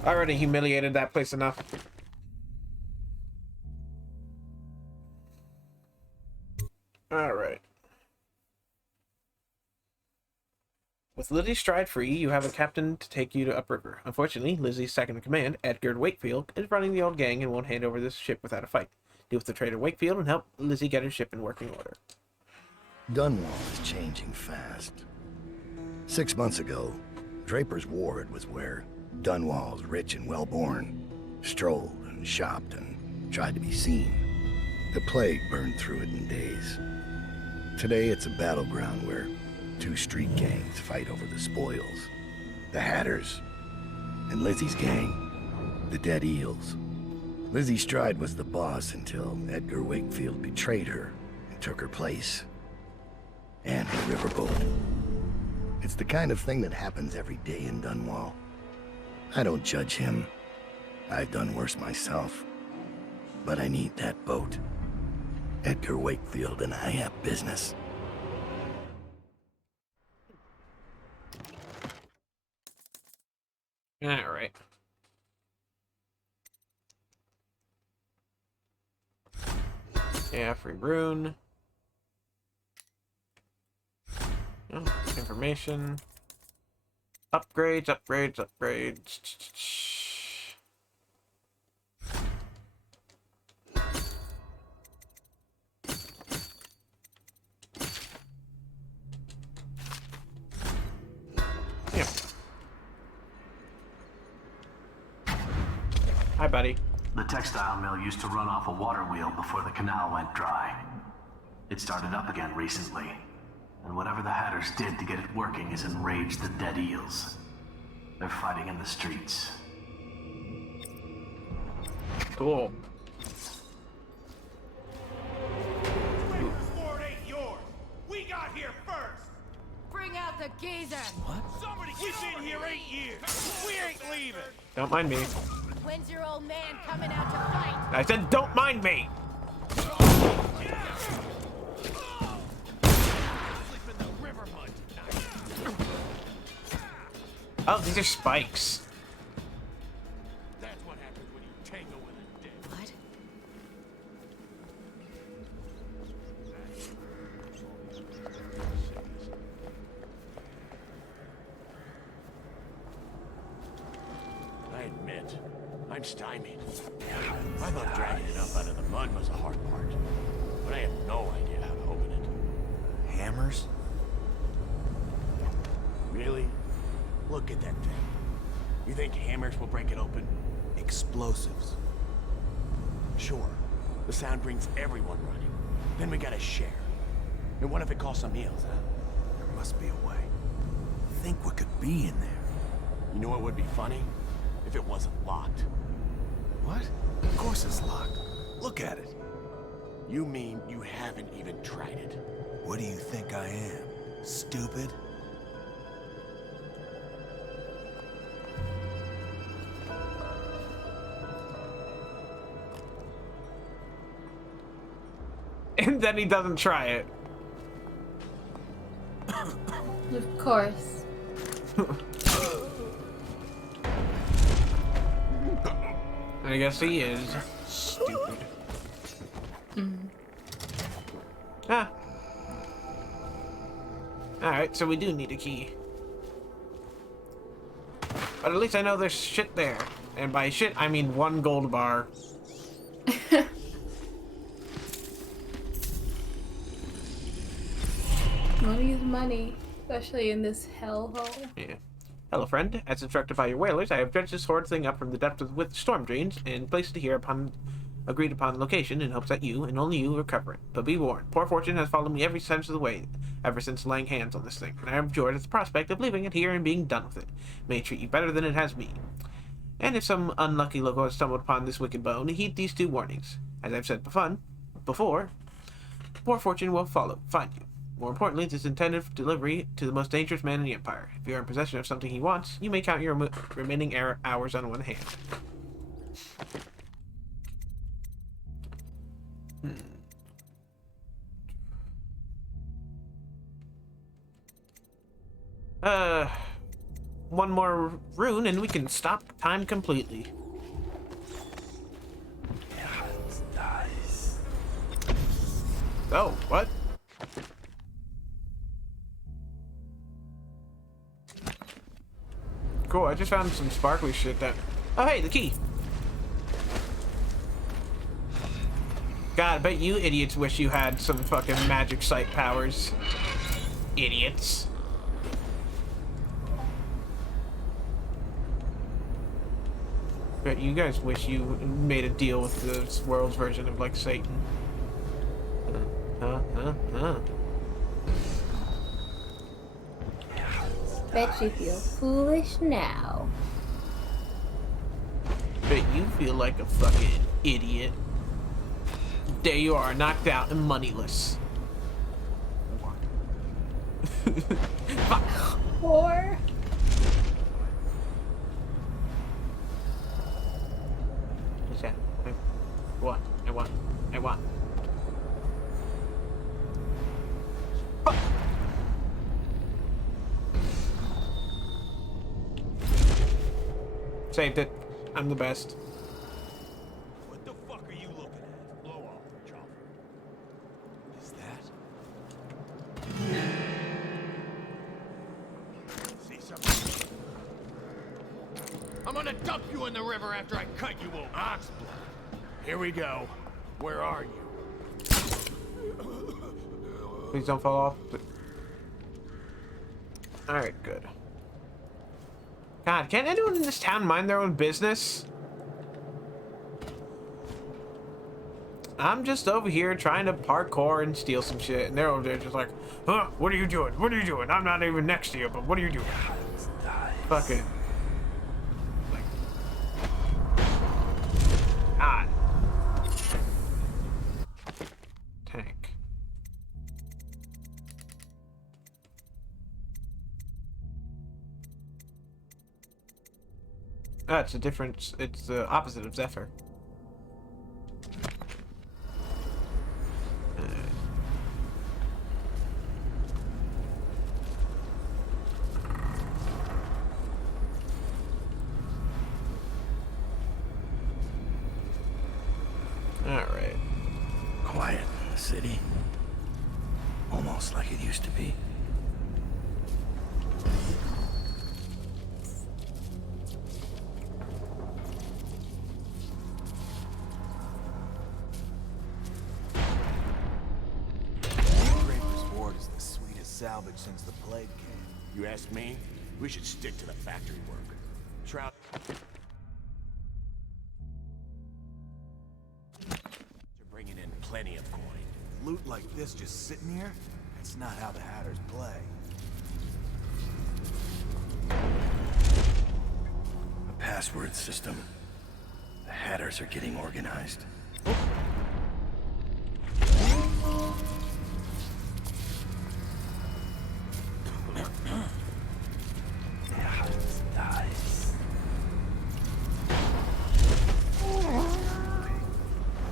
I already humiliated that place enough. Alright. With Lizzie Stride free, you have a captain to take you to upriver. Unfortunately, Lizzie's second in command, Edgar Wakefield, is running the old gang and won't hand over this ship without a fight. Deal with the traitor Wakefield and help Lizzie get her ship in working order. Dunwall is changing fast. 6 months ago, Draper's Ward was where Dunwall's rich and well-born strolled and shopped and tried to be seen. The plague burned through it in days. Today it's a battleground where 2 street gangs fight over the spoils. The Hatters and Lizzie's gang, the Dead Eels. Lizzie Stride was the boss until Edgar Wakefield betrayed her and took her place. And the riverboat. It's the kind of thing that happens every day in Dunwall. I don't judge him. I've done worse myself. But I need that boat. Edgar Wakefield and I have business. Alright. Yeah, free rune. Oh, information. Upgrades, upgrades, upgrades. Yeah. Hi, buddy. The textile mill used to run off a water wheel before the canal went dry. It started up again recently, and whatever the Hatters did to get it working has enraged the dead eels. They're fighting in the streets. Cool. Sword ain't yours. We got here first. Bring out the geezer. Somebody, we've been here 8 years. We ain't leaving. Don't mind me. When's your old man coming out to fight? I said don't mind me! Oh, these are spikes. That's what happens when you tangle with a dick. What? I admit, I'm stymied. I thought dragging it up out of the mud was the hard part, but I have no idea how to open it. Hammers? Really? Look at that thing. You think hammers will break it open? Explosives. Sure. The sound brings everyone running. Then we gotta share. And what if it calls some eels, huh? There must be a way. Think what could be in there. You know what would be funny? If it wasn't locked. What? Of course it's locked. Look at it. You mean you haven't even tried it? What do you think I am? Stupid? And then he doesn't try it. Of course. I guess he is. Stupid. Ah. Alright, so we do need a key. But at least I know there's shit there. And by shit, I mean 1 gold bar. Money is money, especially in this hellhole. Yeah. Hello, friend. As instructed by your whalers, I have dredged this horrid thing up from the depths with storm drains and placed it here upon agreed upon location in hopes that you, and only you, recover it. But be warned, poor fortune has followed me every sense of the way, ever since laying hands on this thing, and I have enjoyed the prospect of leaving it here and being done with it. May it treat you better than it has me. And if some unlucky loco has stumbled upon this wicked bone, heed these 2 warnings. As I've said before, poor fortune will find you. More importantly, it is intended for delivery to the most dangerous man in the Empire. If you are in possession of something he wants, you may count your remaining hours on one hand. One more rune and we can stop time completely. Nice. Oh, what? Cool, I just found some sparkly shit that... Oh, hey, the key! God, I bet you idiots wish you had some fucking magic sight powers. Idiots. Bet you guys wish you made a deal with this world's version of, like, Satan. Bet you feel foolish now. Bet you feel like a fucking idiot. There you are, knocked out and moneyless. Fuck. Or What's that? What? I want. Fuck. Saved it. I'm the best. What the fuck are you looking at? Blow off, chopper. Is that? See something? I'm gonna dump you in the river after I cut you open. Oxblood. Here we go. Where are you? Please don't fall off. Alright, good. God, can't anyone in this town mind their own business? I'm just over here trying to parkour and steal some shit, and they're over there just like, huh, what are you doing? What are you doing? I'm not even next to you, but what are you doing? Fucking. Like. God. Tank. Ah, it's a different, it's the opposite of Zephyr. Alright. Quiet in the city. Almost like it used to be. Draper's Ward is the sweetest salvage since the plague came. You ask me? We should stick to the factory work. Shroud. You're bringing in plenty of coin. Loot like this just sitting here? That's not how the Hatters play. A password system. The Hatters are getting organized.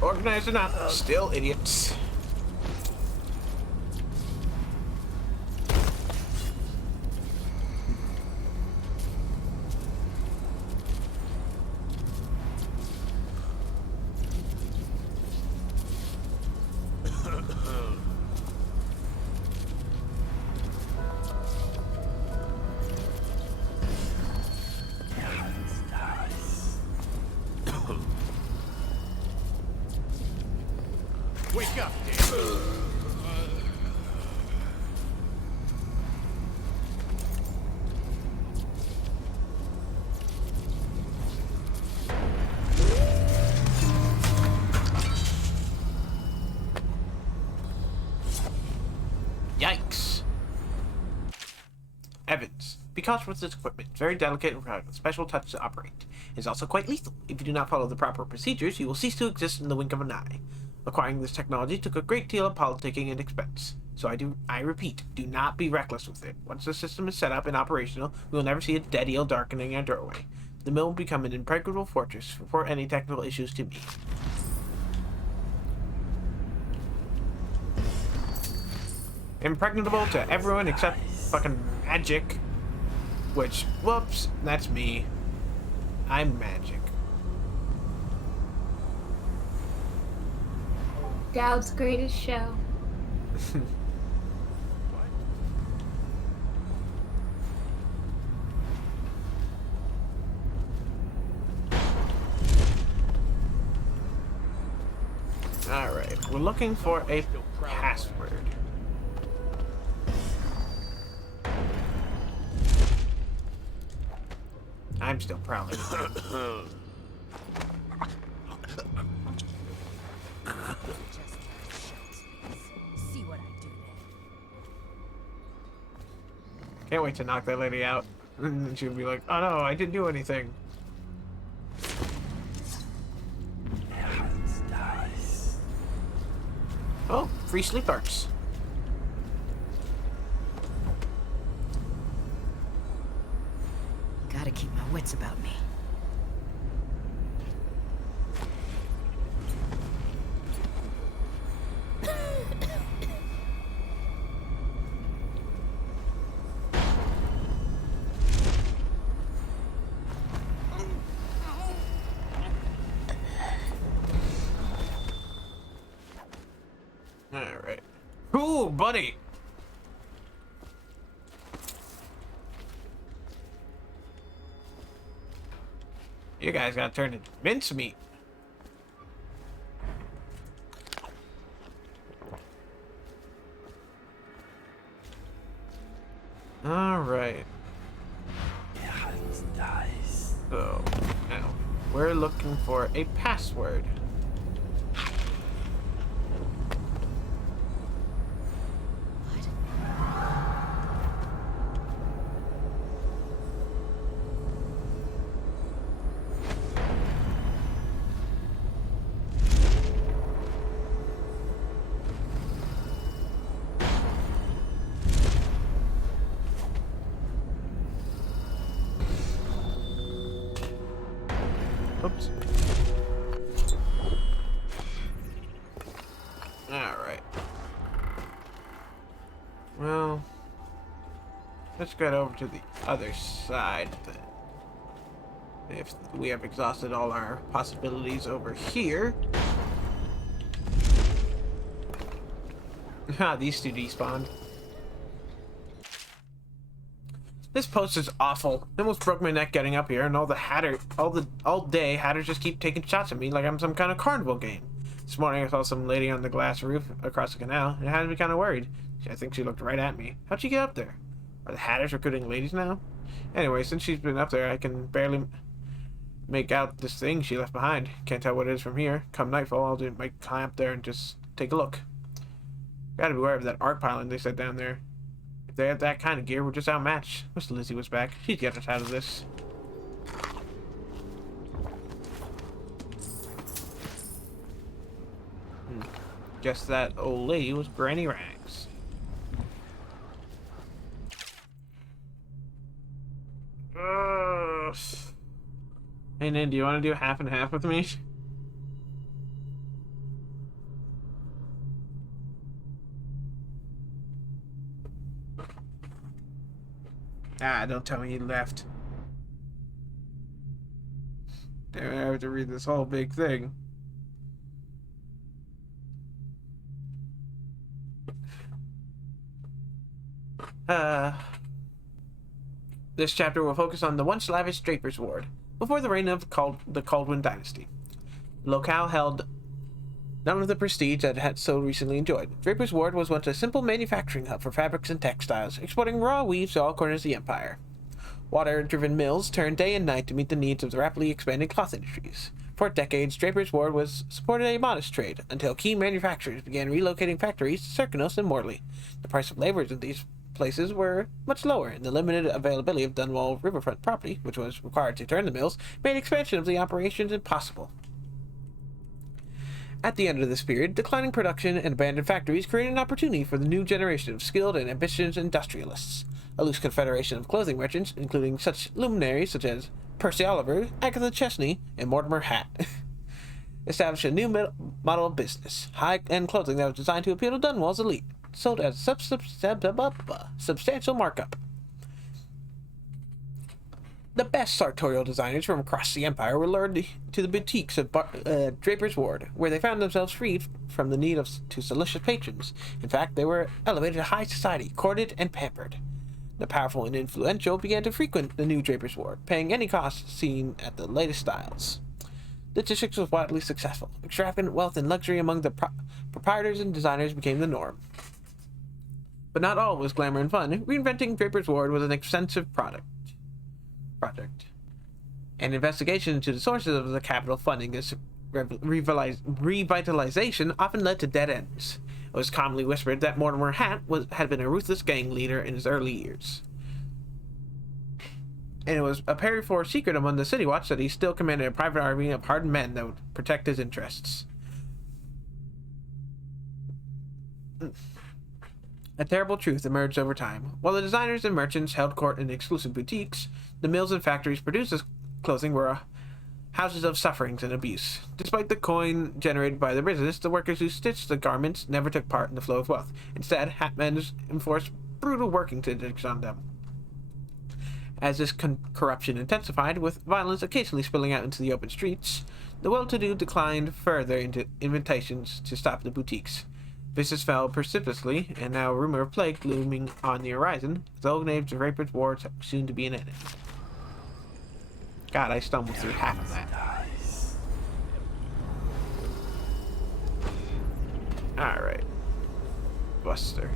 Organized or not, still idiots. Wake up, Dan. Yikes. Evans. Be cautious with this equipment. It's very delicate and requires a special touch to operate. It is also quite lethal. If you do not follow the proper procedures, you will cease to exist in the wink of an eye. Acquiring this technology took a great deal of politicking and expense. So I repeat, do not be reckless with it. Once the system is set up and operational, we will never see a dead eel darkening our doorway. The mill will become an impregnable fortress for any technical issues to me. Impregnable to everyone except fucking magic. Which, whoops, that's me. I'm magic. Dowd's greatest show. Alright, we're looking for a password. I'm still proud of it. See what I do there. Can't wait to knock that lady out. And then she'll be like, oh no, I didn't do anything. Oh, free sleep arts. Gotta keep my wits about me. buddy. You guys gotta turn into mincemeat. Alright. So, now, we're looking for a password. Oops. Alright. Well, let's get over to the other side then. If we have exhausted all our possibilities over here. Ha, these two despawned. This post is awful. I almost broke my neck getting up here, and all day hatters just keep taking shots at me like I'm some kind of carnival game. This morning I saw some lady on the glass roof across the canal, and it had me kind of worried. I think she looked right at me. How'd she get up there? Are the hatters recruiting ladies now? Anyway, since she's been up there, I can barely make out this thing she left behind. Can't tell what it is from here. Come nightfall, might climb up there and just take a look. Gotta beware of that arc pylon they set down there. If they had that kind of gear, we're just outmatched. Wish Lizzie was back. She'd get us out of this. Guess that old lady was Granny Rags. Hey, Nan, do you want to do half and half with me? Ah, don't tell me you left. Damn, I have to read this whole big thing. This chapter will focus on the once lavish Draper's Ward, before the reign of the Caldwin dynasty. The locale held none of the prestige that it had so recently enjoyed. Draper's Ward was once a simple manufacturing hub for fabrics and textiles, exporting raw weaves to all corners of the empire. Water-driven mills turned day and night to meet the needs of the rapidly expanding cloth industries. For decades, Draper's Ward was supported a modest trade, until key manufacturers began relocating factories to Serkanos and Morley. The price of labor in these places were much lower, and the limited availability of Dunwall riverfront property, which was required to turn the mills, made expansion of the operations impossible. At the end of this period, declining production and abandoned factories created an opportunity for the new generation of skilled and ambitious industrialists. A loose confederation of clothing merchants, including such luminaries such as Percy Oliver, Agatha Chesney, and Mortimer Hatt, established a new model of business, high-end clothing that was designed to appeal to Dunwall's elite, sold at a substantial markup. The best sartorial designers from across the empire were lured to the boutiques of Draper's Ward, where they found themselves freed from the need to solicitous patrons. In fact, they were elevated to high society, courted and pampered. The powerful and influential began to frequent the new Draper's Ward, paying any cost seen at the latest styles. The district was wildly successful. Extravagant wealth and luxury among the proprietors and designers became the norm. But not all was glamour and fun. Reinventing Draper's Ward was an expensive project. An investigation into the sources of the capital funding this revitalization often led to dead ends. It was commonly whispered that Mortimer Hatt had been a ruthless gang leader in his early years. And it was a peripheral secret among the City Watch that he still commanded a private army of hardened men that would protect his interests. A terrible truth emerged over time. While the designers and merchants held court in exclusive boutiques, the mills and factories produced this clothing were houses of sufferings and abuse. Despite the coin generated by the business, the workers who stitched the garments never took part in the flow of wealth. Instead, Hatmen enforced brutal working conditions on them. As this corruption intensified, with violence occasionally spilling out into the open streets, the well-to-do declined further into invitations to stop the boutiques. Business fell precipitously, and now a rumor of plague looming on the horizon. The old names of Raper's wars soon to be an end. God, I stumbled through half of that. Alright. Buster.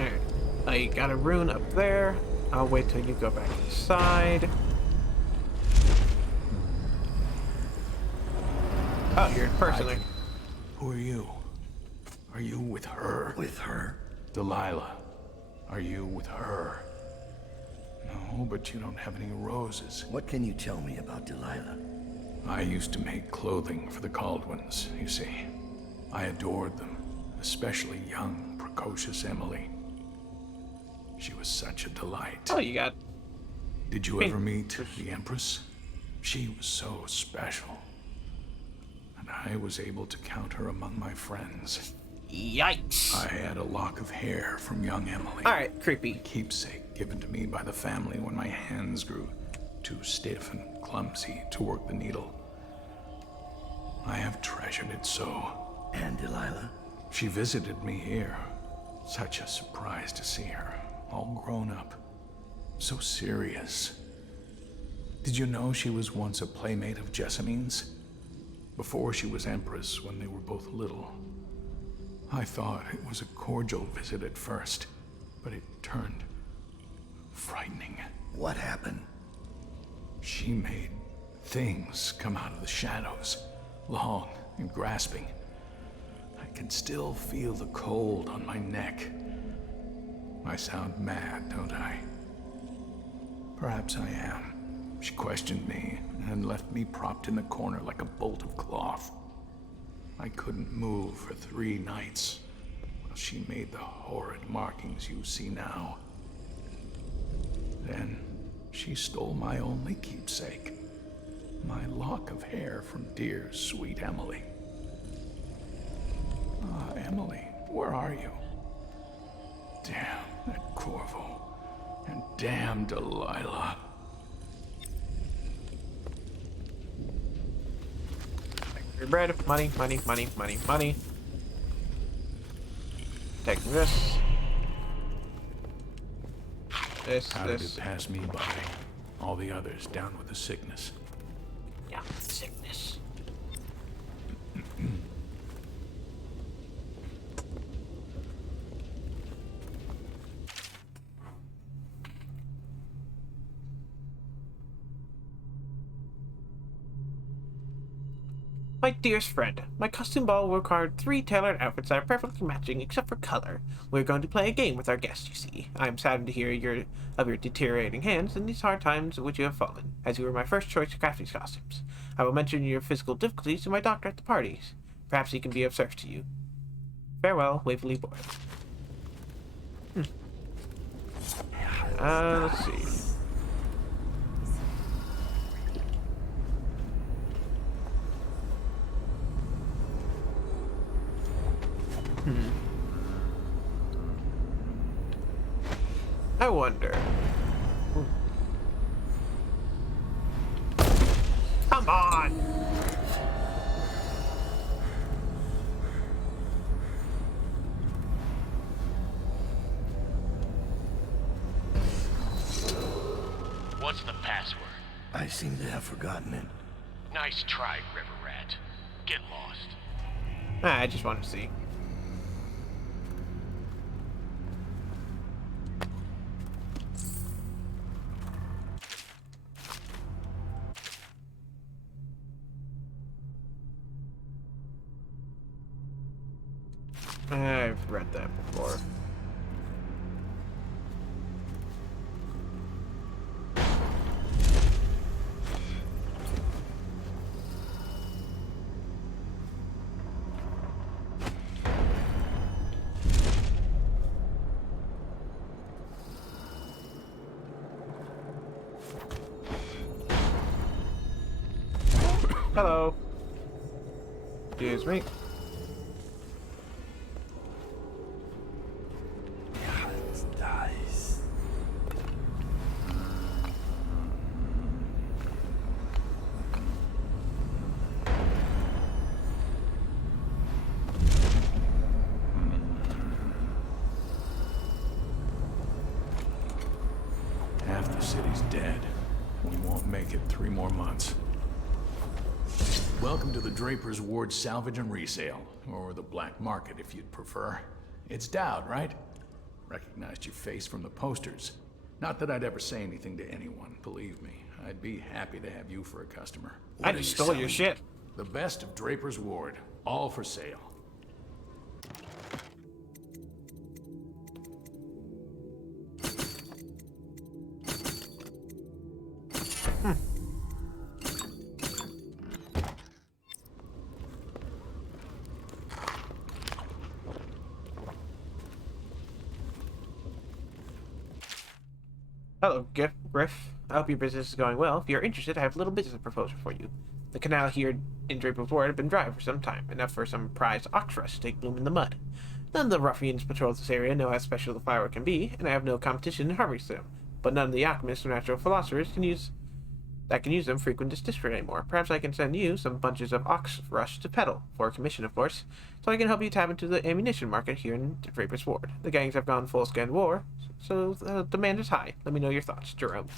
Alright. I got a rune up there. I'll wait till you go back inside. Oh, you're in person. Hi. Who are you? Are you with her? With her? Delilah. Are you with her? No, but you don't have any roses. What can you tell me about Delilah? I used to make clothing for the Caldwins, you see. I adored them, especially young, precocious Emily. She was such a delight. Oh, you got... Did you ever meet the Empress? She was so special. And I was able to count her among my friends. Yikes. I had a lock of hair from young Emily. Alright, creepy. A keepsake given to me by the family when my hands grew too stiff and clumsy to work the needle. I have treasured it so. And Delilah? She visited me here. Such a surprise to see her, all grown up. So serious. Did you know she was once a playmate of Jessamine's? Before she was Empress, when they were both little. I thought it was a cordial visit at first, but it turned frightening. What happened? She made things come out of the shadows, long and grasping. I can still feel the cold on my neck. I sound mad, don't I? Perhaps I am. She questioned me and left me propped in the corner like a bolt of cloth. I couldn't move for 3 nights while she made the horrid markings you see now. Then she stole my only keepsake, my lock of hair from dear, sweet Emily. Ah, Emily, where are you? Damn that Corvo, and damn Delilah. Bread, money, money, money, money, money. Taking this. How did it pass me by? All the others down with the sickness. Yeah, sickness. My dearest friend, my costume ball required 3 tailored outfits that are perfectly matching except for color. We're going to play a game with our guests, you see. I am saddened to hear of your deteriorating hands in these hard times in which you have fallen, as you were my first choice of crafting costumes. I will mention your physical difficulties to my doctor at the parties. Perhaps he can be of service to you. Farewell, Waverly Boy. Let's see. I wonder. Come on! What's the password? I seem to have forgotten it. Nice try, River Rat. Get lost. I just wanted to see. I've read that before. Hello. Excuse me. make it 3 more months. Welcome to the Draper's Ward Salvage and Resale, or the Black Market if you'd prefer. It's Dowd, right? Recognized your face from the posters. Not that I'd ever say anything to anyone, believe me. I'd be happy to have you for a customer. I just stole your shit. The best of Draper's Ward, all for sale. Hello, Griff. I hope your business is going well. If you're interested, I have a little business proposal for you. The canal here in Draper's Ward had been dry for some time, enough for some prized ox rust to take bloom in the mud. None of the ruffians patrol this area know how special the flower can be, and I have no competition in harvesting them. But none of the alchemists or natural philosophers can use them frequent this district anymore. Perhaps I can send you some bunches of ox rust to peddle, for a commission, of course, so I can help you tap into the ammunition market here in Draper's Ward. The gangs have gone full-scale war, so the demand is high. Let me know your thoughts, Jerome.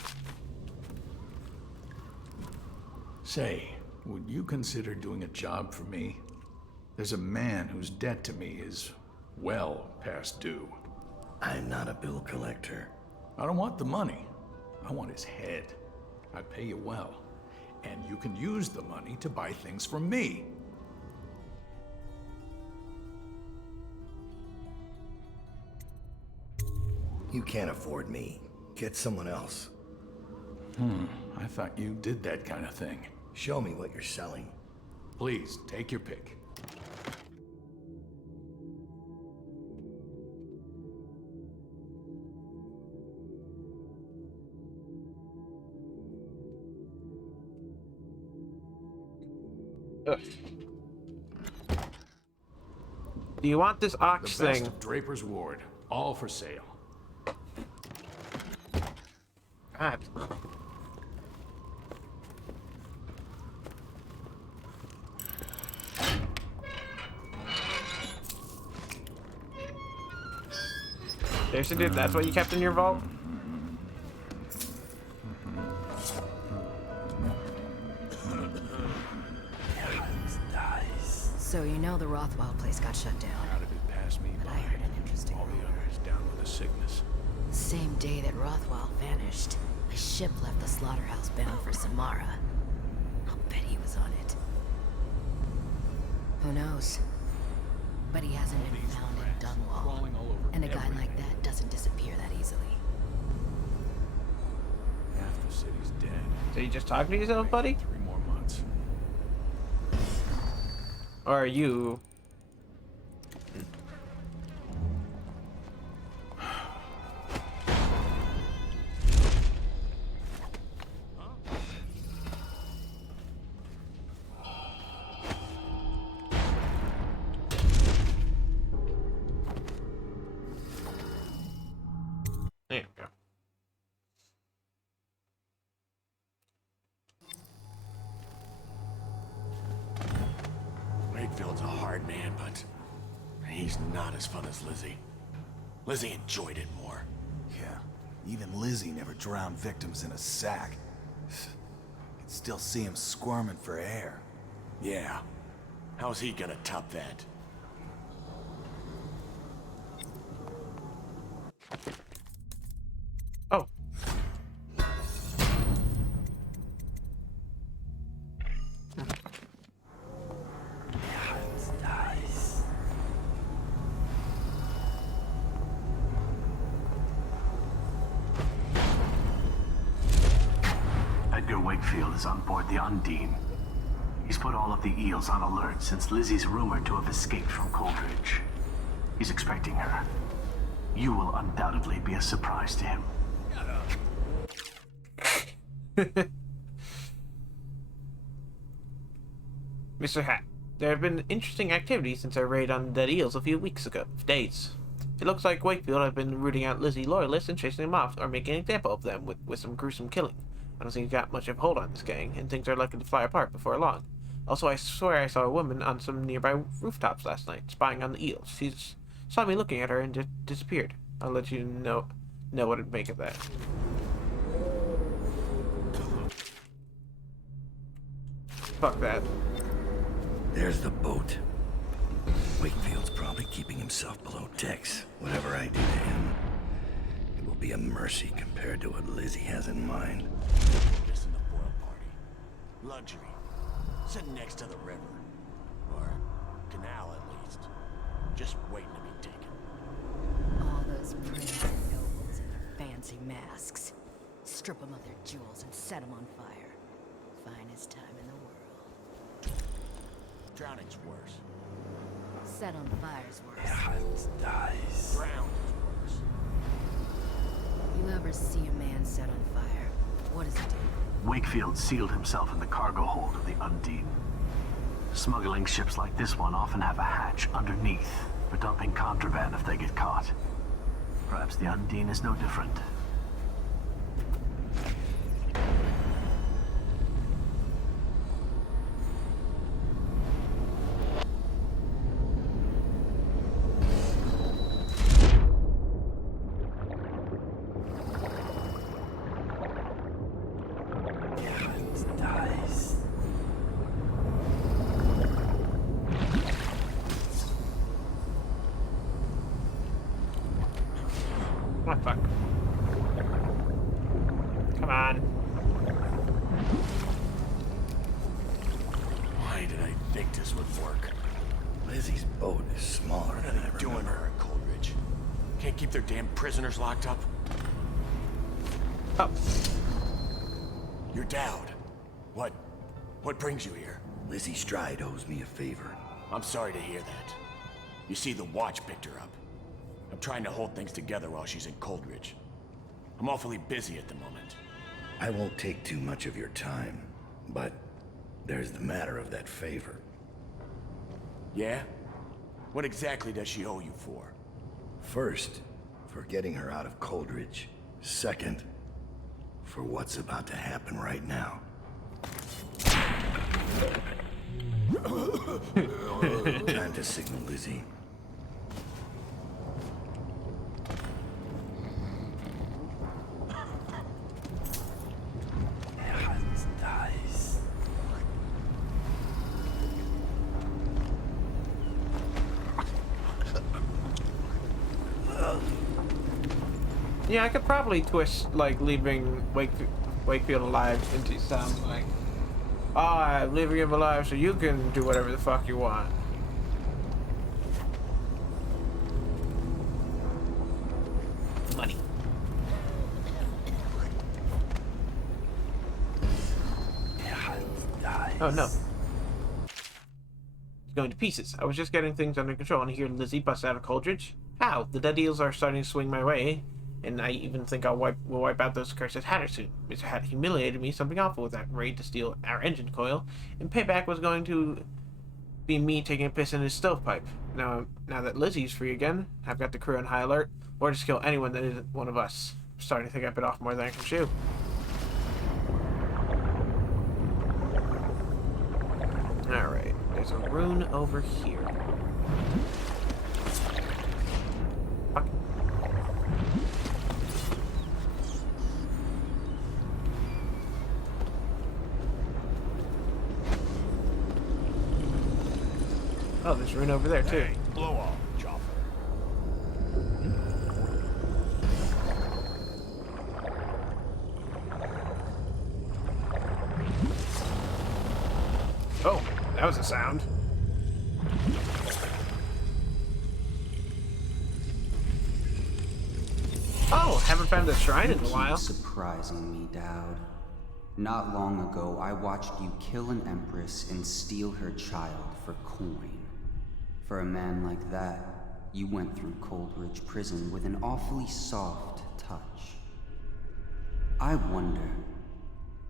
Say, would you consider doing a job for me? There's a man whose debt to me is well past due. I'm not a bill collector. I don't want the money. I want his head. I pay you well. And you can use the money to buy things from me. You can't afford me. Get someone else. I thought you did that kind of thing. Show me what you're selling. Please, take your pick. Ugh. Do you want this ox The best thing? of Draper's Ward, all for sale. God. Seriously, dude, that's what you kept in your vault? So you know the Rothwell place got shut down. How did it pass me But by? I heard an interesting All the rumor. others down with a sickness. Same day that Rothwell vanished, a ship left the slaughterhouse bound for Samara. I'll bet he was on it. Who knows? But he hasn't been found in Dunwall. Crawling all over And a guy like everything. that doesn't disappear that easily. Half the city's dead. So you just talking to yourself, buddy? 3 more months. Or are you... There we go. Wakefield's a hard man, but he's not as fun as Lizzie. Lizzie enjoyed it more. Yeah, even Lizzie never drowned victims in a sack. Can still see him squirming for air. Yeah. How's he gonna top that? Oh. Edgar Wakefield is on board the Undine. He's put all of the eels on alert since Lizzie's rumored to have escaped from Coldridge. He's expecting her. You will undoubtedly be a surprise to him. Mr. Hat, there have been interesting activities since our raid on the dead eels a few weeks ago. Days. It looks like Wakefield have been rooting out Lizzie loyalists and chasing them off, or making an example of them with some gruesome killing. I don't think he's got much of a hold on this gang, and things are likely to fly apart before long. Also, I swear I saw a woman on some nearby rooftops last night, spying on the eels. She saw me looking at her and just disappeared. I'll let you know what to make of that. Fuck that. There's the boat. Wakefield's probably keeping himself below decks. Whatever I do to him, it will be a mercy compared to what Lizzie has in mind. This in the boil party. Luxury. Sitting next to the river. Or canal, at least. Just waiting to be taken. All those princes and nobles in their fancy masks. Strip them of their jewels and set them on fire. Finest time in the world. Drowning's worse. Set on fire's worse. Hylas dies. Drowned is worse. You ever see a man set on fire? What does he do? Wakefield sealed himself in the cargo hold of the Undine. Smuggling ships like this one often have a hatch underneath for dumping contraband if they get caught. Perhaps the Undine is no different. Oh, fuck. Come on. Why did I think this would work? Lizzie's boat is smaller What are than I they doing remember. her at Coldridge? Can't keep their damn prisoners locked up? Oh. You're Dowd. What brings you here? Lizzie Stride owes me a favor. I'm sorry to hear that. You see, the watch picked her up. I'm trying to hold things together while she's in Coldridge. I'm awfully busy at the moment. I won't take too much of your time, but there's the matter of that favor. Yeah? What exactly does she owe you for? First, for getting her out of Coldridge. Second, for what's about to happen right now. Time to signal Lizzie. Hylas dies. Yeah, I could probably twist, like, leaving Wakefield alive into some, like, oh, I'm leaving him alive so you can do whatever the fuck you want. Money. Oh, no. It's going to pieces. I was just getting things under control and here Lizzie busts out of Coldridge. How? The dead deals are starting to swing my way, and I even think we'll wipe out those cursed Hatters soon. Mr. Hatt humiliated me something awful with that raid to steal our engine coil, and payback was going to be me taking a piss in his stovepipe. Now that Lizzie's free again, I've got the crew on high alert, or just kill anyone that isn't one of us. I'm starting to think I bit off more than I can chew. Alright, there's a rune over here. Fuck. Oh, there's a rune over there too. Hey, blow off, Joffer. Oh, that was a sound. Oh, haven't found a shrine in a while. Keep surprising me, Dowd. Not long ago, I watched you kill an empress and steal her child for coin. For a man like that, you went through Coldridge Prison with an awfully soft touch. I wonder,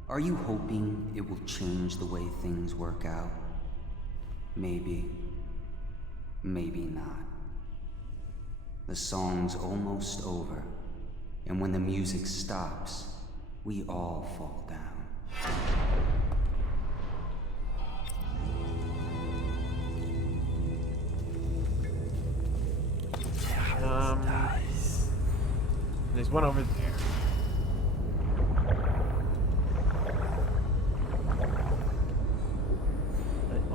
are you hoping it will change the way things work out? Maybe. Maybe not. The song's almost over, and when the music stops, we all fall down. There's one over there.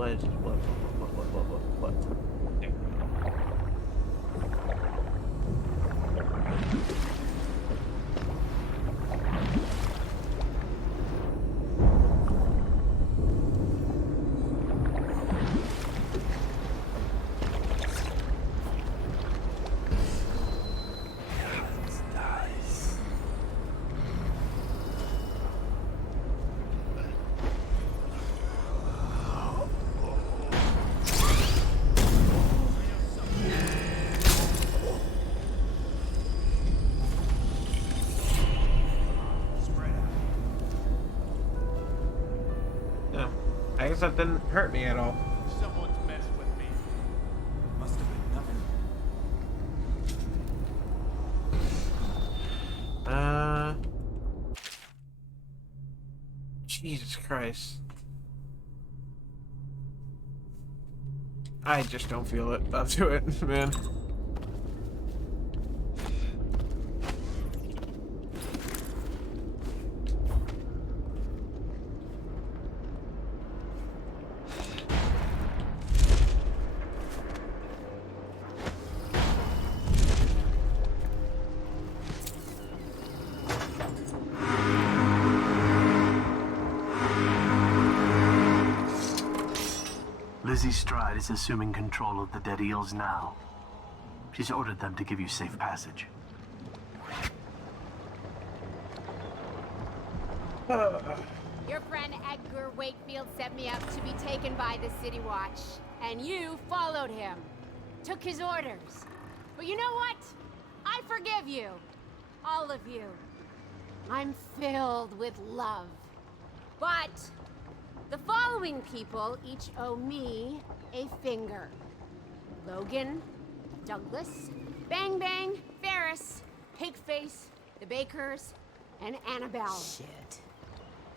is what? There. I guess that didn't hurt me at all. Someone's messed with me. Must have been nothing. Jesus Christ. I just don't feel it up to it, man. Lizzie Stride is assuming control of the Dead Eels now. She's ordered them to give you safe passage. Your friend Edgar Wakefield sent me up to be taken by the City Watch, and you followed him. Took his orders. But you know what? I forgive you. All of you. I'm filled with love. But the following people each owe me a finger. Logan, Douglas, Bang Bang, Ferris, Pigface, the Bakers, and Annabelle. Shit.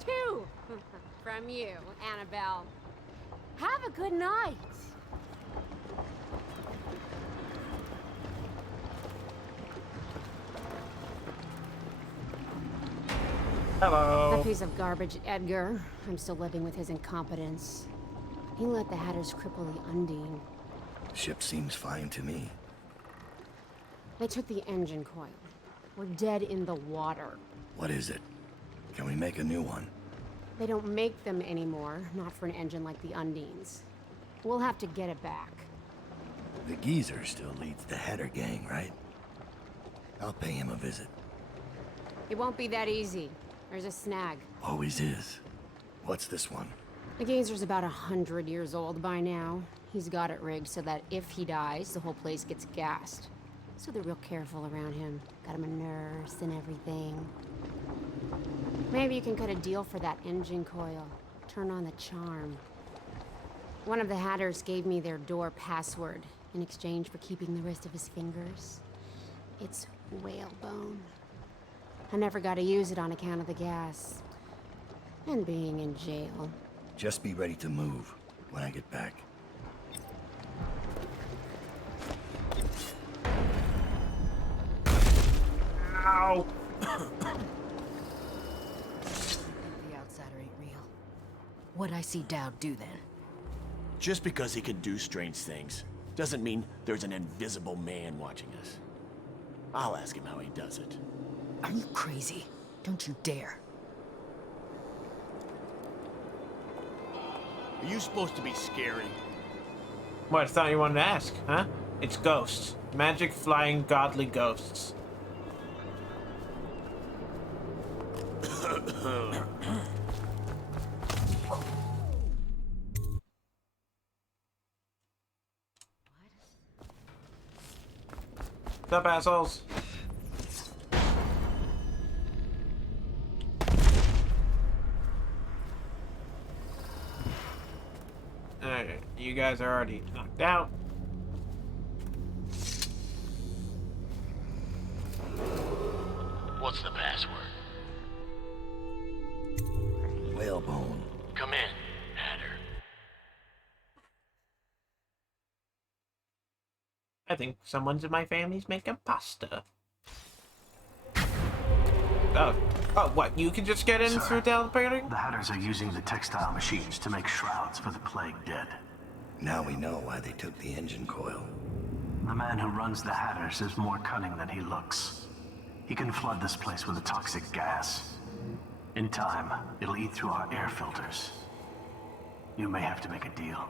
2 from you, Annabelle. Have a good night. Hello. That piece of garbage, Edgar. I'm still living with his incompetence. He let the Hatters cripple the Undine. Ship seems fine to me. They took the engine coil. We're dead in the water. What is it? Can we make a new one? They don't make them anymore, not for an engine like the Undine's. We'll have to get it back. The geezer still leads the Hatter gang, right? I'll pay him a visit. It won't be that easy. There's a snag. Always is. What's this one? The geezer's about 100 years old by now. He's got it rigged so that if he dies, the whole place gets gassed. So they're real careful around him. Got him a nurse and everything. Maybe you can cut a deal for that engine coil. Turn on the charm. One of the Hatters gave me their door password in exchange for keeping the rest of his fingers. It's whalebone. I never got to use it on account of the gas. And being in jail. Just be ready to move when I get back. Ow! The outsider ain't real. What'd I see Dowd do then? Just because he can do strange things doesn't mean there's an invisible man watching us. I'll ask him how he does it. Are you crazy? Don't you dare. Are you supposed to be scary? What, I thought you wanted to ask, huh? It's ghosts. Magic, flying, godly ghosts. What's up, assholes? Alright, you guys are already knocked out. What's the password? Whalebone. Come in, Hatter. I think someone's in my family's making pasta. Oh, what? You can just get in through teleporting? The Hatters are using the textile machines to make shrouds for the plague dead. Now we know why they took the engine coil. The man who runs the Hatters is more cunning than he looks. He can flood this place with a toxic gas. In time, it'll eat through our air filters. You may have to make a deal.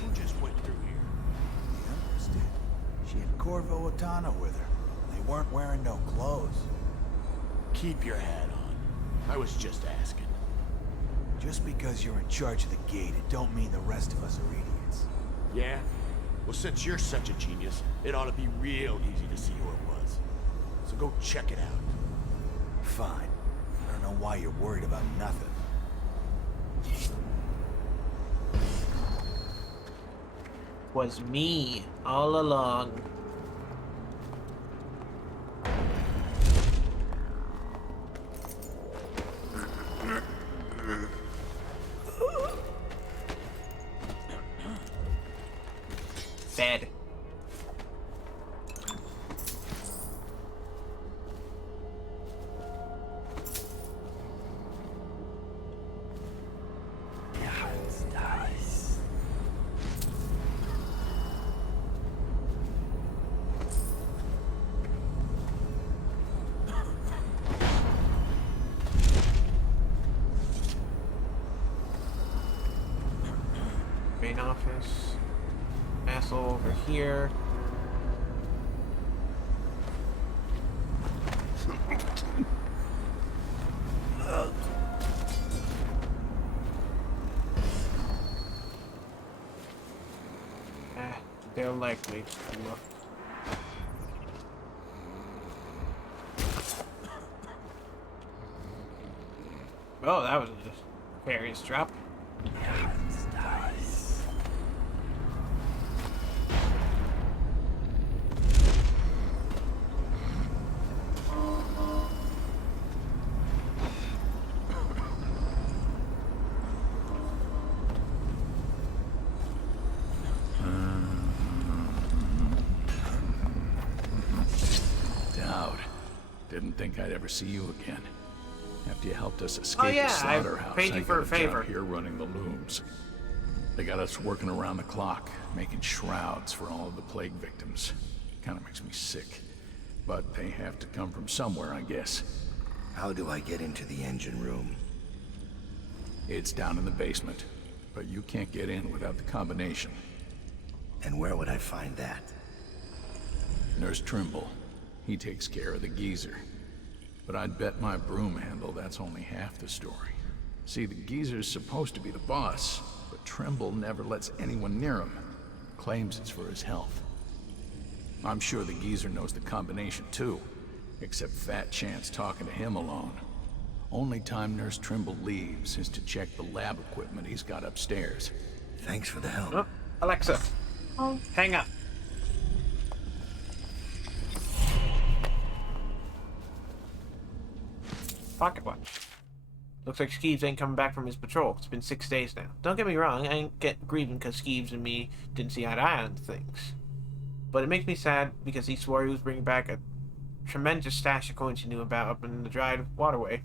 Who just went through here? The Empress did. She had Corvo Otana with her. They weren't wearing no clothes. Keep your hat on. I was just asking. Just because you're in charge of the gate, it don't mean the rest of us are idiots. Yeah? Well, since you're such a genius, it ought to be real easy to see who it was. So go check it out. Fine. I don't know why you're worried about nothing. Was me all along. Fed. Main office. Asshole over here. They're likely. Look. Oh, that was a various drop. Didn't think I'd ever see you again. After you helped us escape the I slaughterhouse, paid you for a got a job favor. here running the looms. They got us working around the clock, making shrouds for all of the plague victims. Kind of makes me sick. But they have to come from somewhere, I guess. How do I get into the engine room? It's down in the basement, but you can't get in without the combination. And where would I find that? Nurse Trimble. He takes care of the geezer. But I'd bet my broom handle that's only half the story. See, the geezer's supposed to be the boss, but Trimble never lets anyone near him. Claims it's for his health. I'm sure the geezer knows the combination too, except Fat Chance talking to him alone. Only time Nurse Trimble leaves is to check the lab equipment he's got upstairs. Thanks for the help. Oh, Alexa. Oh. Hang up. Pocket watch. Looks like Skeeves ain't coming back from his patrol. It's been 6 days now. Don't get me wrong, I ain't get grieving because Skeeves and me didn't see eye to eye on things. But it makes me sad because he swore he was bringing back a tremendous stash of coins he knew about up in the dried waterway.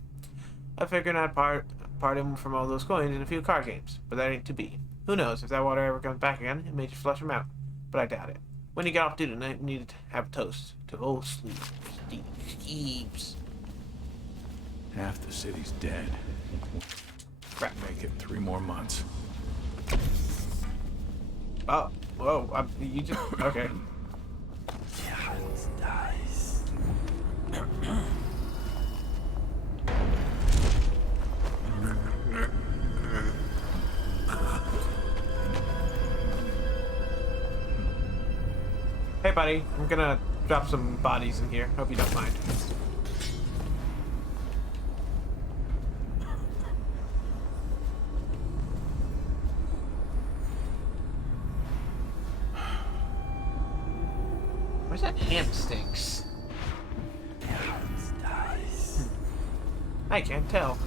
I figured I'd part him from all those coins in a few card games, but that ain't to be. Who knows, if that water ever comes back again, it may just flush him out. But I doubt it. When he got off duty, I needed to have a toast to old Skeeves. Half the city's dead. Crap. Make it 3 more months. Oh, whoa, you just, okay. Hey buddy, I'm gonna drop some bodies in here. Hope you don't mind. Where's that ham stinks? I can't tell.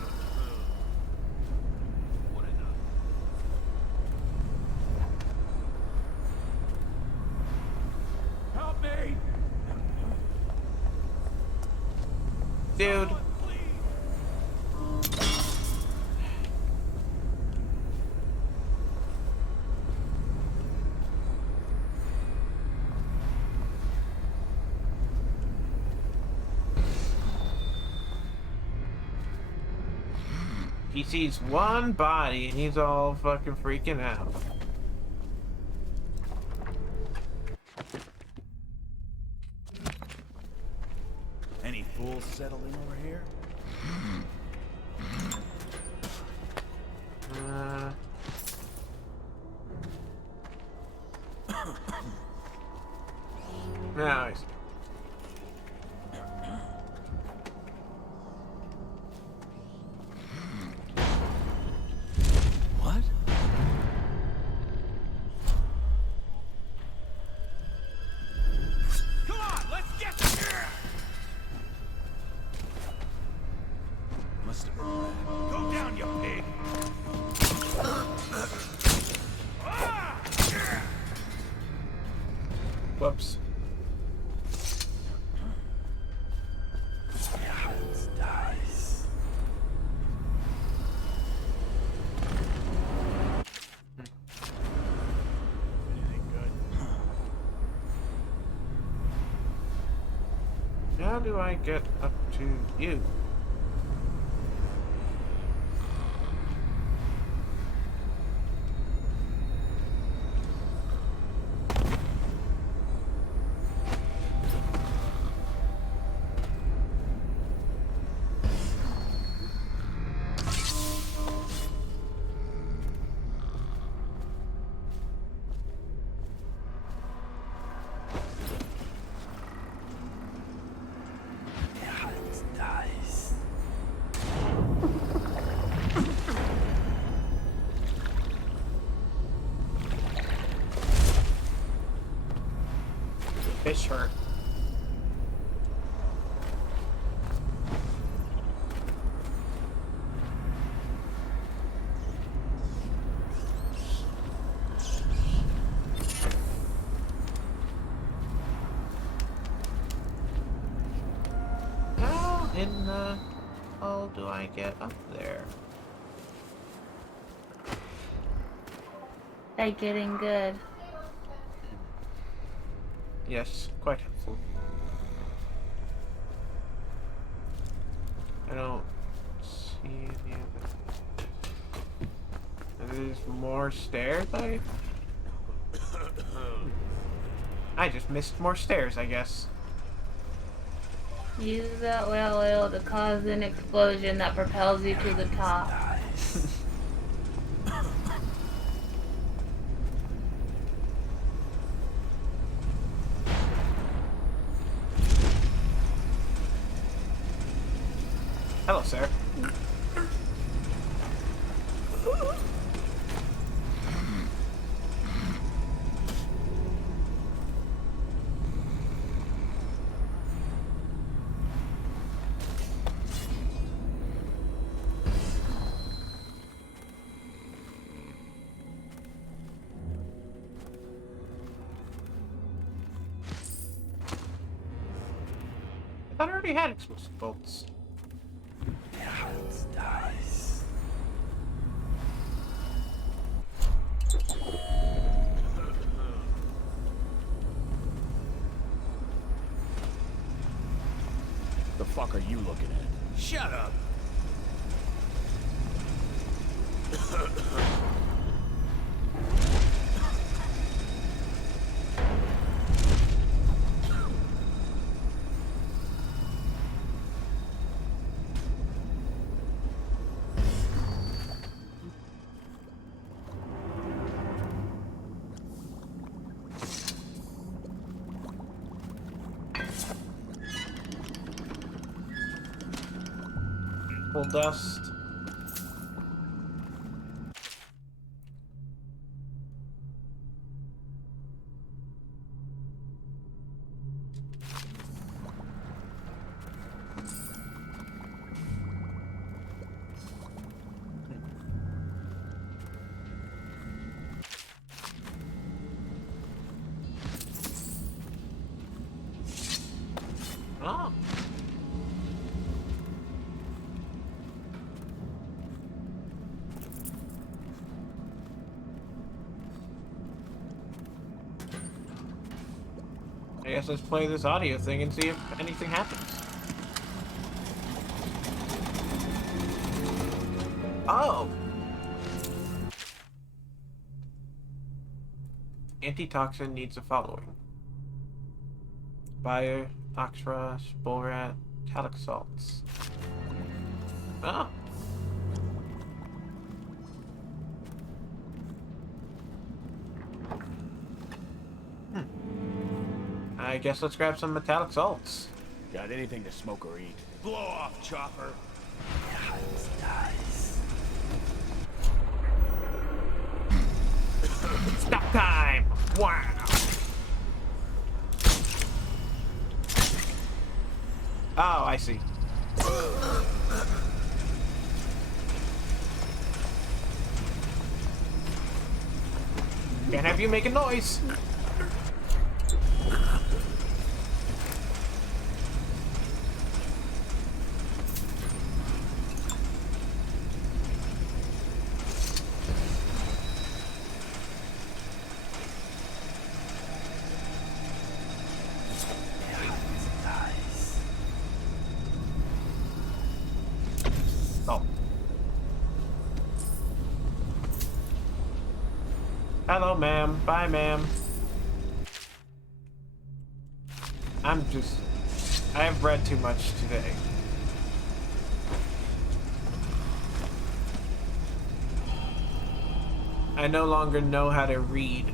dude. He sees one body and he's all fucking freaking out. Any fools settling over here? Nice. What? Come on, let's get here! Must have been bad. Go down, you pig! Whoops. Dice. Anything good? How do I get up to you? Dice. Fish hurt. How in the hell do I get up there? By getting good. Yes, quite helpful. I don't see any other. There's more stairs, I just missed more stairs, I guess. Use that whale oil to cause an explosion that propels you to the top. Hello, sir. I thought I already had explosive bolts. Dice. The fuck are you looking at? Shut up. Full dust. Oh. guess let's play this audio thing and see if anything happens. Oh! Antitoxin needs the following: Fire, Oxrush, Bullrat, Talic salts. Oh! I guess let's grab some metallic salts. Got anything to smoke or eat? Blow off, Chopper. Stop time! Wow! Oh, I see. Can't have you making noise. Oh. Hello, ma'am. Bye, ma'am. I have read too much today. I no longer know how to read.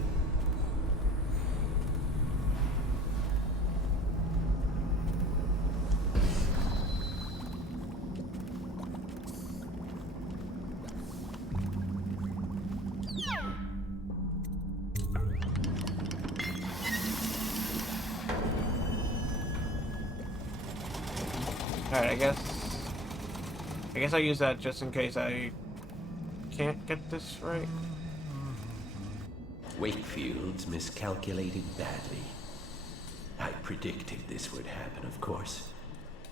Alright, I guess I'll use that just in case I can't get this right. Wakefield's miscalculated badly. I predicted this would happen, of course.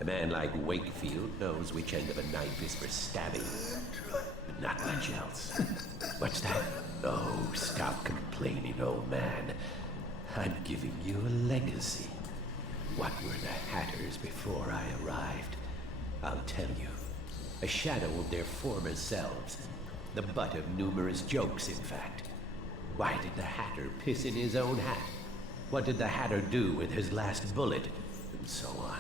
A man like Wakefield knows which end of a knife is for stabbing, but not much else. What's that? Oh, stop complaining, old man. I'm giving you a legacy. What were the Hatters before I arrived? I'll tell you. A shadow of their former selves. The butt of numerous jokes, in fact. Why did the Hatter piss in his own hat? What did the Hatter do with his last bullet? And so on.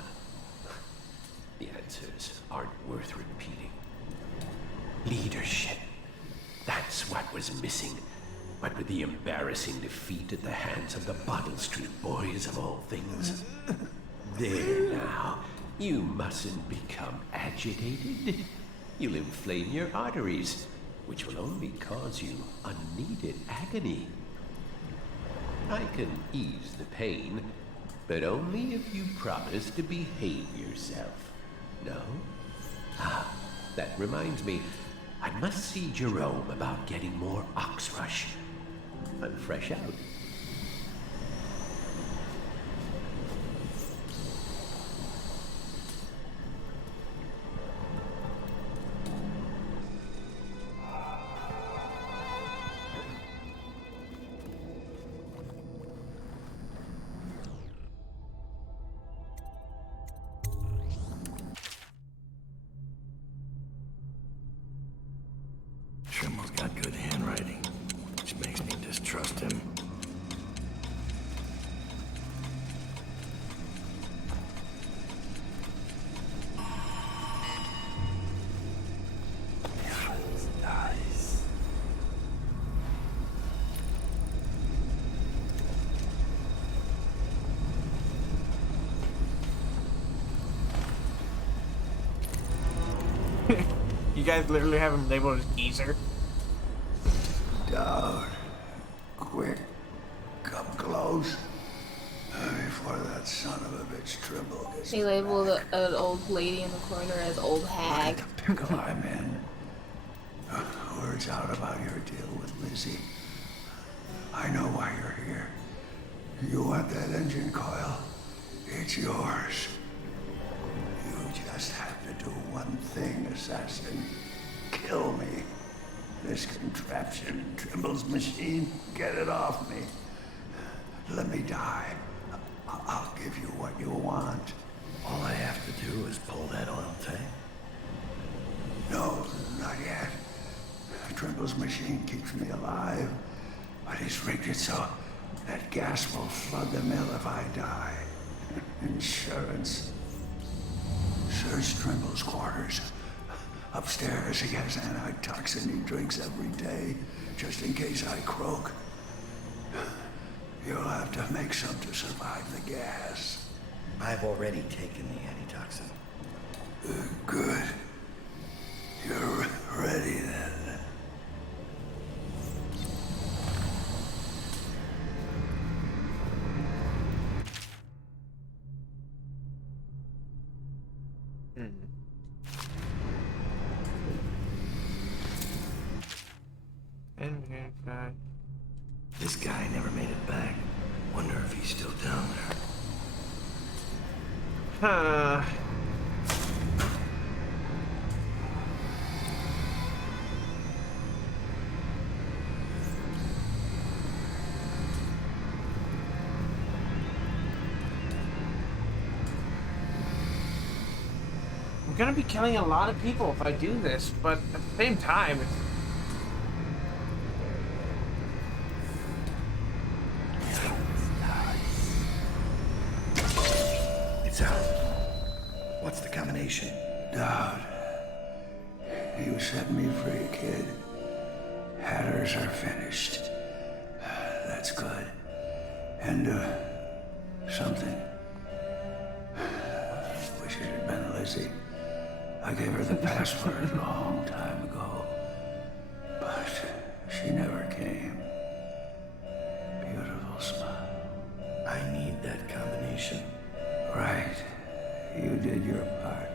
The answers aren't worth repeating. Leadership. That's what was missing. What with the embarrassing defeat at the hands of the Bottle Street Boys of all things. There now. You mustn't become agitated. You'll inflame your arteries, which will only cause you unneeded agony. I can ease the pain, but only if you promise to behave yourself. No? Ah, that reminds me. I must see Jerome about getting more Oxrush. I'm fresh out. Trimmel's got good handwriting, which makes me distrust him. Nice. You guys literally have him labeled as geezer. Down. Quick. Come close. Before that son of a bitch Trimble gets They labeled an old lady in the corner as old hag. pickle I'm in. Words out about your deal with Lizzie. I know why you're here. You want that engine coil? It's yours. You just have to do one thing, assassin. Kill me. This contraption, Trimble's machine, get it off me. Let me die. I'll give you what you want. All I have to do is pull that oil tank. No, not yet. Trimble's machine keeps me alive, but he's rigged it so that gas will flood the mill if I die. Insurance. Search Trimble's quarters. Upstairs, he has antitoxin he drinks every day, just in case I croak. You'll have to make some to survive the gas. I've already taken the antitoxin. Good. You're ready then. This guy never made it back. Wonder if he's still down there. Huh. I'm gonna be killing a lot of people if I do this, but at the same time, It's out. What's the combination? Dowd. You set me free, kid. Hatters are finished. That's good. And, something. Wish it had been Lizzie. I gave her the password a long time ago. But she never came. Beautiful smile. I need that combination. Right. You did your part.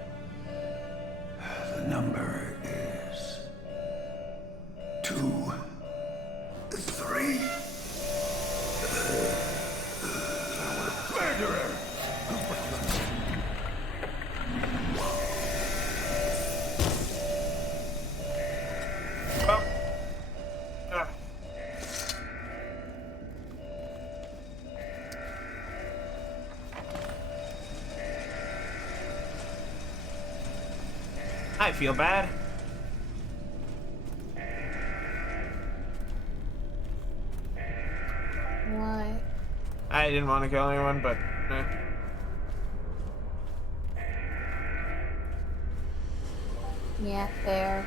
The number is 2, 3. Murderer! I feel bad. Why? I didn't want to kill anyone, but Yeah, fair.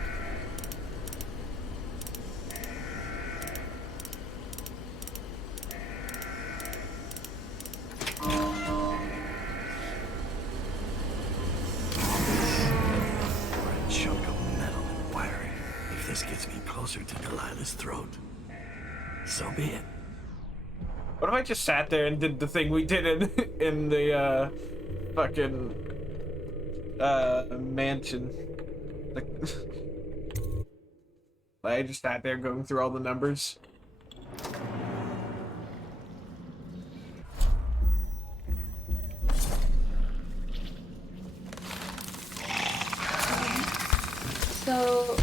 A chunk of metal and wiring. If this gets me closer to Delilah's throat, so be it. what if I just sat there and did the thing we did in the fucking mansion? Like, I just sat there going through all the numbers. So,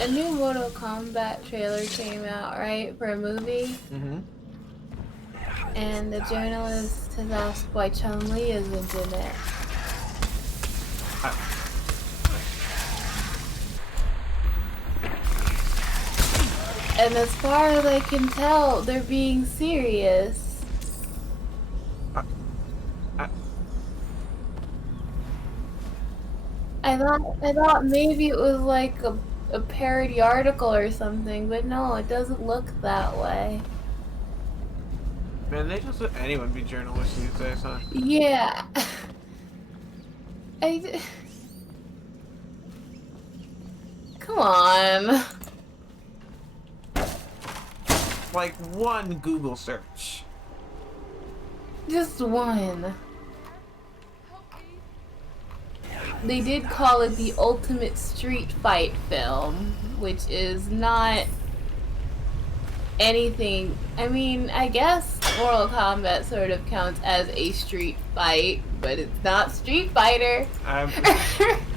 a new Mortal Kombat trailer came out, right, for a movie? Mm-hmm. And the journalist has asked why Chun-Li isn't in it. And as far as I can tell, they're being serious. I thought maybe it was like a parody article or something, but no, it doesn't look that way. Man, they just let anyone be journalists these days, huh? Yeah. Come on. Like one Google search. Just one. They did call it the ultimate street fight film, which is not anything. I mean, I guess Mortal Kombat sort of counts as a street fight, but it's not Street Fighter.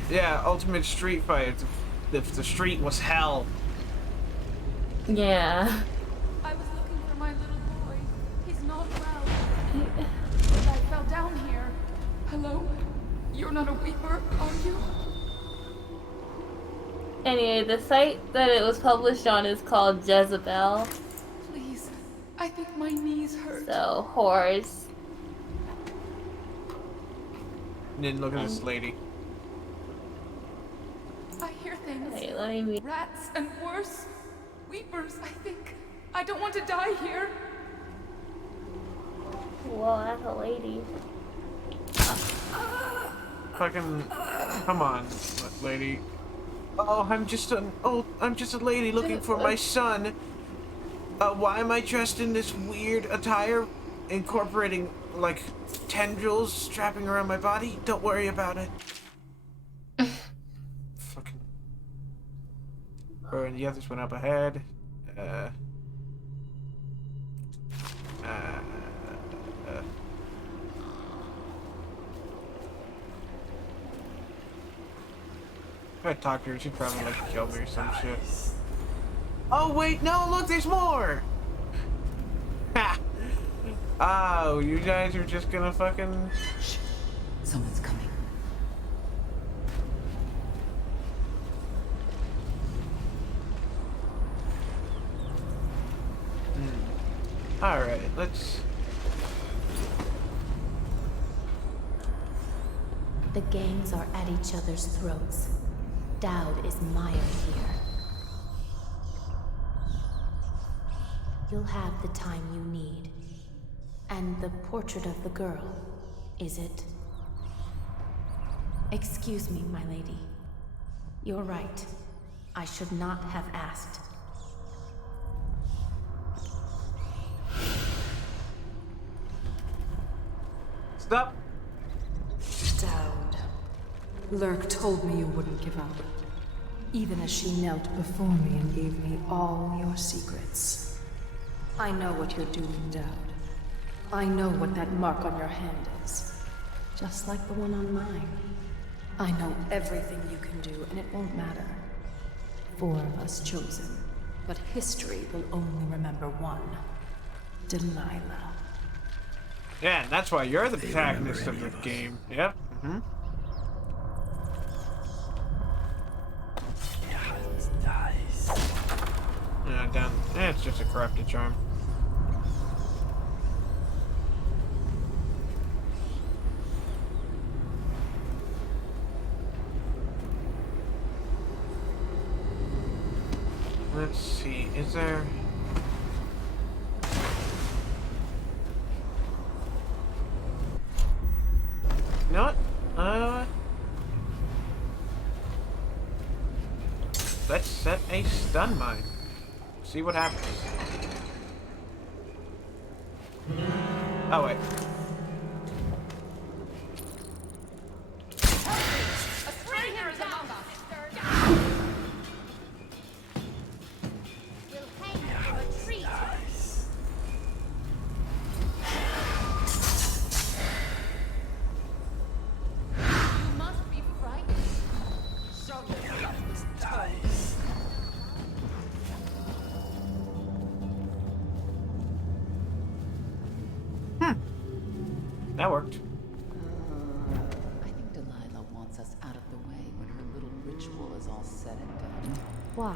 Yeah, ultimate street fight. If the street was hell. Yeah. I was looking for my little boy. He's not well. You're not a Weeper, are you? Anyway, the site that it was published on is called Jezebel. Please, I think my knees hurt. So, whores. And then look at this lady. I hear things. Wait, let me read. Rats and worse. Weepers, I think. I don't want to die here. Whoa, that's a lady. Fucking, come on, lady. Oh, I'm just a lady looking for my son. Why am I dressed in this weird attire, incorporating like tendrils strapping around my body? Don't worry about it. Fucking. And the others went up ahead. If I talk to her, she'd probably like kill me or some shit. Oh wait, no, look, there's more! Ha! Oh, you guys are just gonna fucking... Shh. Someone's coming. Alright, let's... The gangs are at each other's throats. Dowd is mired here. You'll have the time you need. And the portrait of the girl, is it? Excuse me, my lady. You're right. I should not have asked. Stop! Dowd. Lurk told me you wouldn't give up. Even as she knelt before me and gave me all your secrets. I know what you're doing, Dowd. I know what that mark on your hand is. Just like the one on mine. I know everything you can do, and it won't matter. 4 of us chosen, but history will only remember one. Delilah. Yeah, and that's why you're the protagonist of the game. Yep. Mm-hmm. Down. It's just a corrupted charm. Let's see, is there... You know what? Let's set a stun mine. See what happens. Oh, wait. That worked. I think Delilah wants us out of the way when her little ritual is all said and done. Why?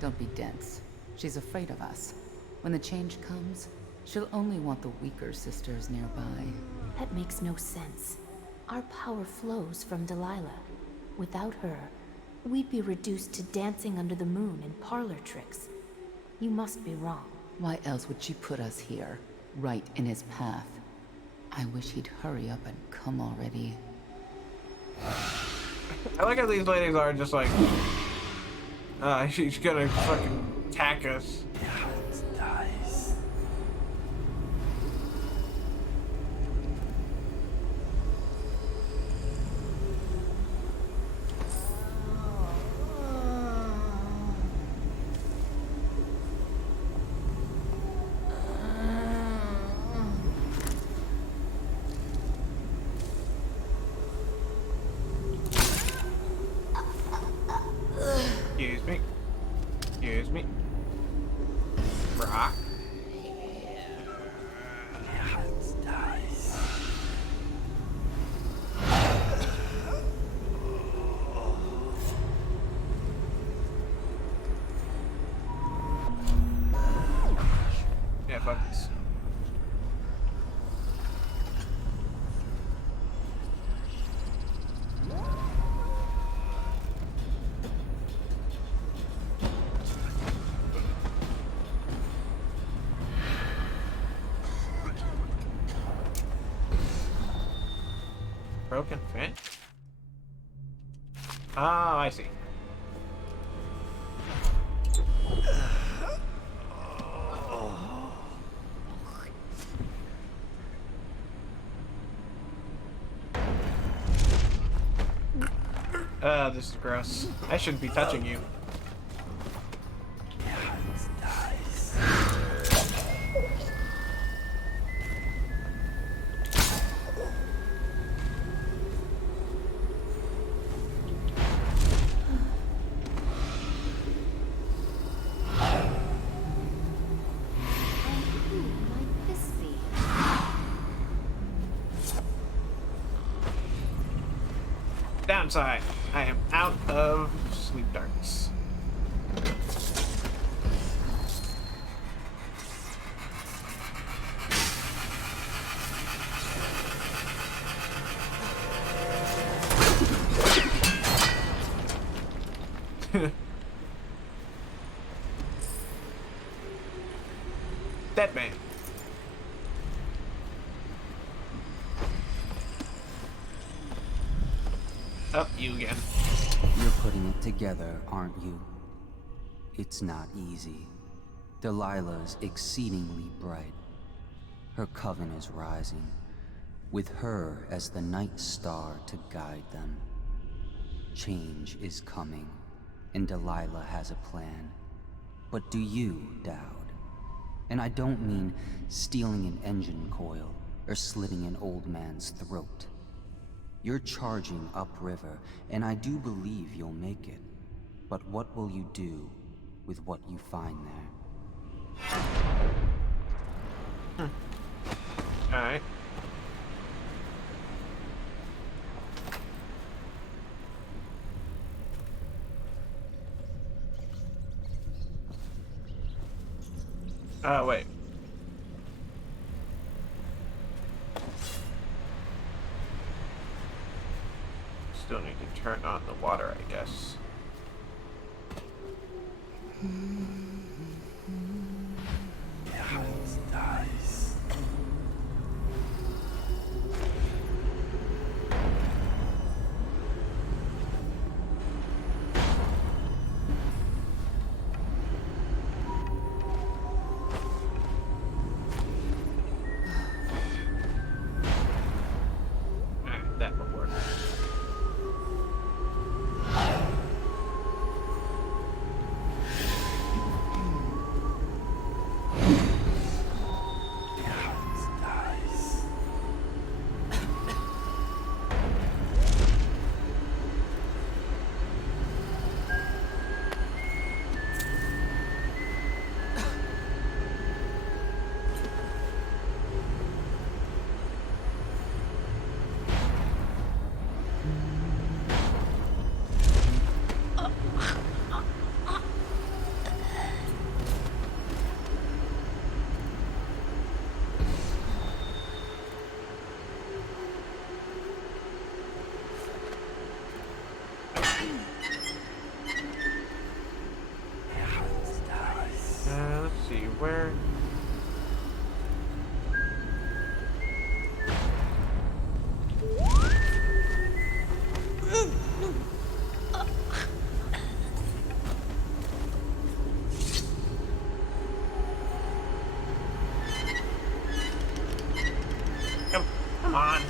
Don't be dense. She's afraid of us. When the change comes, she'll only want the weaker sisters nearby. That makes no sense. Our power flows from Delilah. Without her, we'd be reduced to dancing under the moon and parlor tricks. You must be wrong. Why else would she put us here, right in his path? I wish he'd hurry up and come already. I like how these ladies are just like, she's gonna fucking attack us. Excuse me. Rock. broken fan? Ah, I see. This is gross. I shouldn't be touching you. Downside, I am out of sleep darts. Dead man. Up you again. You're putting it together, aren't you? It's not easy. Delilah's exceedingly bright. Her coven is rising, with her as the night star to guide them. Change is coming, and Delilah has a plan. But do you, Dowd? And I don't mean stealing an engine coil or slitting an old man's throat. You're charging upriver, and I do believe you'll make it. But what will you do with what you find there? Alright. Wait. Still need to turn on the water, I guess. That will work. Let's see, where... Come on.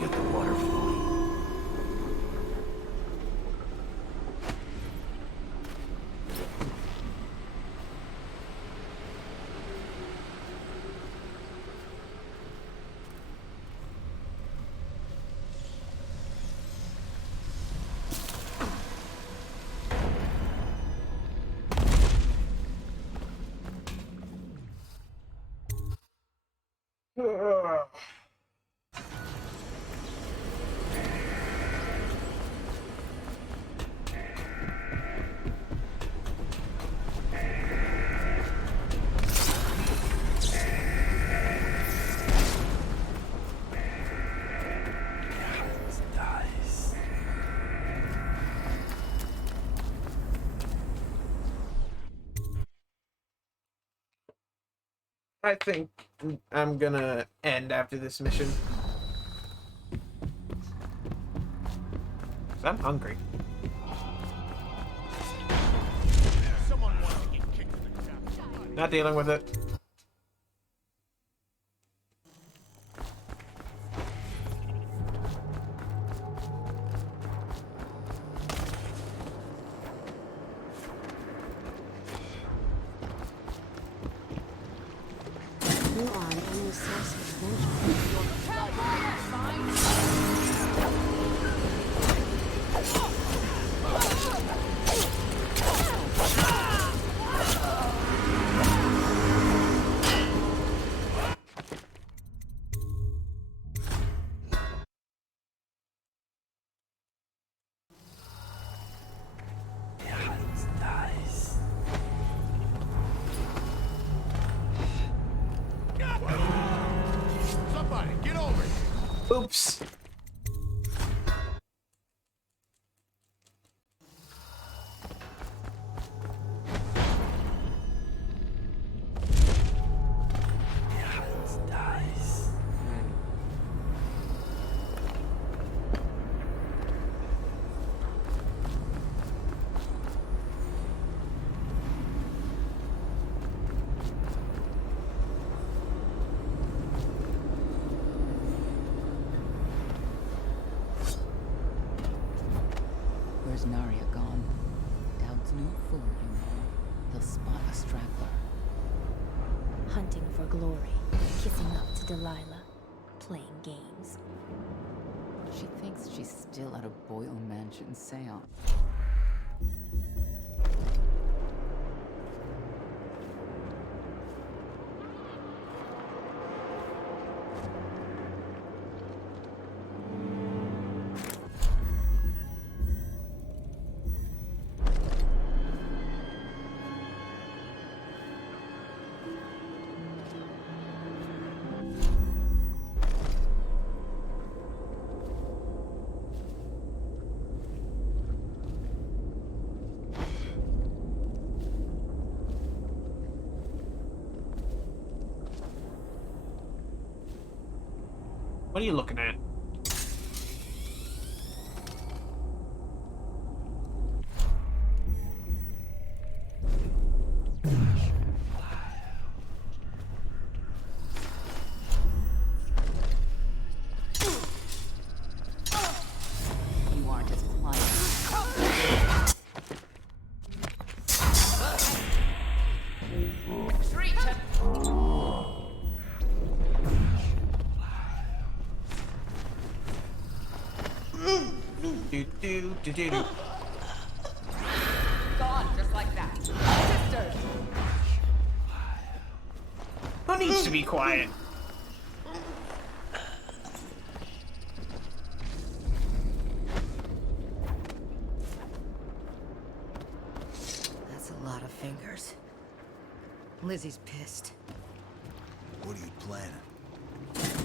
Get the water flowing. I think I'm gonna end after this mission. 'Cause I'm hungry. Someone wants to get kicked in the crap. Not dealing with it. You are an endless source of Somebody, get over here. Oops. Where's Narya gone? Dowd's no fool, you know. He'll spot a straggler. Hunting for glory, kissing up to Delilah, playing games. She thinks she's still at a Boyle Mansion seance. What are you looking at? You aren't as quiet. Do. Gone just like that. Sisters! Who needs to be quiet? That's a lot of fingers. Lizzie's pissed. What are you planning?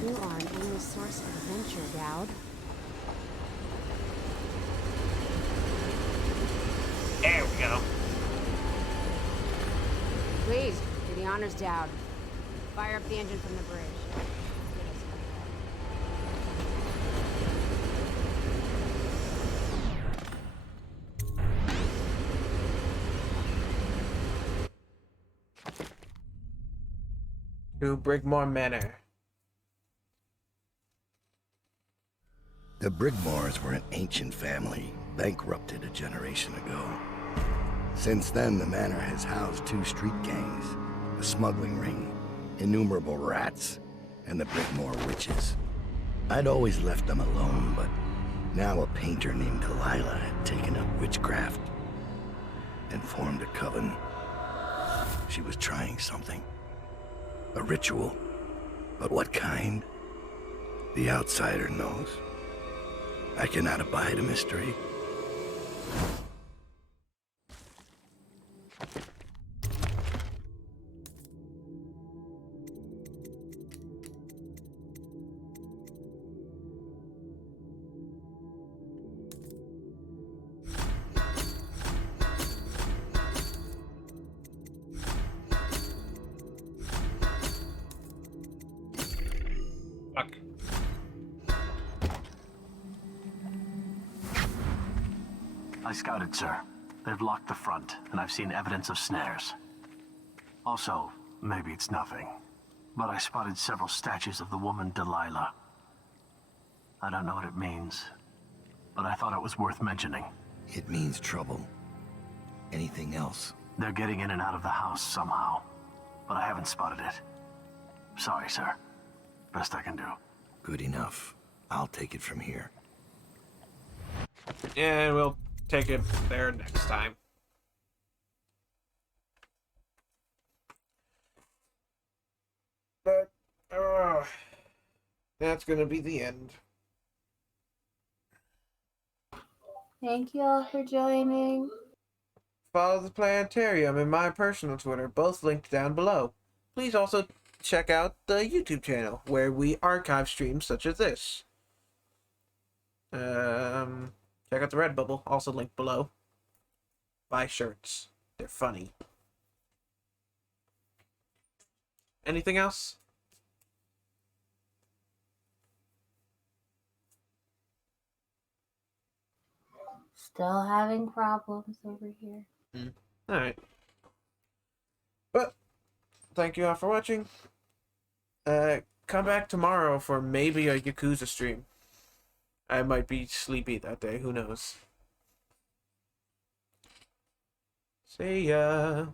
You are an endless source of adventure, Dowd. There we go. Please, do the honors, Dowd. Fire up the engine from the bridge. To Brigmore Manor. The Brigmores were an ancient family, bankrupted a generation ago. Since then, the manor has housed 2 street gangs, a smuggling ring, innumerable rats, and the Brigmore witches. I'd always left them alone, but now a painter named Delilah had taken up witchcraft and formed a coven. She was trying something. A ritual. But what kind? The outsider knows. I cannot abide a mystery. Fuck. I scouted, sir. They've locked the front, and I've seen evidence of snares. Also, maybe it's nothing, but I spotted several statues of the woman Delilah. I don't know what it means, but I thought it was worth mentioning. It means trouble. Anything else? They're getting in and out of the house somehow, but I haven't spotted it. Sorry, sir. Best I can do. Good enough. I'll take it from here. Yeah, we'll take it there next time. But, that's gonna be the end. Thank you all for joining. Follow the Planetarium and my personal Twitter, both linked down below. Please also check out the YouTube channel, where we archive streams such as this. Check out the Redbubble, also linked below. Buy shirts. They're funny. Anything else? Still having problems over here. Alright. But, thank you all for watching. Come back tomorrow for maybe a Yakuza stream. I might be sleepy that day, who knows. See ya.